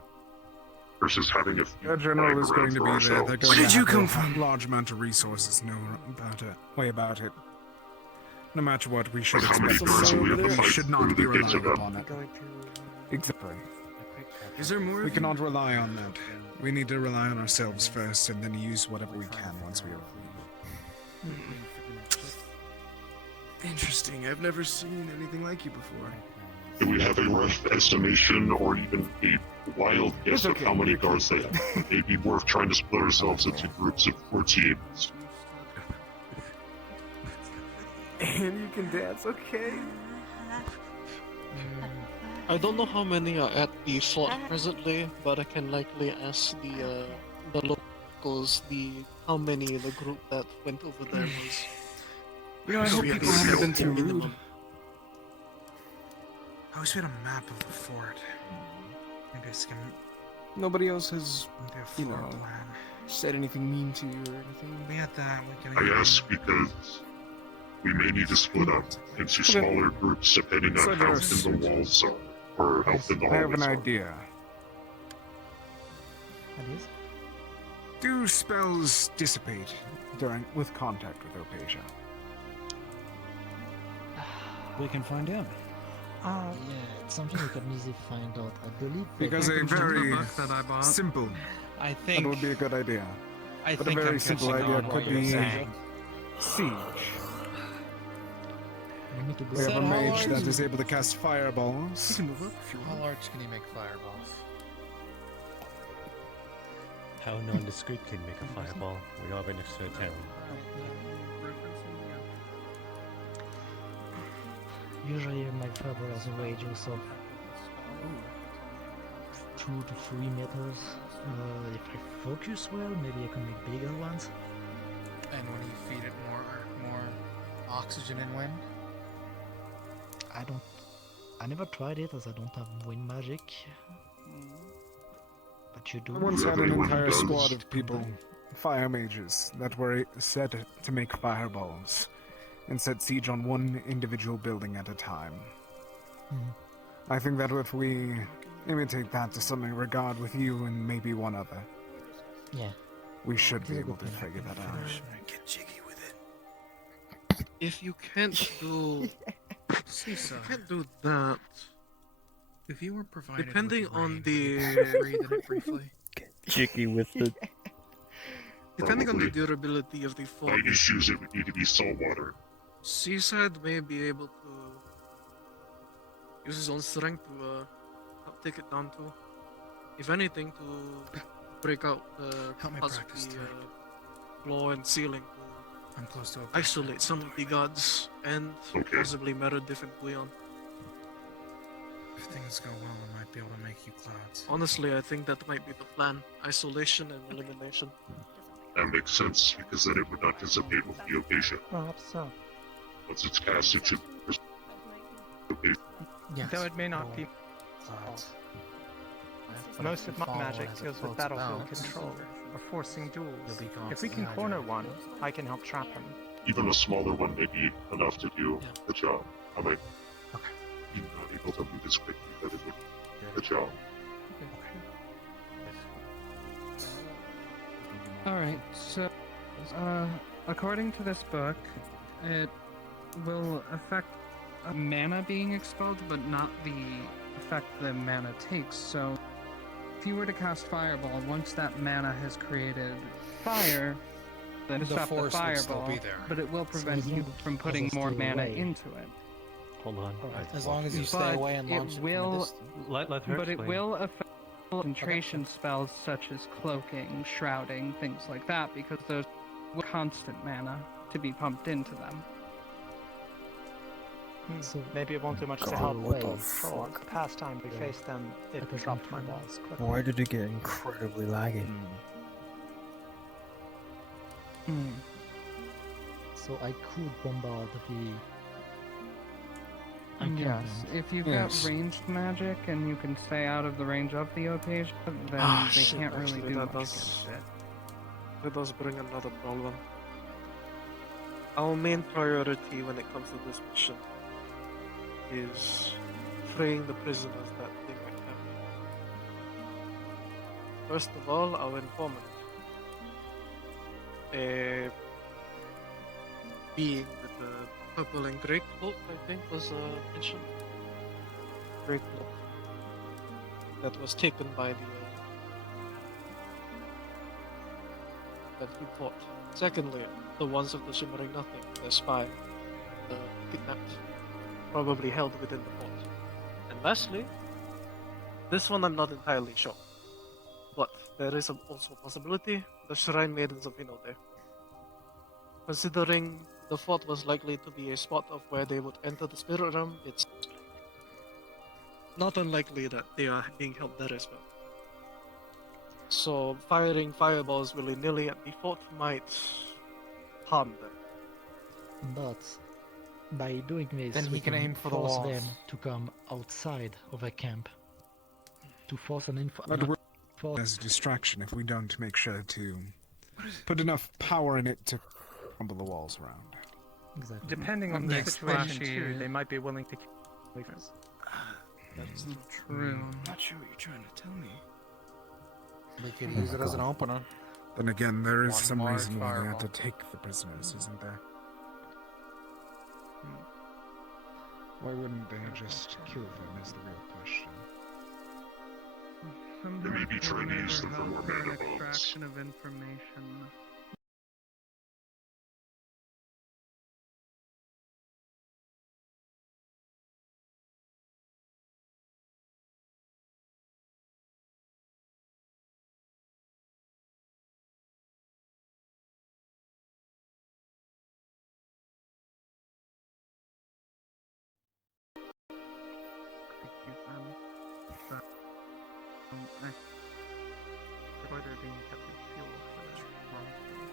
Versus having a few Our general lying is around going to for be there. ourselves. They're going to have a large amount of resources. No way about it. No matter what, we should But how many expect guards do we have to we fight should not through be to get to relying them? upon it. Exactly. Is there more? We cannot rely on that. We need to rely on ourselves first, and then use whatever we can once we are free. Interesting. I've never seen anything like you before. Do we have a rough estimation or even a wild guess of how many guards they have? It may be worth trying to split ourselves into groups of 4 teams. And you can dance, okay? I don't know how many are at the fort presently, but I can likely ask the locals how many in the group that went over there was. You know, I hope We people at least haven't been have too a rude. minimum. I wish we had a map of the fort. Maybe I can. Nobody else has, Maybe a you floor know, plan. said anything mean to you or anything. We had that. We can. I ask because we may need to split up into smaller groups depending So on how there's- thin the walls are, or how thin the I have an hallways are. idea. Do spells dissipate with contact with Opasia? We can find out. Yeah, it's something you can easily find out. I believe that Because a very simple. I think that would be a good idea. I but think a very I'm simple catching idea on what could you're be saying. siege. we need to go. We have a How mage large- that is able to cast fireballs. How large can he make fireballs? How nondescript can make a fireball? We are in a certain town. Usually my fireballs range also 2 to 3 meters. If I focus well, maybe I can make bigger ones. And when you feed it more oxygen and wind? I never tried it as I don't have wind magic. But you do. I once had an entire squad of people, fire mages, that were set to make fireballs and set siege on one individual building at a time. I think that if we imitate that to some regard with you and maybe one other, yeah, we should be able to figure that out. Get jiggy with it. If you can't do, if you can't do that, If you were provided depending with on rain, the, would you breathe in it briefly? Jiggy with it. depending on the durability of the fog, Light issues, it would need to be salt water. Seaside may be able to use his own strength to help take it down too. If anything, to break out the Help me parts of practice the tonight. floor and ceiling I'm close to to a isolate some of the gods and possibly Meredith and Guion. If things go well, I might be able to make you clouds. Honestly, I think that might be the plan. Isolation and elimination. That makes sense, because then it would not dissipate with the occasion. Perhaps so. Once it's cast, it should dissipate. Yes. Though it may not be. Clouds. Most of my Follow magic as it deals with floats battlefield about. control, or forcing duels. You'll be If we constantly can corner hydrated. one, I can help trap him. Even a smaller one may be enough to do the job. I might be not able to move as quickly, but it would do the job. Alright, so, according to this book, it will affect mana being expelled, but not the effect the mana takes. So, if you were to cast Fireball, once that mana has created fire, then The stop the force would still Fireball, be there. but it will prevent you you from putting as a more stay mana away. into it. Hold on. As long as you stay But away and launch it it will, from a distance. Let her but it explain. will affect concentration spells such as cloaking, shrouding, things like that, because those were constant mana to be pumped into them. So Maybe it won't do much to God, help what the control. fuck? The past time we faced them, it That doesn't dropped my turn out. balls quickly. Why did it get incredibly laggy? So I could bombard the. Yes, if you've got ranged magic and you can stay out of the range of the occasion, then Ah, they shit, can't really actually, do that much does- against it. That does bring another problem. Our main priority when it comes to this mission is freeing the prisoners that they might have. First of all, our informant. Being with the purple and grey cloak, I think was mentioned. Grey cloak. That was taken by the that report. Secondly, the ones of the Shimmering Nothing, the spy, the kidnapped, probably held within the fort. And lastly, this one I'm not entirely sure, but there is also a possibility the Shrine Maidens of Hinode. Considering the fort was likely to be a spot of where they would enter the spirit realm, it's not unlikely that they are being held there as well. So firing fireballs willy-nilly at the fort might harm them. But by doing this, Then he we can aim for the force walls. them to come outside of a camp to force an info. But we're as a distraction if we don't make sure to put enough power in it to crumble the walls around. Exactly. Depending on the Next situation flashy- too, they might be willing to kill leaders. That's true. Not sure what you're trying to tell me. We could use it as an opener. Then again, there is One some large reason why they had to fireball. take the prisoners, isn't there? Why wouldn't they just kill them is the real question. They may be trying to use them for more for an mana bombs. extraction of information. Or they're being kept as fuel for the monsters.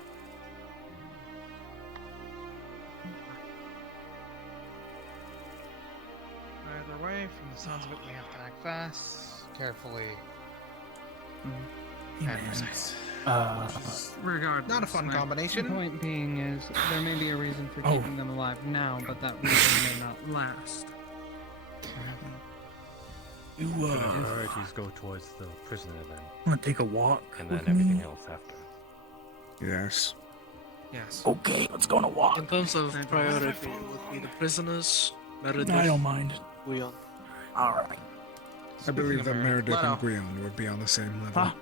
Either way, from the sounds of it, we have to act fast, carefully, and precise. Which is Regardless, not a fun my combination. point being is there may be a reason for keeping them alive now, but that reason may not last. The priorities go towards the prisoner then. Want to take a walk? And then with everything me? else after. Yes. Yes. Okay, let's go on a walk. In terms of priority, it would be the prisoners, Meredith, I don't mind. Leon. Alright. I believe that Meredith Leto. and Guion would be on the same level.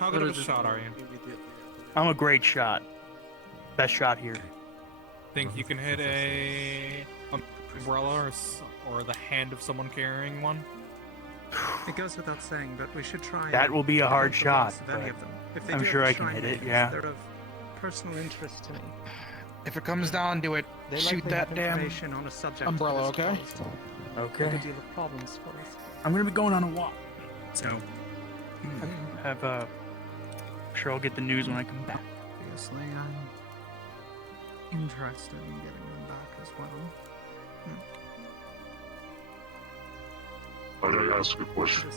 How good of a shot are you? I'm a great shot. Best shot here. Think you can hit a umbrella or the hand of someone carrying one? It goes without saying, but we should try. That will be a hard the shot, loss of any but of them. If they I'm do sure have I can shrine hit it, names, yeah. They're of personal interest to me. If it comes down to it, They shoot likely that have damn information on a subject umbrella, that okay? is caused Okay. a good deal of problems for us. I'm gonna be going on a walk. So, have sure I'll get the news when I come back. Obviously, I'm interested in getting them back as well. Might I ask a question?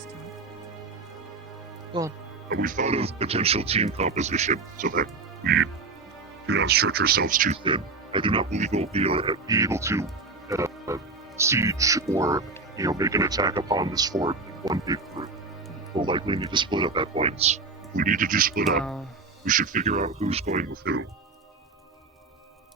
Go on. Have we thought of potential team composition so that we do not stretch ourselves too thin? I do not believe we'll be able to siege or make an attack upon this fort in one big group. We'll likely need to split up at points. If we need to do split up, we should figure out who's going with who.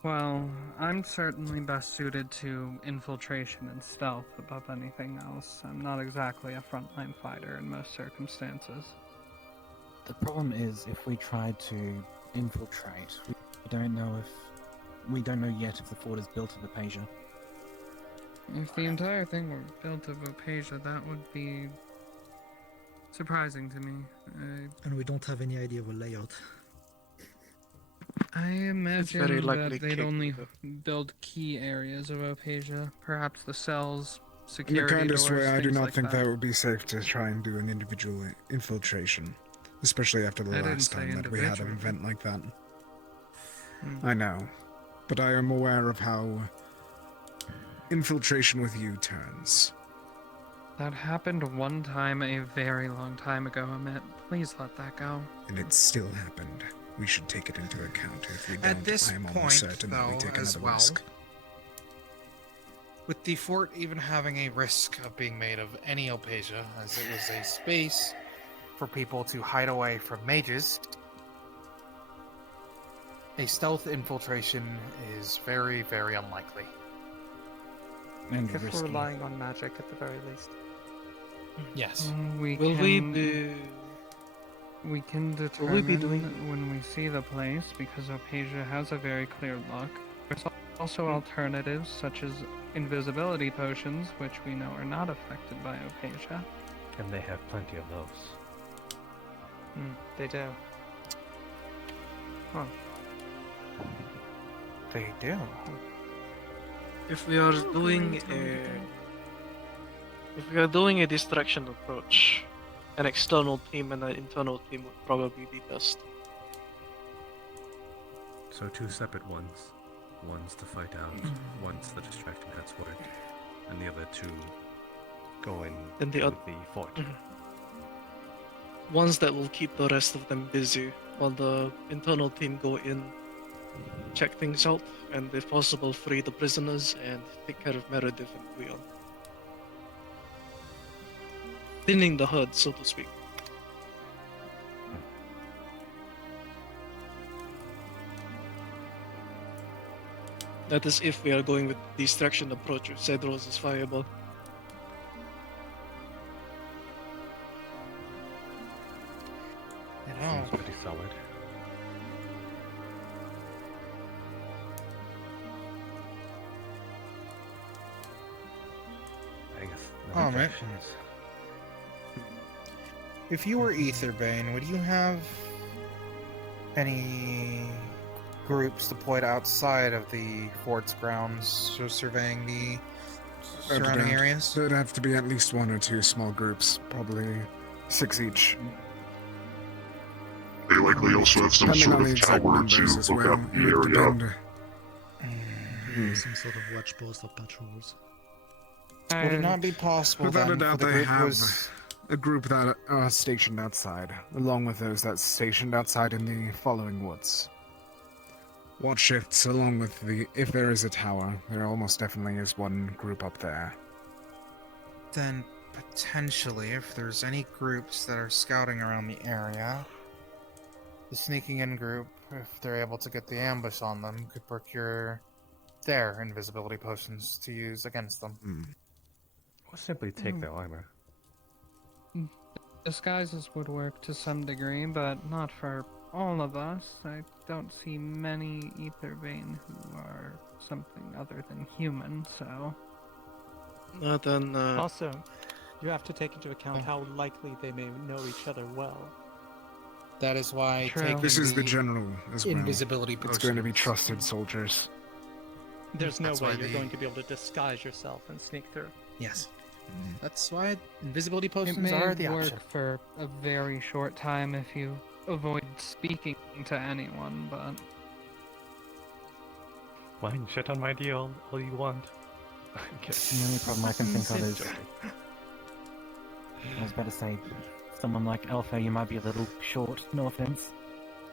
Well, I'm certainly best suited to infiltration and stealth above anything else. I'm not exactly a frontline fighter in most circumstances. The problem is, if we try to infiltrate, we don't know yet if the fort is built of Apasia. If the entire thing were built of Opasia, that would be surprising to me. And we don't have any idea of a layout. I imagine very likely that they'd cake only with build key areas of Opasia, perhaps the cells, In the security kindest doors, way, I do things not like think that would be safe to try and do an individual infiltration. Especially after the I didn't last say time that we had an individual. event like that. I know. But I am aware of how infiltration with you turns. That happened one time a very long time ago, Amit. Please let that go. And it still happened. We should take it into account. If we don't, At this I am point, almost certain that we though, take as another well, risk. with the fort even having a risk of being made of any Opasia, as it was a space for people to hide away from mages, a stealth infiltration is very, very unlikely. And If risky. we're relying on magic at the very least. Yes. We Will can, we be... We can Will determine we be doing... when we see the place, because Opasia has a very clear look. There's also alternatives, such as invisibility potions, which we know are not affected by Opasia. And they have plenty of those. They do. Huh. They do. If we are doing a distraction approach, an external team and an internal team would probably be best. So 2 separate ones. One's to fight out, one's the distraction heads work, and the other 2 go in Then the with oth- the fort. Ones that will keep the rest of them busy, while the internal team go in, check things out, and if possible free the prisoners and take care of Meredith and Leon. Thinning the herd, so to speak. That is if we are going with distraction approach with Cedros is fireball. You know. Seems pretty solid. I guess no Oh, man. objections. If you were Aetherbane, would you have any groups deployed outside of the fort's grounds, so surveying the surrounding areas? There'd have to be at least 1 or 2 small groups, probably 6 each. They likely also have some Depending sort on the of exact tower numbers to as look well, up the it would area. depend. Some sort of watch post or patrols. Would it not be possible Without a then for doubt, the they group have was... a group that are stationed outside, along with those that's stationed outside in the following woods. Watch shifts along with the... If there is a tower, there almost definitely is one group up there. Then potentially, if there's any groups that are scouting around the area, the sneaking in group, if they're able to get the ambush on them, could procure their invisibility potions to use against them. Or simply take their armor. Disguises would work to some degree, but not for all of us. I don't see many Aetherbane who are something other than human, so... Then, Also, you have to take into account how likely they may know each other well. That is why True. taking This is the general as well. invisibility It's going to be potions. trusted soldiers. There's no That's way why you're they- going to be able to disguise yourself and sneak through. Yes. That's why invisibility It potions may are the work option. for a very short time if you avoid speaking to anyone, but... Fine, shit on my deal all you want. The only problem I can think of is, I was about to say, someone like Alpha, you might be a little short, no offense,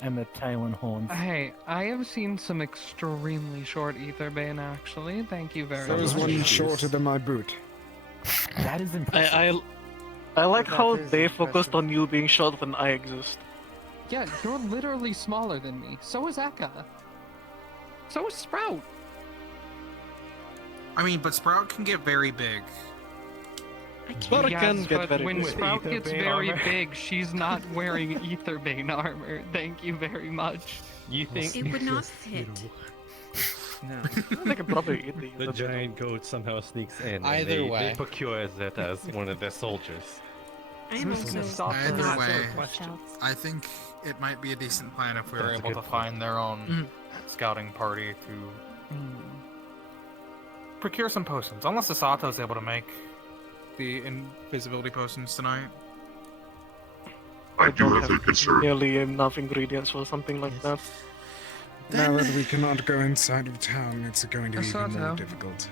and the tail and horns. Hey, I have seen some extremely short Aetherbane, actually. Thank you very There much. was one shorter than my boot. That is impressive. I like how That is they focused on you being short when I exist. Yeah, you're literally smaller than me. So is Eka. So is Sprout. I mean, but Sprout can get very big. Sprout can get but very when big. Sprout With gets Aetherbane very armor. big, she's not wearing Aetherbane armor. Thank you very much. You think It would not fit. No. They could probably eat the giant goat somehow sneaks in and Either they way. procure it as one of their soldiers. I am also Either not way, so I think it might be a decent plan if we were That's a able good to point. find their own scouting party to procure some potions. Unless Asato's able to make the invisibility potions tonight. I do don't have a concern. nearly enough ingredients for something like that. Now that we cannot go inside of town, it's going to be even more Asato. difficult.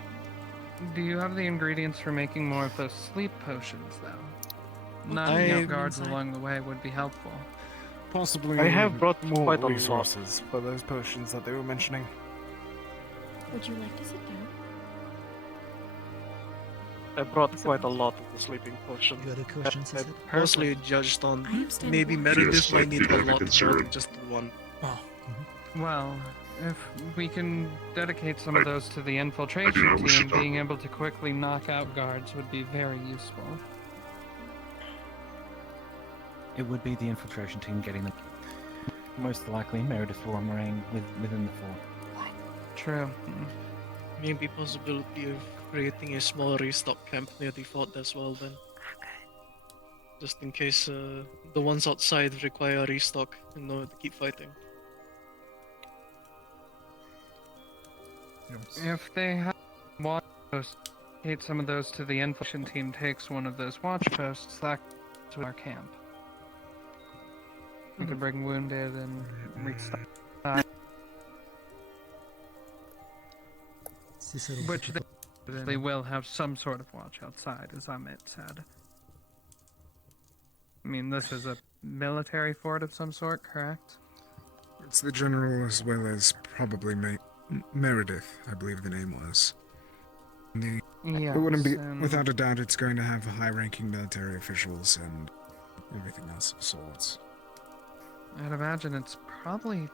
Do you have the ingredients for making more of those sleep potions, though? Knocking I- out guards along the way would be helpful. Possibly I have brought more quite a lot. resources for those potions that they were mentioning. Would you like to sit down? I brought quite a lot of the sleeping potion. You had a question, I Cecil? mostly judged on I am standing maybe watch. Meredith Yes, I might need did a have a lot more concern. than just one. Oh, Well, if we can dedicate some of those to the infiltration not wish team, to talk. being able to quickly knock out guards would be very useful. It would be the infiltration team getting them. Most likely, Meredith will remain within the fort. True. Maybe possibility of creating a small restock camp near the fort as well then. Just in case the ones outside require a restock in order to keep fighting. If they have watch posts, dedicate some of those to the infiltration team takes one of those watch posts, that's our camp. We could bring wounded and restock. Cecil, Which they will have some sort of watch outside, as Amit said. I mean, this is a military fort of some sort, correct? It's the general as well as probably Meredith, I believe the name was. Yes, It wouldn't be, and- without a doubt, it's going to have high-ranking military officials and everything else of sorts. I'd imagine it's probably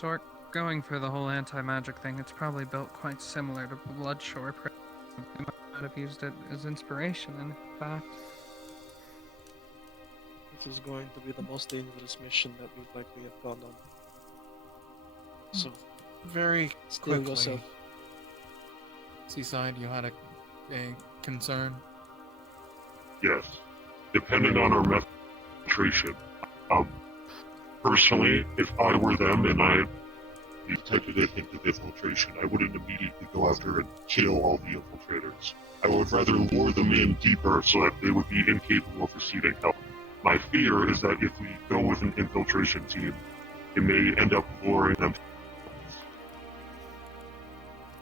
sort going for the whole anti-magic thing, it's probably built quite similar to Bloodshore. We might have used it as inspiration, in fact. This is going to be the most dangerous mission that we've likely have gone on. So, very still Quickly. yourself. Seaside, you had a concern? Yes. Depending on our method of infiltration. Personally, if I were them and I detected a hint of infiltration, I wouldn't immediately go after and kill all the infiltrators. I would rather lure them in deeper so that they would be incapable of receiving help. My fear is that if we go with an infiltration team, it may end up luring them.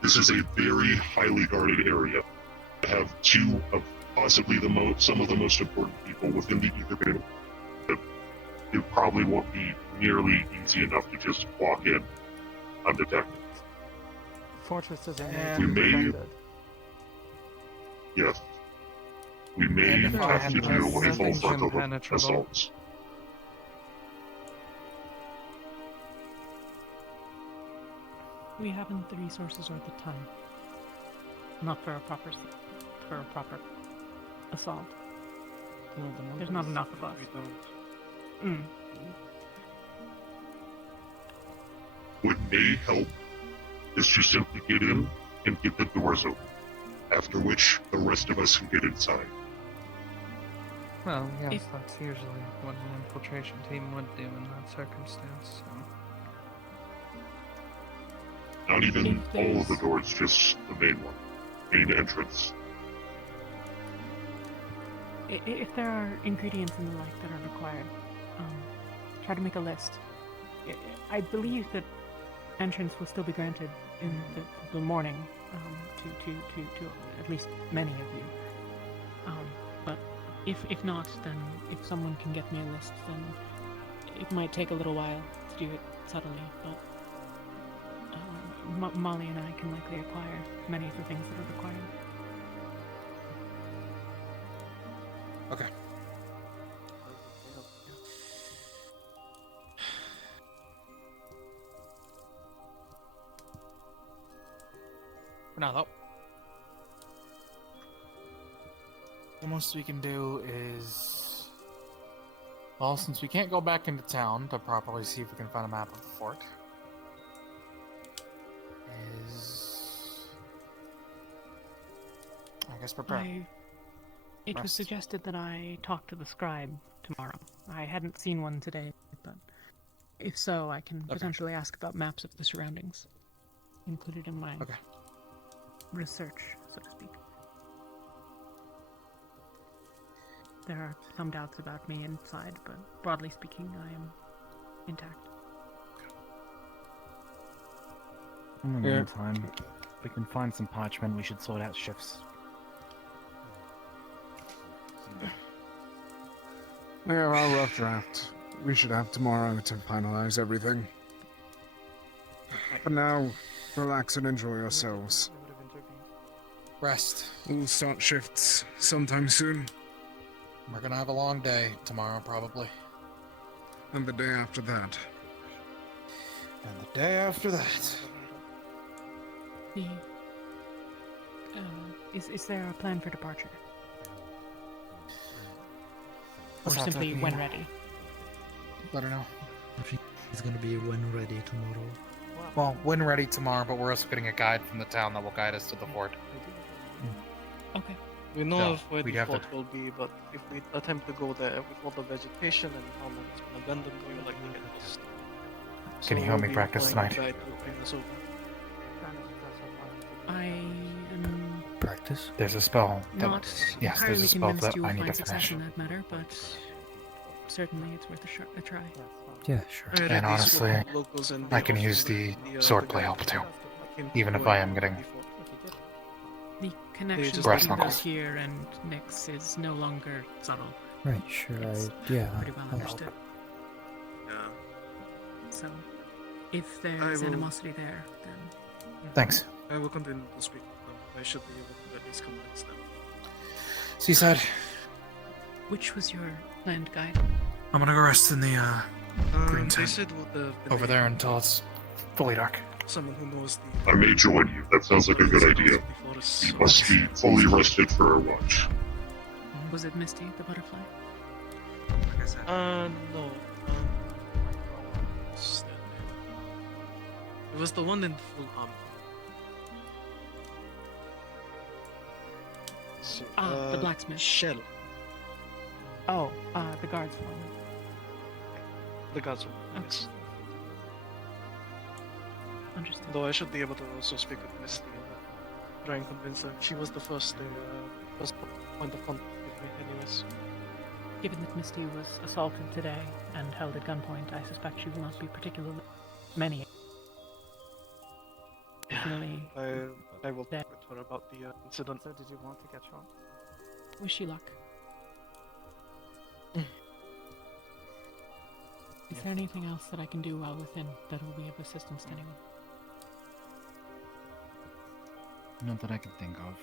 This is a very highly guarded area. I have two of possibly some of the most important people within the Ether Band. It probably won't be nearly easy enough to just walk in undetected. Fortress is We may, yes, we may have to do a full frontal assault. We haven't the resources or the time. Not for a proper assault. No, There's not enough of us. What may help is to simply get in and get the doors open, after which the rest of us can get inside. Well, yes, that's usually what an infiltration team would do in that circumstance. So. Not even all of the doors, just the main one. Main entrance. If there are ingredients and the like that are required, try to make a list. I believe that entrance will still be granted in the morning to at least many of you. But if not, then if someone can get me a list, then it might take a little while to do it subtly, but Molly and I can likely acquire many of the things that are required. Okay. For now, though, the most we can do is, well, since we can't go back into town to properly see if we can find a map of the fort, I guess prepare. It was suggested that I talk to the scribe tomorrow. I hadn't seen one today, but if so, I can potentially ask about maps of the surroundings, included in my research, so to speak. There are some doubts about me inside, but broadly speaking, I am intact. In the meantime, if we can find some parchment, we should sort out shifts. We have our rough draft. We should have tomorrow to finalize everything. But now, relax and enjoy yourselves. Rest. We'll start shifts sometime soon. We're gonna have a long day tomorrow, probably. And the day after that. And the day after that. Is there a plan for departure? Or Let's simply talk, when ready? Let her know. I think it's gonna be when ready tomorrow. Well, when ready tomorrow, but we're also getting a guide from the town that will guide us to the fort. Okay. We know So, of where we'd the have to- fort will be, but if we attempt to go there with all the vegetation and how long it's been abandoned, we will likely get lost. Can you help me we'll be practice employing a tonight? guide to bring us over. I am Practice? There's a spell. not Yes, there's entirely a spell convinced that you will I need find to success finish. in that matter, but certainly it's worth a try. Yeah, sure. I read And these honestly, local locals and I they can offer use the the swordplay guide help too. came Even to if go I in am getting before. The connection Brass between knuckles. those here and Nyx is no longer subtle. Right, sure. It's Yeah. pretty well I'll help. understood. Yeah. So, if I there's will- animosity there, then Thanks. I will continue to speak with them. I should be able to at least convince them. Seaside. Which was your land guide? I'm gonna go rest in the green They tent said what the over there until it's Fully dark. Someone who knows the. I may join you. That sounds like a good idea. You must be fully rested for our watch. Was it Misty, the butterfly? No. What's that name? It was the one in full armor. So, the blacksmith. Shell. Oh, the guards foreman. The guards one. Yes. Understood. Though I should be able to also speak with Misty and try and convince her. She was the first point of contact with me, anyways. Given that Misty was assaulted today and held at gunpoint, I suspect she will not be particularly many. I will talk with her about the incident. So did you want to get shot? Wish you luck. Is there anything else that I can do while within that will be of assistance to anyone? Not that I can think of.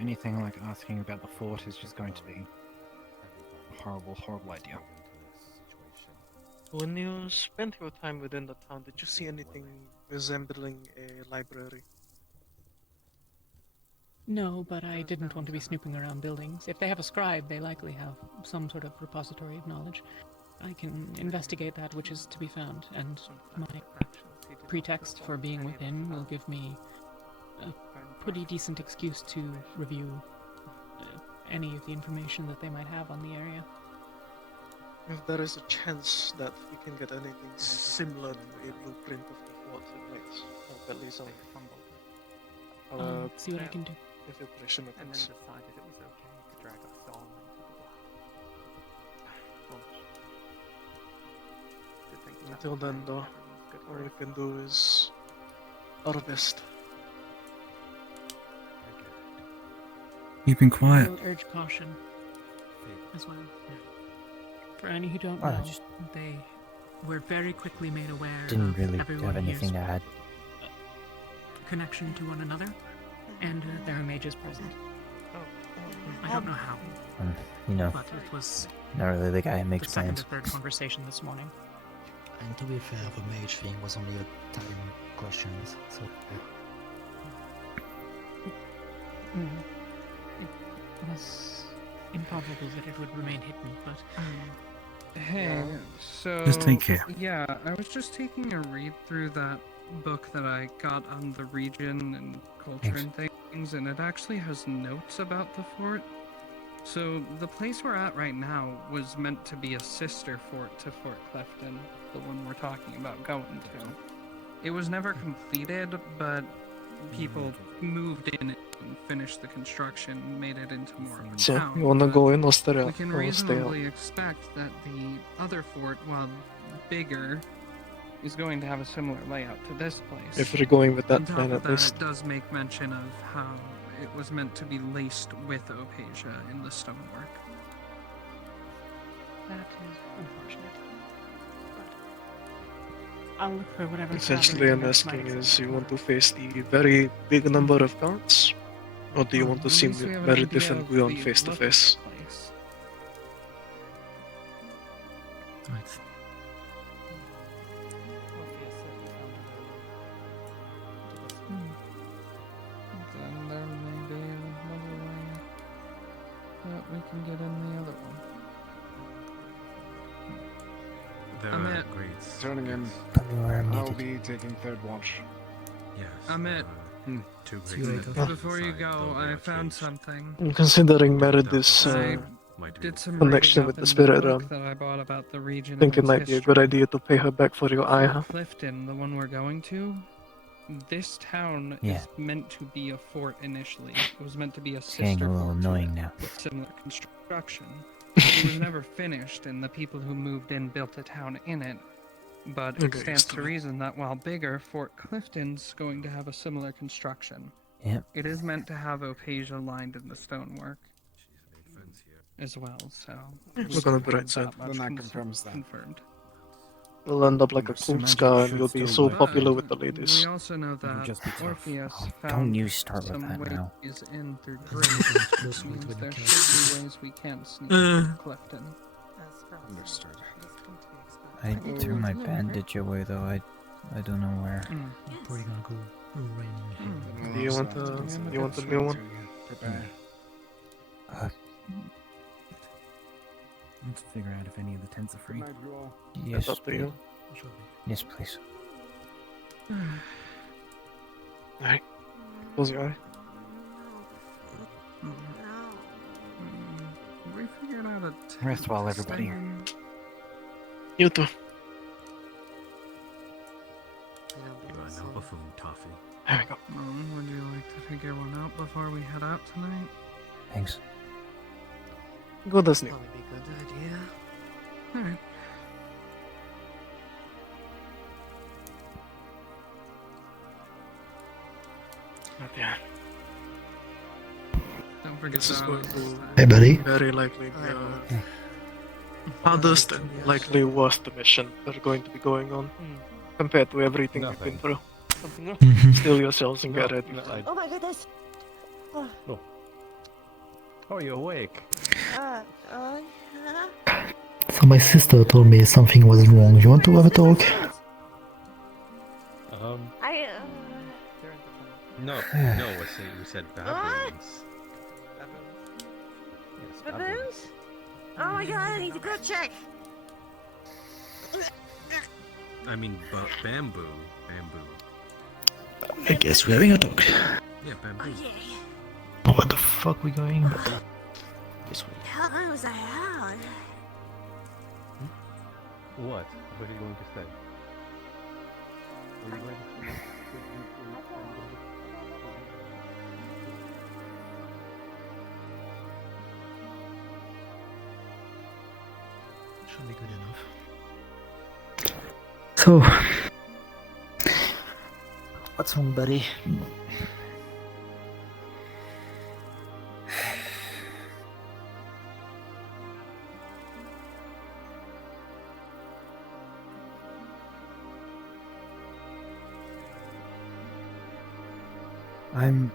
Anything like asking about the fort is just going to be a horrible, horrible idea. When you spent your time within the town, did you see anything resembling a library? No, but I didn't want to be snooping around buildings. If they have a scribe, they likely have some sort of repository of knowledge. I can investigate that which is to be found, and my pretext for being within will give me a pretty decent excuse to review any of the information that they might have on the area. If there is a chance that we can get anything similar to a blueprint of the fort, it might help at least I'll see what I can do. Infiltration And then attempts. decided it was okay to drag us all into the black. Until then, though, all we can do is our best. Keeping I quiet. will urge caution as well. For any who don't Oh, know, just they were very quickly made aware didn't of really everyone have anything here's to add. connection to one another, and there are mages present. I don't know how, You know, but it was not really the guy who the makes second plans. or third conversation this morning. And to be fair, the mage thing was only a time question, so... It was improbable that it would remain hidden, but... Hey, so Just take care. Yeah, I was just taking a read through that book that I got on the region and culture Thanks. and things, and it actually has notes about the fort. So the place we're at right now was meant to be a sister fort to Fort Clifton, the one we're talking about going to. It was never completed, but people moved in and finished the construction, made it into more of a So, town. you wanna but go in or stay out? We can Or stay out? reasonably expect that the other fort, while bigger, is going to have a similar layout to this place. If we're going with that On top plan, of at that, least. it does make mention of how it was meant to be laced with Opasia in the stonework. That is unfortunate. But I'll look for whatever. Essentially, I'm collaboration asking might is, you want to face the very big number of guards? Or do you want to At seem least we have an very idea different of beyond the face to look of the face? place. Right. Then there may be another way that we can get in the other one. There Amit. Turning in. Where I'm I'll needed. be taking third watch. Amit, See you later. before you go, I found something. Considering Meredith's I did some connection reading with up the in spirit book realm, that I bought about the region I think and it might its be a good history. idea to pay her back for your eye, huh? Clifton, the one we're going to, this town Yeah. is meant to be a fort initially. It was meant to be a It's getting sister a little fort to annoying it, now. with similar construction. It was never finished, and the people who moved in built a town in it. But it Okay, stands used to to it. reason that while bigger, Fort Clifton's going to have a similar construction. Yep. It is meant to have Opasia lined in the stonework as well, so... Look on the bright side. Then that confirms that. Confirmed. You'll end up like a cool scar and you'll be so popular with the We ladies. also know that just be tough. Orpheus Oh, found don't you start with some that ways now. in through grace, which means there should be ways we can sneak Uh. into Clifton. Understood. I threw my bandage away though. I I don't know where. Probably gonna go raining here. Do you want the new one? Prepare. Let's figure out if any of the tents are free. Yes, That's up to you. yes, please. Alright. Close your eye. We figured out a Rest well, everybody. You too. You are now buffoon toffee. There we go. Would you like to figure one out before we head out tonight? Thanks. Good as new. Probably be a good idea. Alright. But yeah. Don't forget This is going to Hey, buddy. very likely be hardest and likely worst mission we're going to be going on compared to everything we've been through. Steal yourselves and get ready. Oh my goodness! Oh, Oh, you're awake. yeah. So my sister told me something was wrong. You want to have a talk? No, we said baboons. Yes, Baboons? Oh my god, I need to go check! I mean, bamboo. I guess we're having a talk. Yeah, bamboo. What the fuck we going? But this way. How long was I out? What? What are you going to say? What are you going to say? Should be good enough. So, what's wrong, buddy? I'm...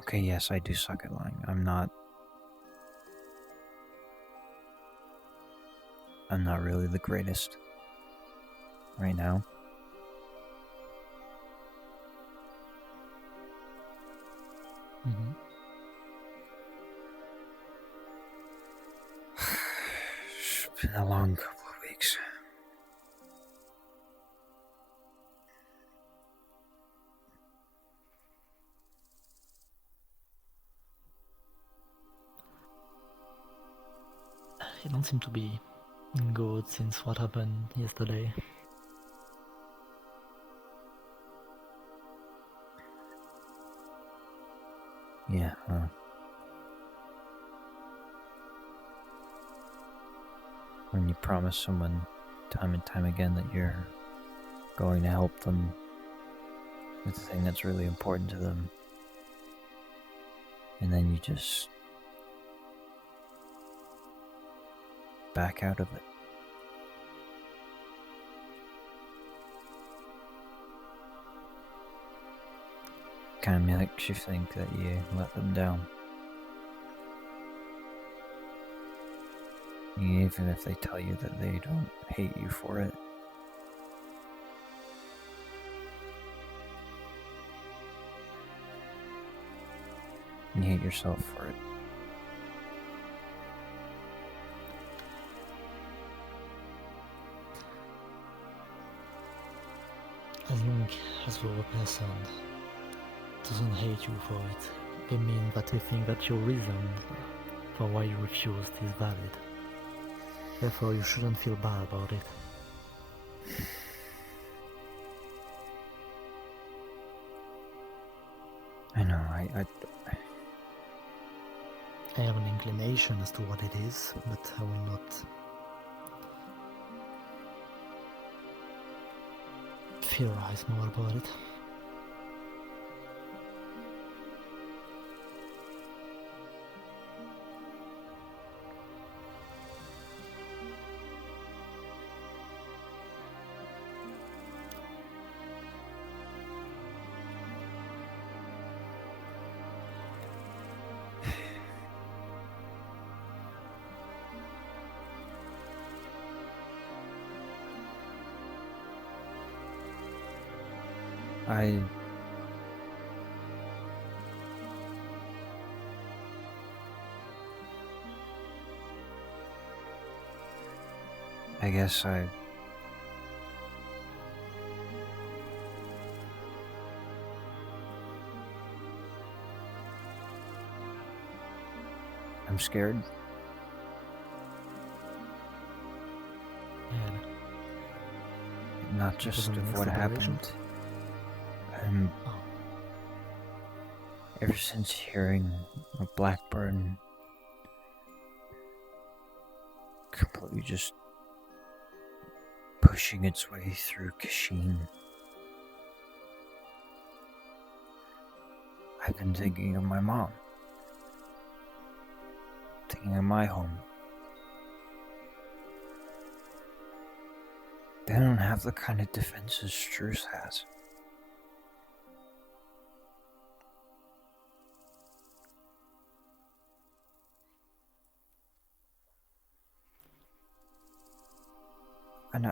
Okay, yes, I do suck at lying. I'm not really the greatest right now. Mm-hmm. It's been a long couple of weeks. You don't seem to be good since what happened yesterday. Yeah, when you promise someone time and time again that you're going to help them with the thing that's really important to them, and then you just back out of it. Kind of makes you think that you let them down. Even if they tell you that they don't hate you for it. You hate yourself for it. As long as the other person doesn't hate you for it, it means that they think that your reason for why you refused is valid. Therefore, you shouldn't feel bad about it. I know, I have an inclination as to what it is, but I will not theorize more about it. I guess I'm scared. Yeah. Not just Because of what happened. Ever since hearing a blackbird completely just pushing its way through Kashin, I've been thinking of my mom. Thinking of my home. They don't have the kind of defenses Struce has. And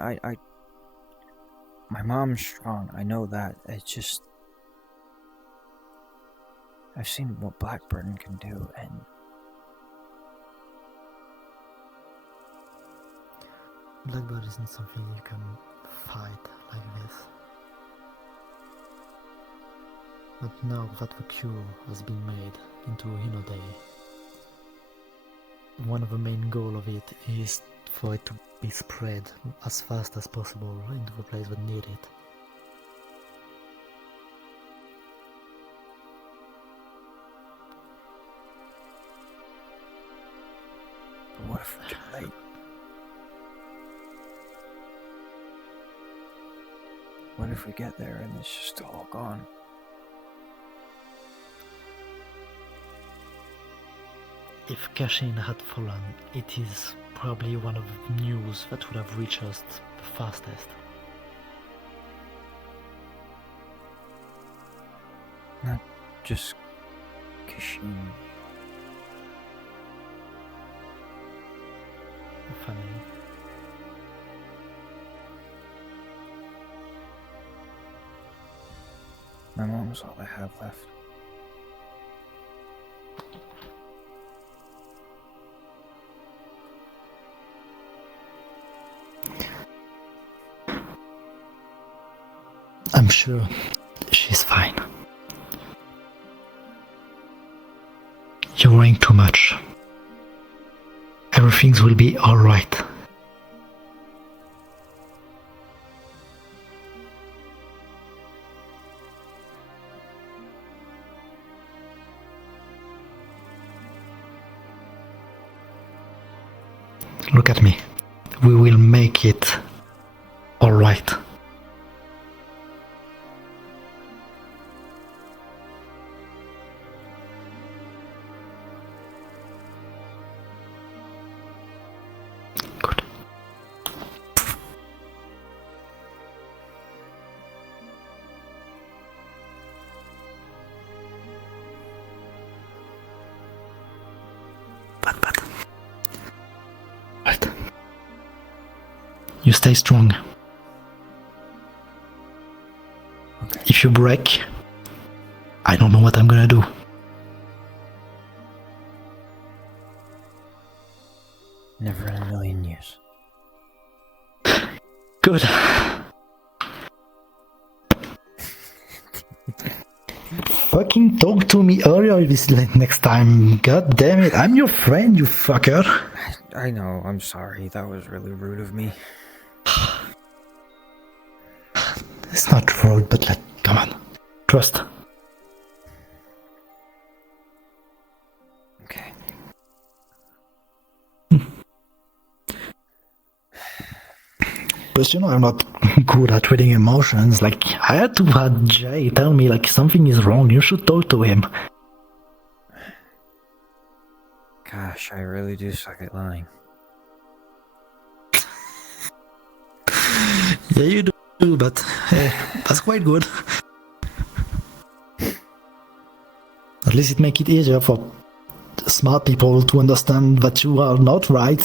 my mom's strong, I know that. It's just, I've seen what Blackburn can do, and Blackbird isn't something you can fight like this. But now that the cure has been made into Hinode, one of the main goals of it is for it to be spread as fast as possible into the place that need it. but what if we're too late? What if we get there and it's just all gone? If Kashin had fallen, it is probably one of the news that would have reached us the fastest. Not just Kashin. Family. My mom's all I have left. I'm sure she's fine. You're worrying too much. Everything will be alright. Look at me. We will make it alright. You stay strong. Okay. If you break, I don't know what I'm gonna do. Never in a million years. Good. Fucking talk to me earlier this next time. God damn it, I'm your friend, you fucker. I know, I'm sorry. That was really rude of me. It's not rude, but come on. Trust. Okay. But you know, I'm not good at reading emotions. Like, I had to have Jay tell me, like, something is wrong. You should talk to him. Gosh, I really do suck at lying. Yeah, you do, but hey, that's quite good. At least it makes it easier for smart people to understand that you are not right.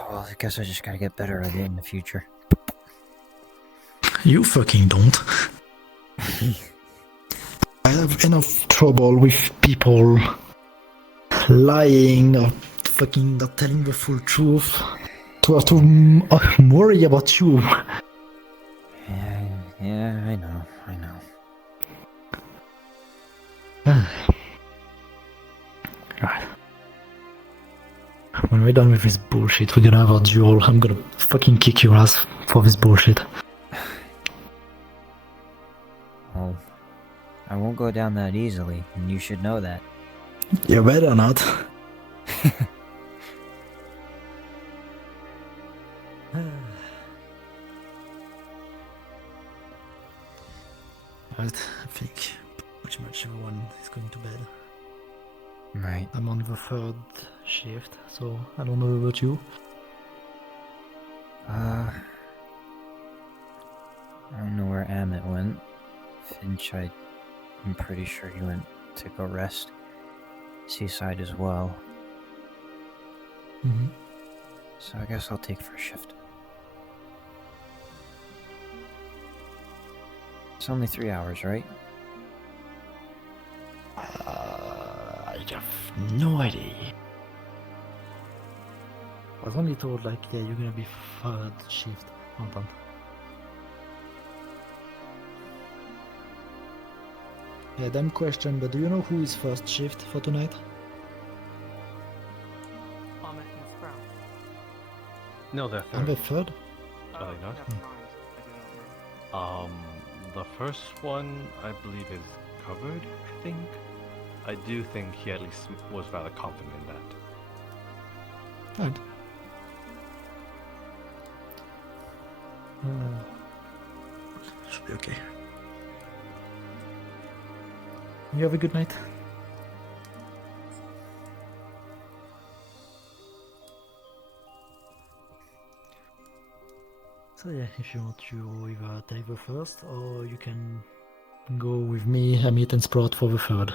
Well, Well, I guess I just gotta get better at it in the future. You fucking don't. I have enough trouble with people lying or fucking not telling the full truth to have to worry about you. Yeah, I know. Right. When we're done with this bullshit, we're gonna have a duel. I'm gonna fucking kick your ass for this bullshit. Well, I won't go down that easily, and you should know that. You better not. Right, I think pretty much everyone is going to bed. Right. I'm on the third shift, so I don't know about you. I don't know where Amit went. Finch, I'm pretty sure he went to go rest. Seaside as well. Mm-hmm. So I guess I'll take first shift. It's only 3 hours, right? I have no idea. I was only told, like, yeah, you're gonna be third shift. Hold on. Yeah, dumb question, but do you know who is first shift for tonight? No, they're I'm third. the third? Are they not? The first one I believe is covered, I think. I do think he at least was rather confident in that. Right. Should be okay. You have a good night. So yeah, if you want to either take the first, or you can go with me, Amit and Sprout for the third.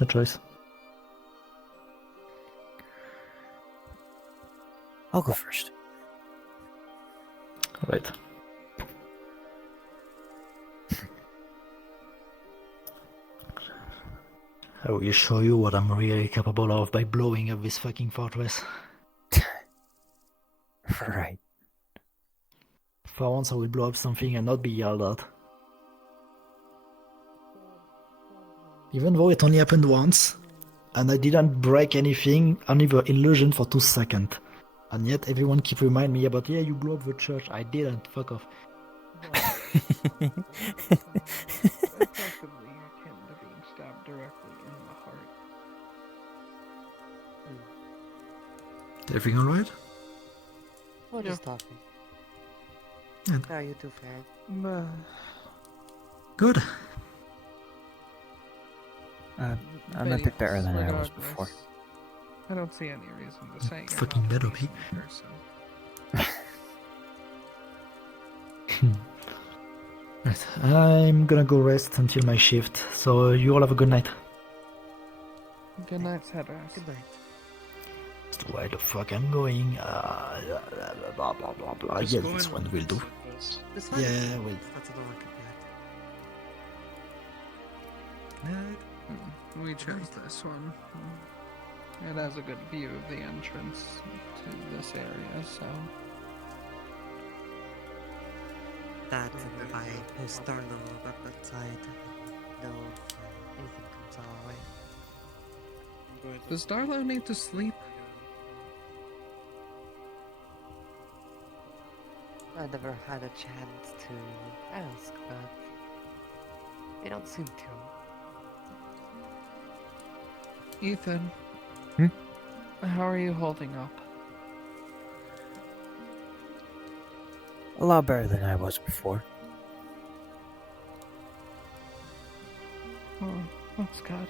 A choice. I'll go first. Alright. I will show you what I'm really capable of by blowing up this fucking fortress. Right. For once I will blow up something and not be yelled at. Even though it only happened once, and I didn't break anything, only the illusion for 2 seconds. And yet everyone keep reminding me about, yeah, you blew up the church. I didn't, fuck off. Effectively, you're akin to being stabbed directly in the heart. Everything alright? What is talking? Yeah. How are you two faring? Good. I'm a bit better than I was before. I don't see any reason to say you're Fucking not better a be. person. Right. I'm gonna go rest until my shift, so you all have a good night. Good night, Cedras. Good night. Where the fuck I'm going? Blah blah blah blah. Just Yeah, go this in one will do. This one? Yeah, well. That's not like We chose this one. It has a good view of the entrance to this area, so. that and by post Darlow up outside. No, anything comes our way. Does Darlow need to sleep? I never had a chance to ask, but they don't seem to. Ethan. How are you holding up? A lot better than I was before. Oh, that's good.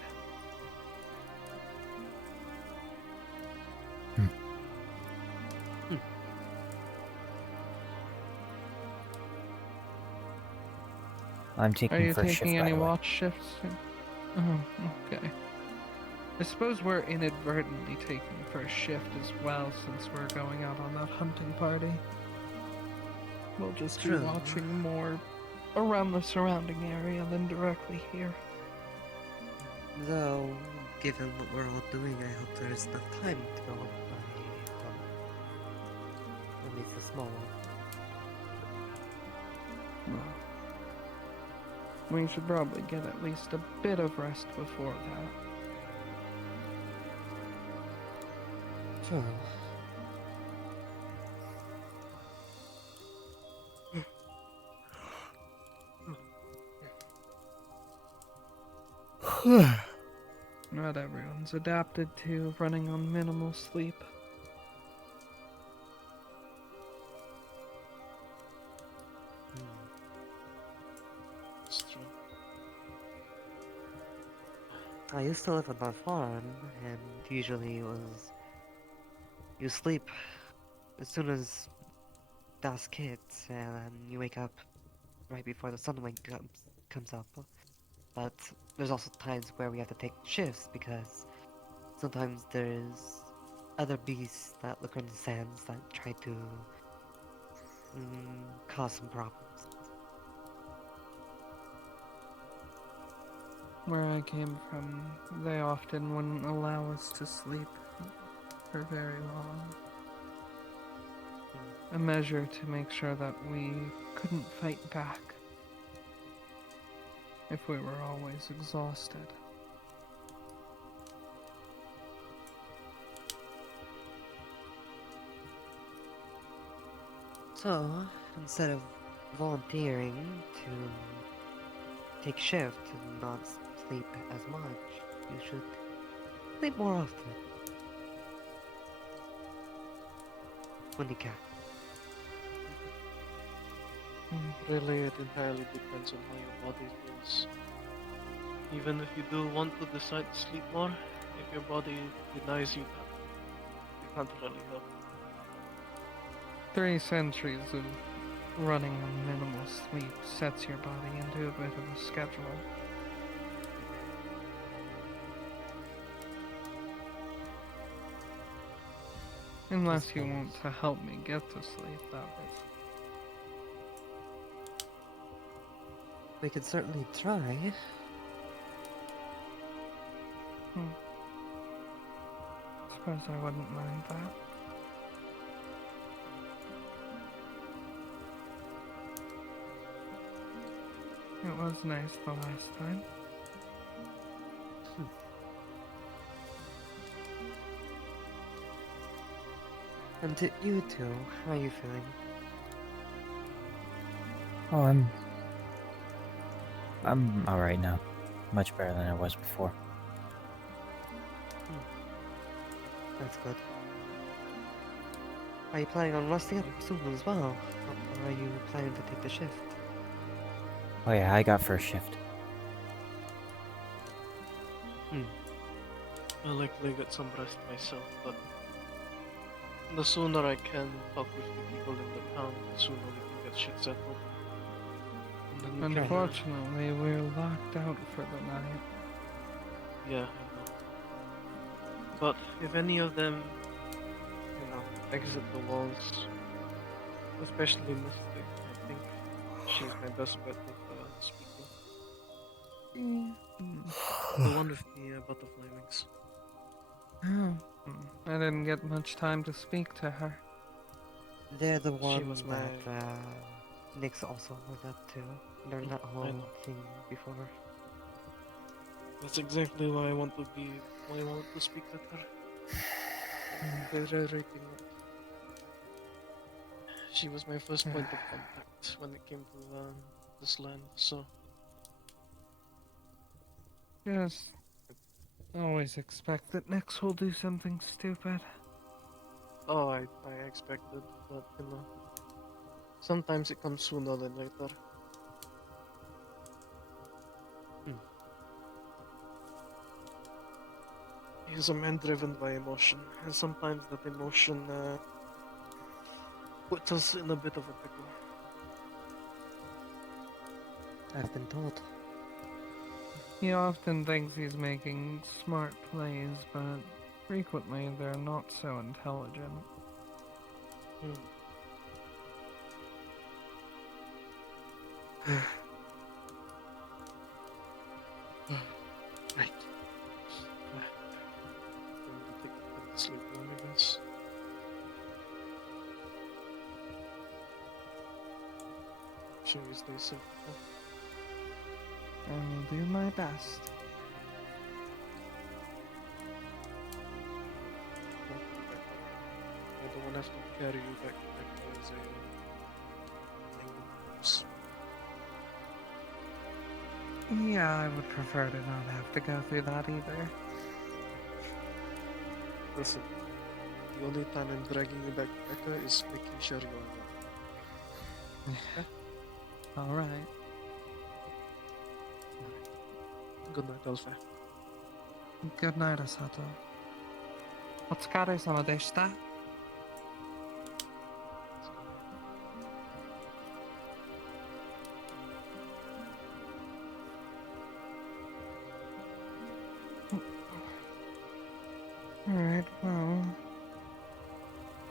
I'm taking Are you first shift, taking by any the way. watch shifts? Oh, okay. I suppose we're inadvertently taking first shift as well since we're going out on that hunting party. We'll just be True. watching more around the surrounding area than directly here. Though, given what we're all doing, I hope there is enough time to go on my hunt. At least a small one. Well, we should probably get at least a bit of rest before that. Sure. Not everyone's adapted to running on minimal sleep. It's true. I used to live on my farm, and usually it was you sleep as soon as dusk hits, and you wake up right before the sunlight comes up. But there's also times where we have to take shifts because sometimes there's other beasts that look on the sands that try to cause some problems. Where I came from, they often wouldn't allow us to sleep for very long. A measure to make sure that we couldn't fight back if we were always exhausted. So, instead of volunteering to take shift and not sleep as much, you should sleep more often. When you can. Really, it entirely depends on how your body feels. Even if you do want to decide to sleep more, if your body denies you that, you can't really help. 3 centuries of running on minimal sleep sets your body into a bit of a schedule. Unless you want to help me get to sleep, that is. We could certainly try. Suppose I wouldn't mind that. It was nice the last time. And to you two, how are you feeling? Oh, I'm alright now. Much better than I was before. That's good. Are you planning on resting up soon as well? Or are you planning to take the shift? Oh yeah, I got first shift. I'll likely get some rest myself, but the sooner I can talk with the people in the town, the sooner we can get shit settled. And then we Unfortunately, we're locked out for the night. Yeah, I know. But if any of them, exit the walls, especially Mystic, I think she's my best bet with speaking. The one with the butterfly wings. Oh, I didn't get much time to speak to her. They're the She one was that Nyx also went up to during that whole thing before. That's exactly why I want to speak with her. Rating it. She was my first point of contact when it came to this land, so. Just always expect that Nyx will do something stupid. Oh, I expected, but sometimes it comes sooner than later. He's a man driven by emotion, and sometimes that emotion puts us in a bit of a pickle. I've been told. He often thinks he's making smart plays, but frequently they're not so intelligent. Right. Going to take a bit of sleep now, I guess. Sure you stay safe. I will do my best. I don't want to have to carry you back as a thing. Yeah, I would prefer to not have to go through that either. Listen, the only time I'm dragging you back, Becca, is making sure you're well. Okay? Alright. Good night, Alpha. Good night, Asato. お疲れ様でした. Alright, well,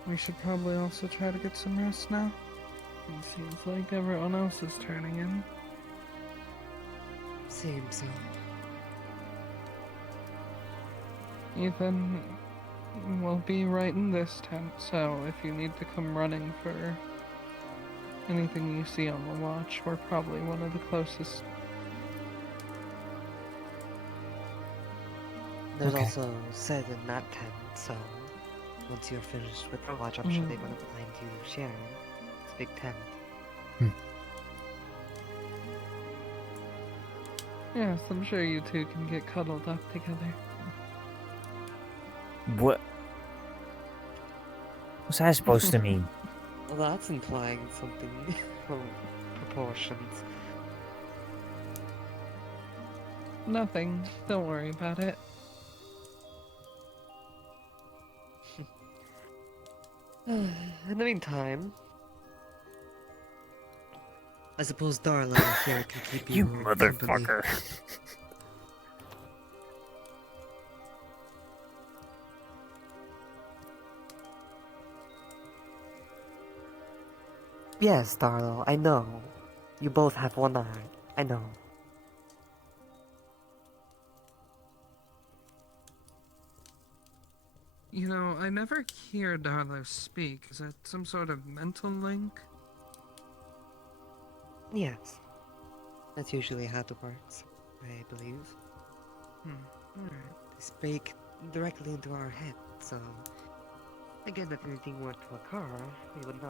we should probably also try to get some rest now. It seems like everyone else is turning in. Seems so. Ethan, we'll be right in this tent, so if you need to come running for anything you see on the watch, we're probably one of the closest. There's Okay. also said in that tent, so once you're finished with the watch, I'm sure they wouldn't mind you sharing. It's a big tent. Yes, I'm sure you two can get cuddled up together. What? What's that supposed to mean? Well, that's implying something from proportions. Nothing. Don't worry about it. In the meantime, I suppose Darla here can keep you company. motherfucker. Yes, Darlo, I know. You both have one eye. I know. You know, I never hear Darlo speak. Is it some sort of mental link? Yes. That's usually how it works, I believe. Alright. They speak directly into our head, so again, if anything were to occur, we would know.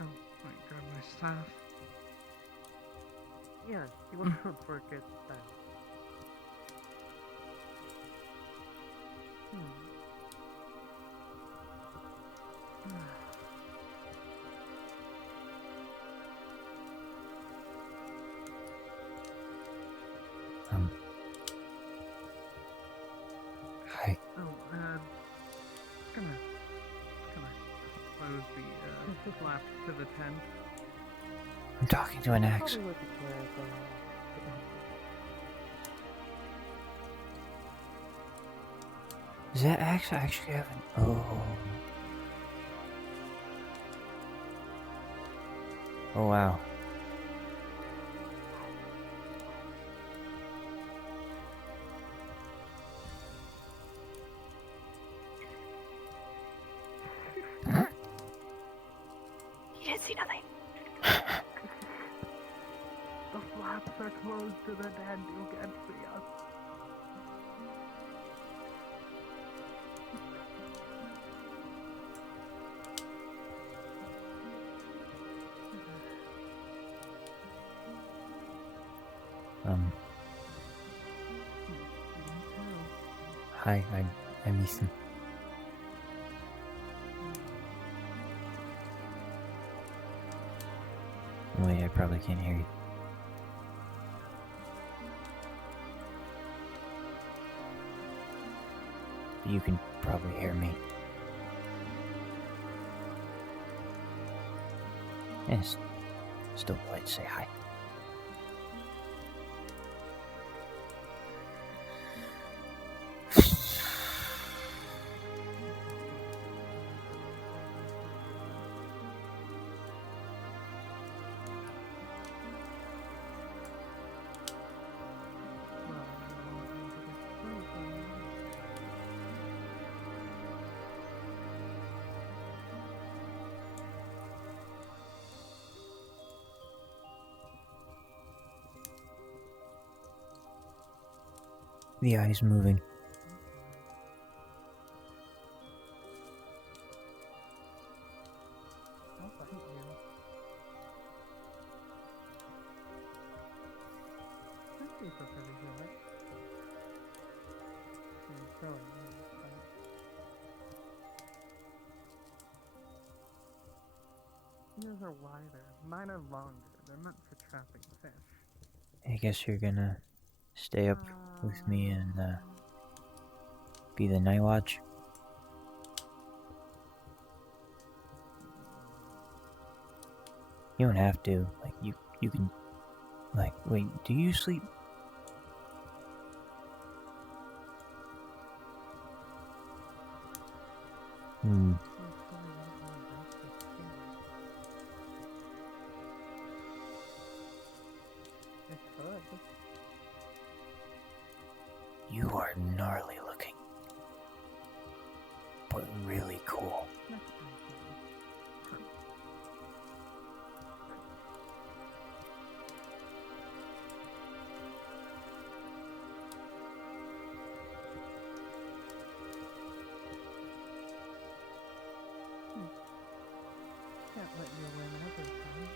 Oh my god, my staff. Yes, you want to work it then. Hi. Oh, gonna close the flap to the tent. I'm talking to an ex. Probably would be careful. Is that ex actually having? Oh. Oh wow. You didn't see nothing. The flaps are closed to the tent. You can't see us. Hi, I'm Ethan. Wait, I probably can't hear you. You can probably hear me. Yes. Still polite to say hi. The eye's moving. Yours are wider. Mine are longer. They're meant for trapping fish. I guess you're gonna stay up with me and be the night watch. You don't have to. Like you can. Like, wait, do you sleep? Hmm. You are gnarly looking, but really cool. Can't let you win everything.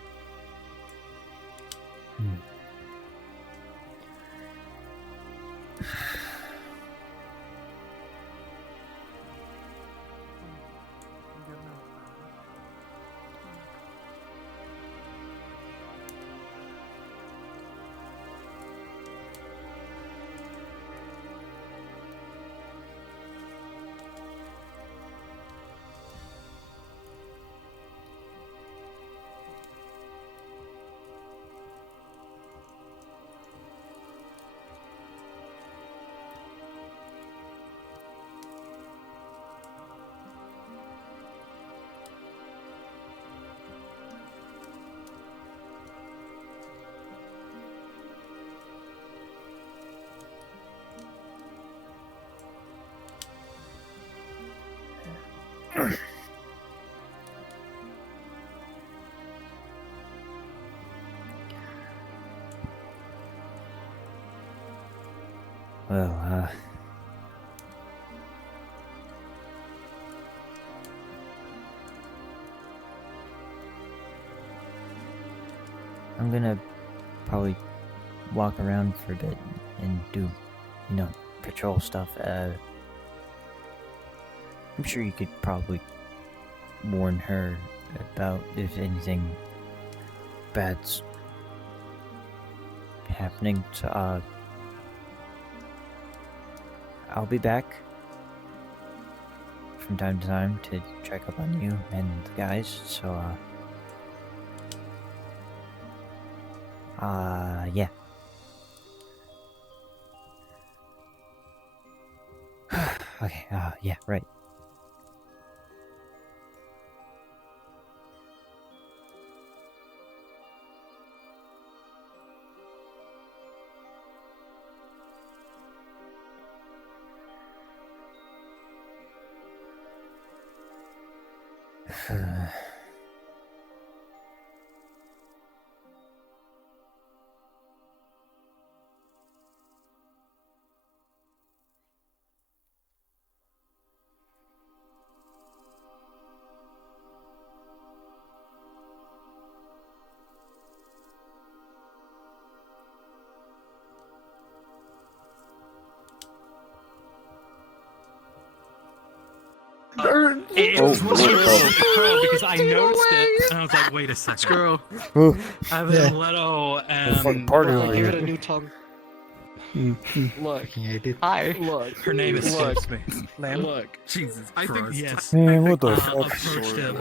Well, I'm gonna probably walk around for a bit and do, patrol stuff. I'm sure you could probably warn her about if anything bad's happening. So, I'll be back from time to time to check up on you and the guys, so, yeah. Okay, yeah, right. It was Squirrel because I noticed it and I was like, wait a second. Squirrel. I've been Leto and Give it a new tongue. Look. Edit. Hi. Look. Her name escapes me. Look. Jesus I think Christ. Yes. Man, what the Approached him.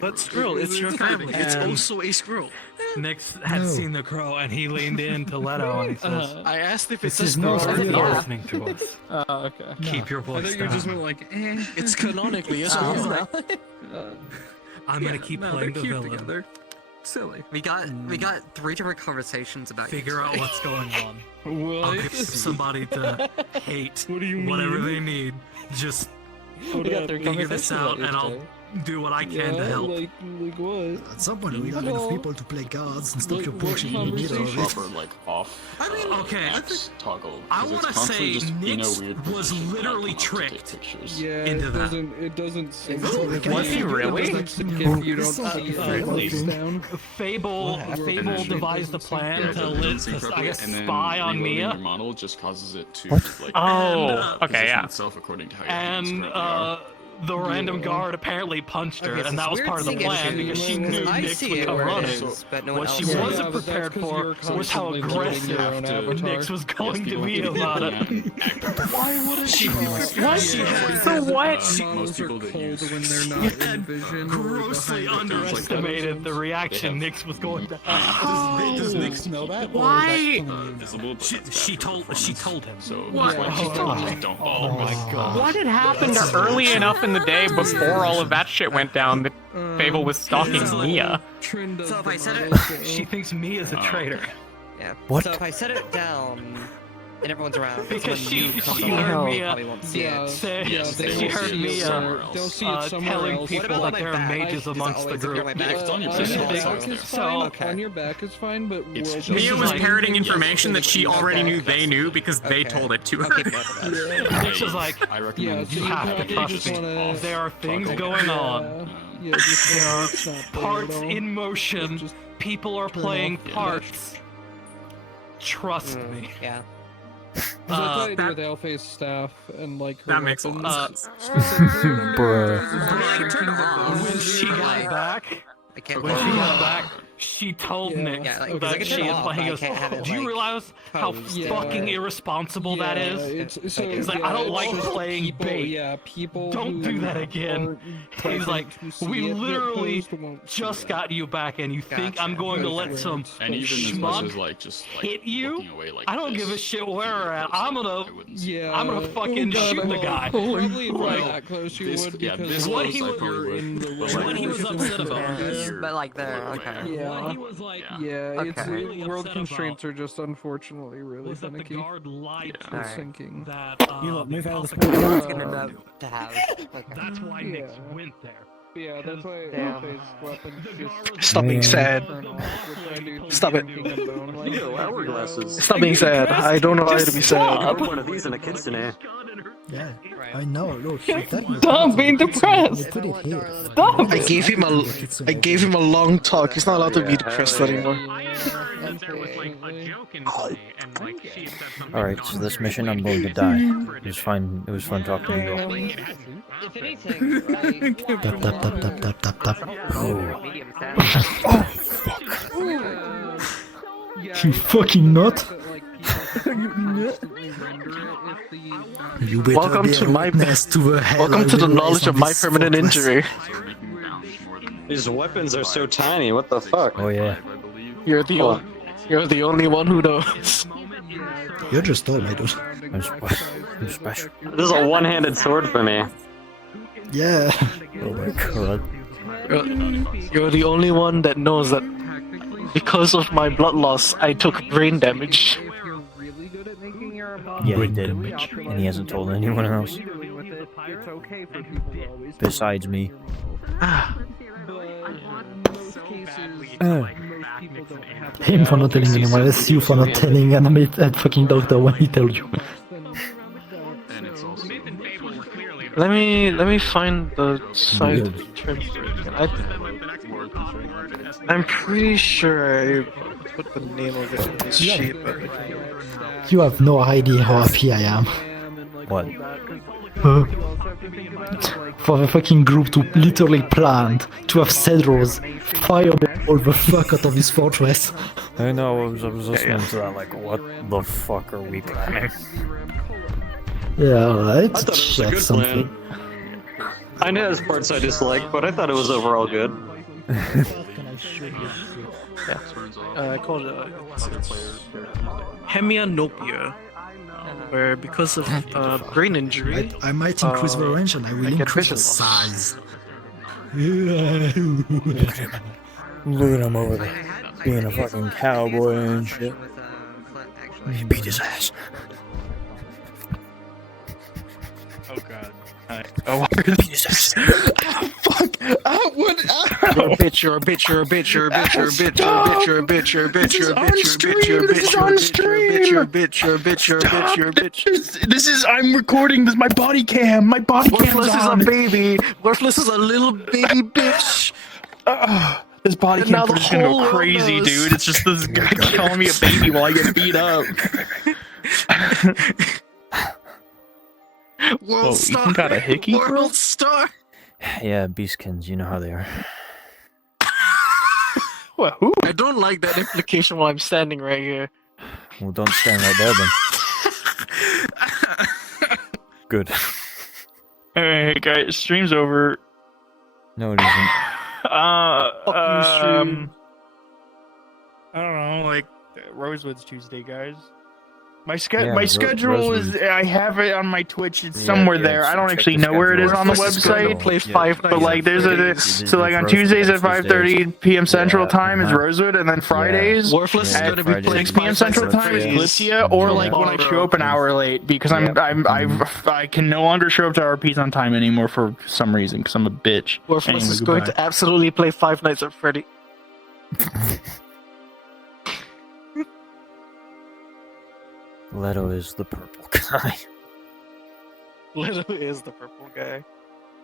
But Squirrel, it's your family. It's And- also a squirrel. Nix had seen the crow, and he leaned in to Leto, and he says, I asked if it's "This a is no squirrel. not Yeah. listening to us. Okay. Keep your I voice thought you down." just went like, eh. It's canonically a Oh. squirrel. I'm gonna keep playing the villain. Together. Silly. We got 3 different conversations about Figure out today. what's going on. What? I'll give somebody to hate What do you whatever mean? they need. Just We got 3 figure this conversations out, about and I'll yesterday. do what I can to help. Like what? At some point, we got enough people to play guards and stop Like, your what bullshit in the middle of it. conversation? Proper, like, off. Okay, Toggle. I 'cause it's want to constantly say just in a Nix weird was position when I literally come up to take tricked pictures. Yeah, into that. it doesn't seem Was It he doesn't really? skip if you don't see it face down. Fable devised a plan to I guess spy on Mia. Your model just causes it to like Oh, okay, position yeah. itself according to how And the random guard apparently punched her, Okay, so and that was weird part of the thing plan is- because she knew I Nix see would it come where it running. is, but no one What she else does. wasn't Yeah, but that's prepared 'cause for you're was how constantly building aggressive your own avatar. Nix was going to people be keep about it. Why wouldn't She What? she had So what? most Models are people that cold use when they're not in vision. or grossly behind underestimated the reaction Nix was going to have. Does Nix know that? Why? visible, but She told him. So What? that's why Oh, people just don't bother. Oh my god. What had happened early enough in the day before all of that shit went down that Fable was stalking Mia? Trend of So if the I set it- model, She thinks Mia's a traitor. Yeah. What? So if I set it down and everyone's around, Because someone new comes she along, heard they Mia probably won't see Yeah. it. say Yes, they she will heard see it Mia somewhere else. They'll see it somewhere telling else. people about that my there are back? mages Is it amongst the always if you're group. my back? Yeah, it's on your On back. your It's back out is there. fine. Okay. On your back is fine, but It's we'll just- just Mia was like- parroting information that she already knew Okay. they knew because they Okay. told it to I'll her. keep note of that. Nix was like, I Yeah, recommend so you you have to probably trust just me. wanna- There are things Okay. going on. Yeah, just There wanna are not play it parts all. in motion. Just People are turn playing off. parts. Trust Mm, me. yeah. That's what I do that- with Alpha's staff and like her That makes a lot weapons. of sense. Bruh. When she got back, I can't when she got back, she told Yeah. Nix Yeah, like, 'cause I that can she turn it had off, played. but He I goes, can't have it, "Do you like, realize how posed. Yeah. fucking irresponsible that is?" It's, so, He's like, yeah, "I don't it's like just playing people, bait. Yeah, people Don't who do that again." aren't He's present like, who see "We it get literally posed won't see just it." got you back, and you think I'm going to let some And even as much schmuck as like just like hit you? looking away like I don't this, give a shit where we're at. I'm gonna Yeah, I'm gonna fucking oh God, shoot the well, guy." Probably if you're Well, that close, you this- would yeah, because this What close he I was- probably you're would, in the but, way. like, What he was upset about. But like there, okay. Yeah. What he was like, Yeah, it's Okay. really world upset constraints are just unfortunately really was that the finicky. guard lied to for Alright. sinking. that You lot move out of the Alpha- That's good enough to have. Okay. That's why Nix Yeah. went there. Yeah, that's why Damn. Alpha's weapons just Stop being sad. turn off, which I do Stop it. thinking of bone, like, Ew, hourglasses. Stop being sad. I don't know why to be sad. I put one of these in a kitsune. Yeah, I know. Look, Stop being depressed. Put it here. Stop. I gave him a long talk. He's not allowed to be depressed anymore. Alright, so this mission I'm going to die. It was fine. It was fun talking to you all. If anything, like, Tap tap tap tap tap tap tap. Oh. medium Oh, fuck. You fucking nut. You better Welcome be to a my witness to the hell Welcome I to the will knowledge raise of on my this permanent fortress. injury. These weapons are so tiny. What the fuck? Oh yeah. You're the only one who knows. You're just tall, my dude. I'm special. This is a one-handed sword for me. Yeah. Oh my god. You're the only one that knows that because of my blood loss, I took brain damage. Yeah, he did. And he hasn't told anyone else. Besides me. Him for not telling anyone else, you for not telling that fucking doctor when he told you. Let me find the site translation. I'm pretty sure I put the name of it in this sheet, but You have no idea how happy I am. What? For the fucking group to literally plan to have Cedros, Fireball, all the fuck out of his fortress. I know, I was listening to that, like, what the fuck are we planning? Yeah, alright. I thought it was a Check good something. plan. I know there's parts I dislike, but I thought it was overall good. Yeah. I called it hemianopia, where because of brain injury, I might increase the range and I will increase the size. Look at him over there, being a fucking cowboy and shit. He beat his ass. Oh god. Oh, beat his ass. Fuck! What? You're a bitch, you're a bitch, you're a bitch, you're a bitch, you're a bitch, you're a bitch, you're a bitch, you're a bitch, you're a bitch, you're a bitch, you're a bitch, you're a bitch, you're a bitch, you're a bitch, you're a bitch. This is, I'm recording, this is my body cam. My body cam's Worthless is a on. baby. Worthless is a little baby bitch. This body And now cam the is gonna go whole world crazy, knows. dude. It's just this guy calling me a baby while I get beat up. World Whoa, star. Ethan got a hickey, bro? World star. Yeah, beastkins, you know how they are. What? Who? I don't like that implication while I'm standing right here. Well, don't stand right there then. Good. Hey guys, stream's over. No, it isn't. I don't know, like Rosewood's Tuesday, guys. My Yeah, schedule Rosewood. is, I have it on my Twitch. It's Yeah, somewhere yeah, there. I so don't check actually the know where it is schedule. on the What's the website. schedule? Play Yeah, five But nights like, there's a Tuesdays. so like on Rosewood Tuesdays at next Tuesdays. 5:30 p.m. Central Yeah, Time is uh-huh. Rosewood, and then Fridays Worthless is at gonna be Fridays. playing 6 p.m. Central Time is Kalypsia, or like when I show up an hour late because I can no longer show up to RPs on time anymore for some reason because I'm a bitch. Worthless Anyway, is going goodbye. to absolutely play Five Nights at Freddy. Leto is the purple guy. Literally is the purple guy.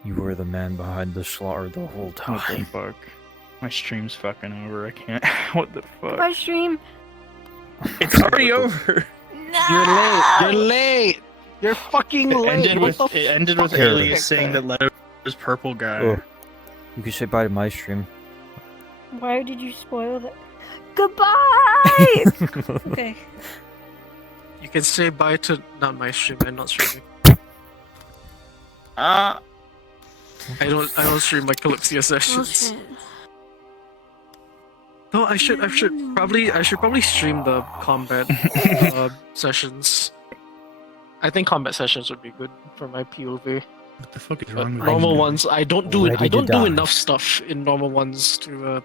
You were the man behind the slaughter the whole What the time. fuck? My stream's fucking over. I can't. What the fuck? Goodbye, stream. It's already over. You're late. You're late. You're fucking It late. ended What with the fuck? Alias saying that Leto is purple guy. Oh, you can say bye to my stream. Why did you spoil that? Goodbye! Okay. You can say bye to not my stream. I'm not streaming. I don't stream my Kalypsia sessions. Bullshit. No, I should probably stream the combat sessions. I think combat sessions would be good for my POV. What the fuck is wrong with Normal you? ones, I don't do Ready to do die. enough stuff in normal ones to